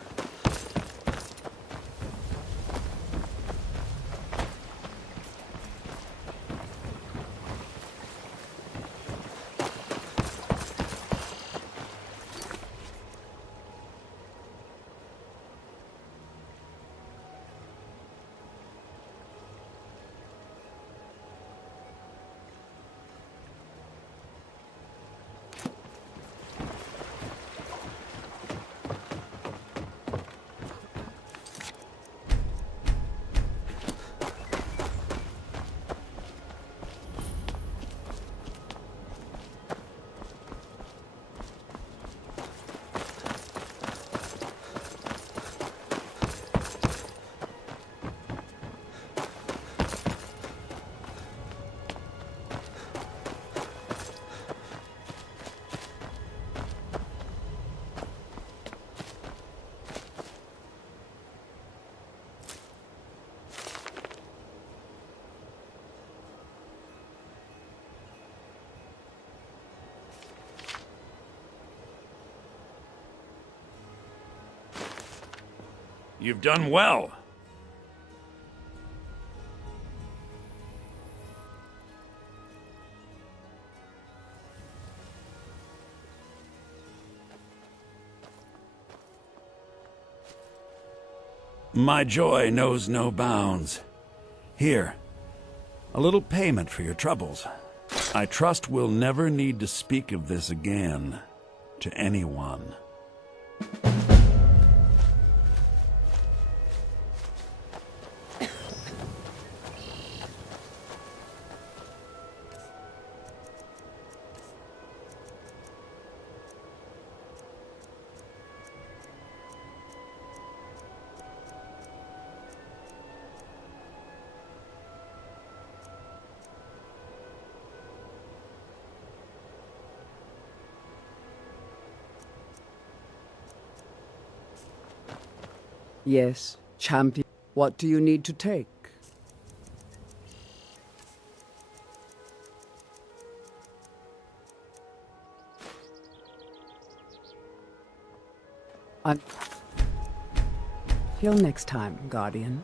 You've done well. My joy knows no bounds. Here, a little payment for your troubles. I trust we'll never need to speak of this again to anyone. Yes, champion. What do you need to take? Till next time, Guardian.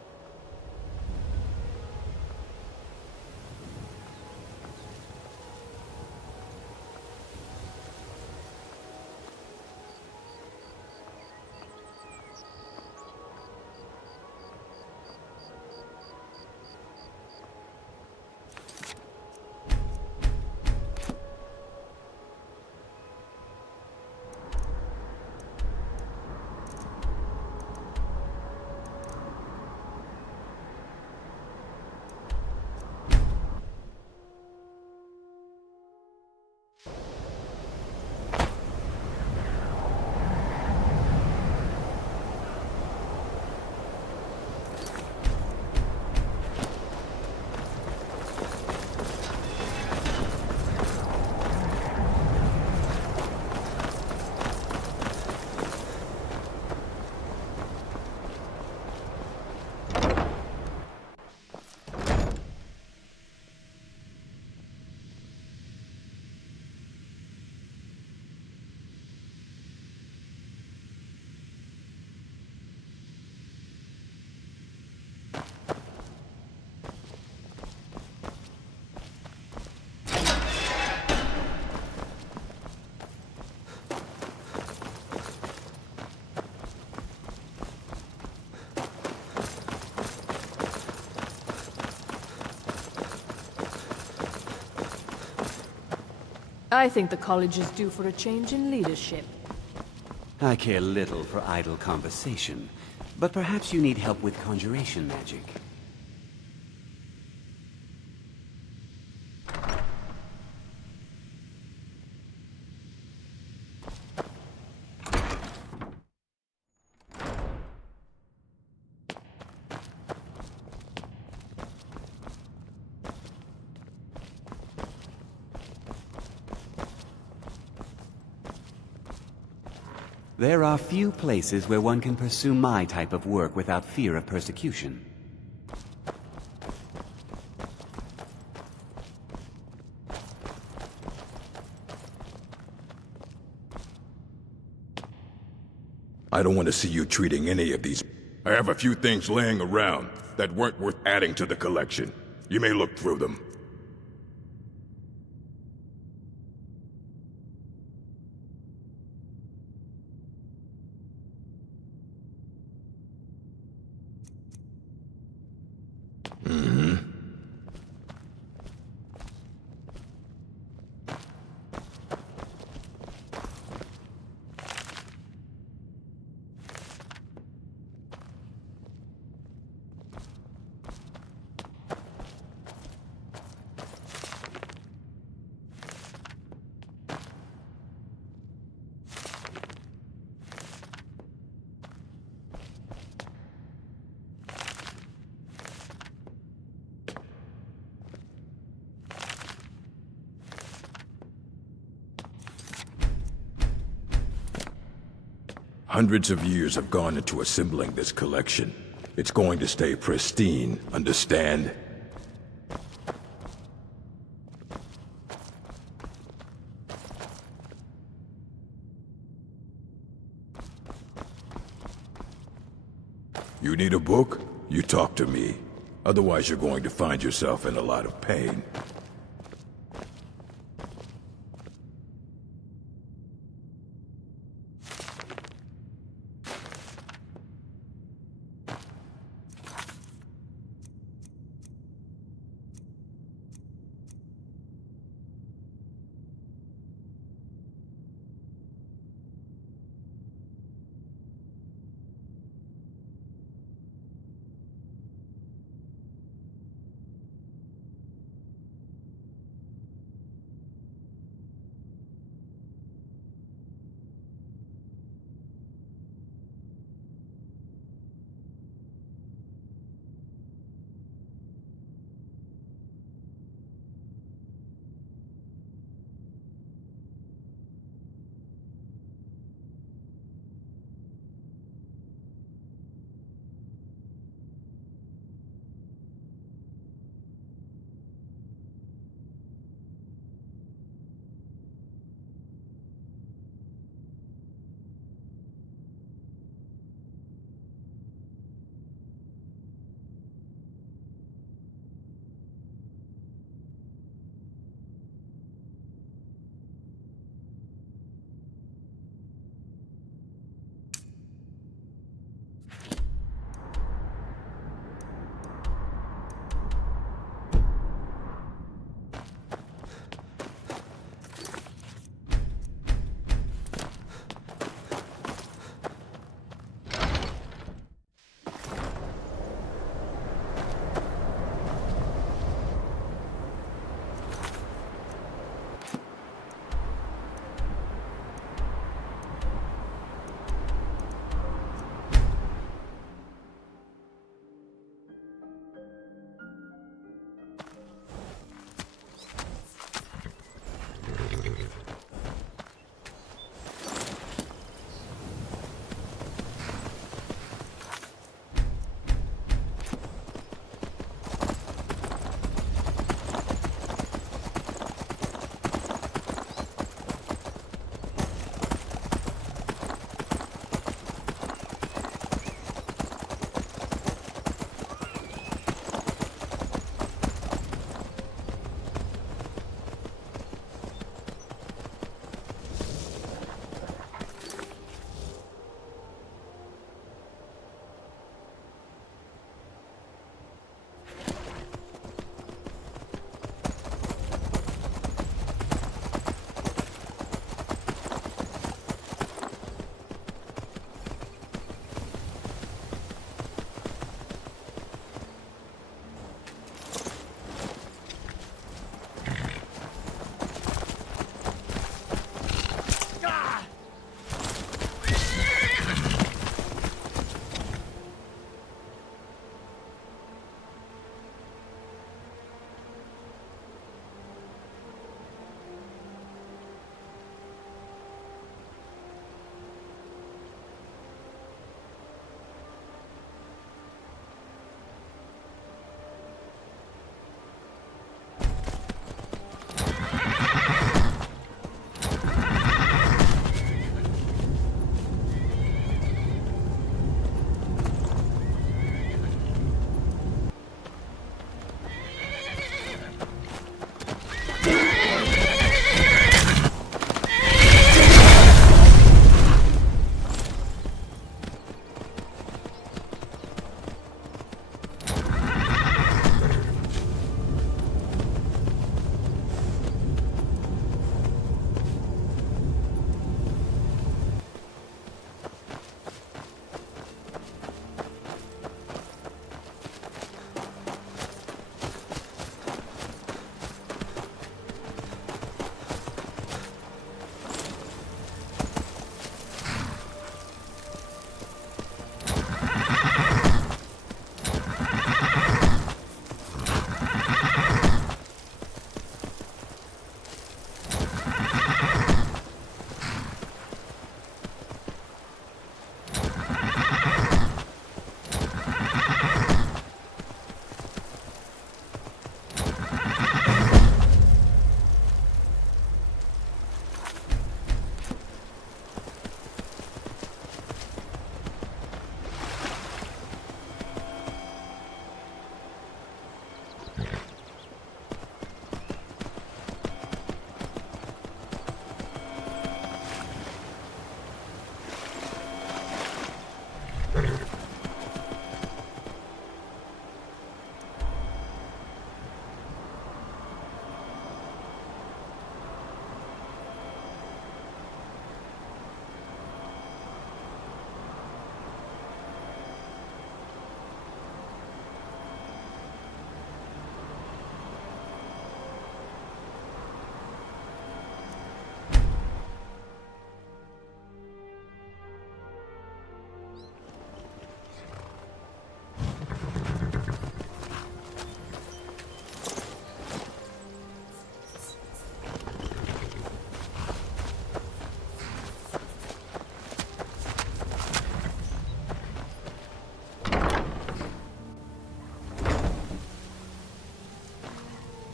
I think the college is due for a change in leadership. I care little for idle conversation, but perhaps you need help with conjuration magic. There are few places where one can pursue my type of work without fear of persecution. I don't want to see you treating any of these. I have a few things laying around that weren't worth adding to the collection. You may look through them. Hundreds of years have gone into assembling this collection. It's going to stay pristine, understand? You need a book? You talk to me. Otherwise you're going to find yourself in a lot of pain.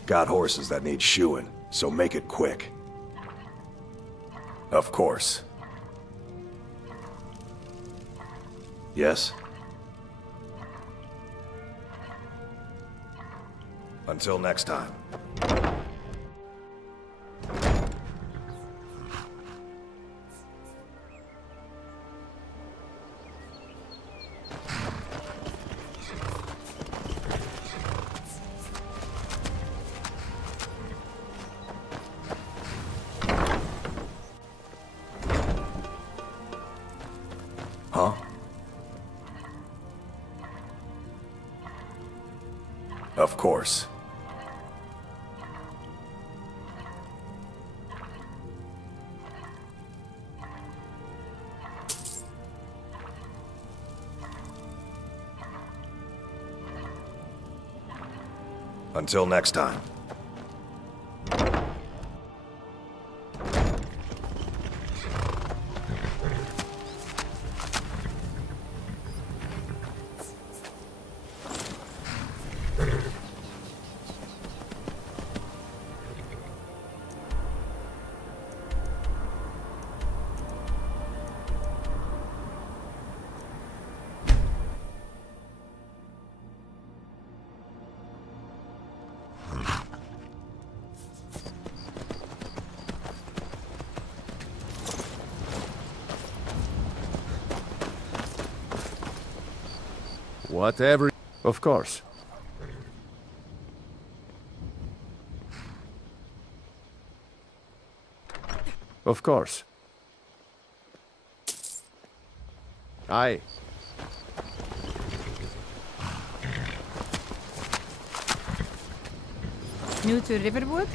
Got horses that need shoeing, so make it quick. Of course. Yes? Until next time. Huh? Of course. Until next time. Whatever. Of course. Of course. Aye. New to Riverwood?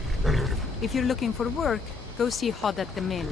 If you're looking for work, go see Hod at the mill.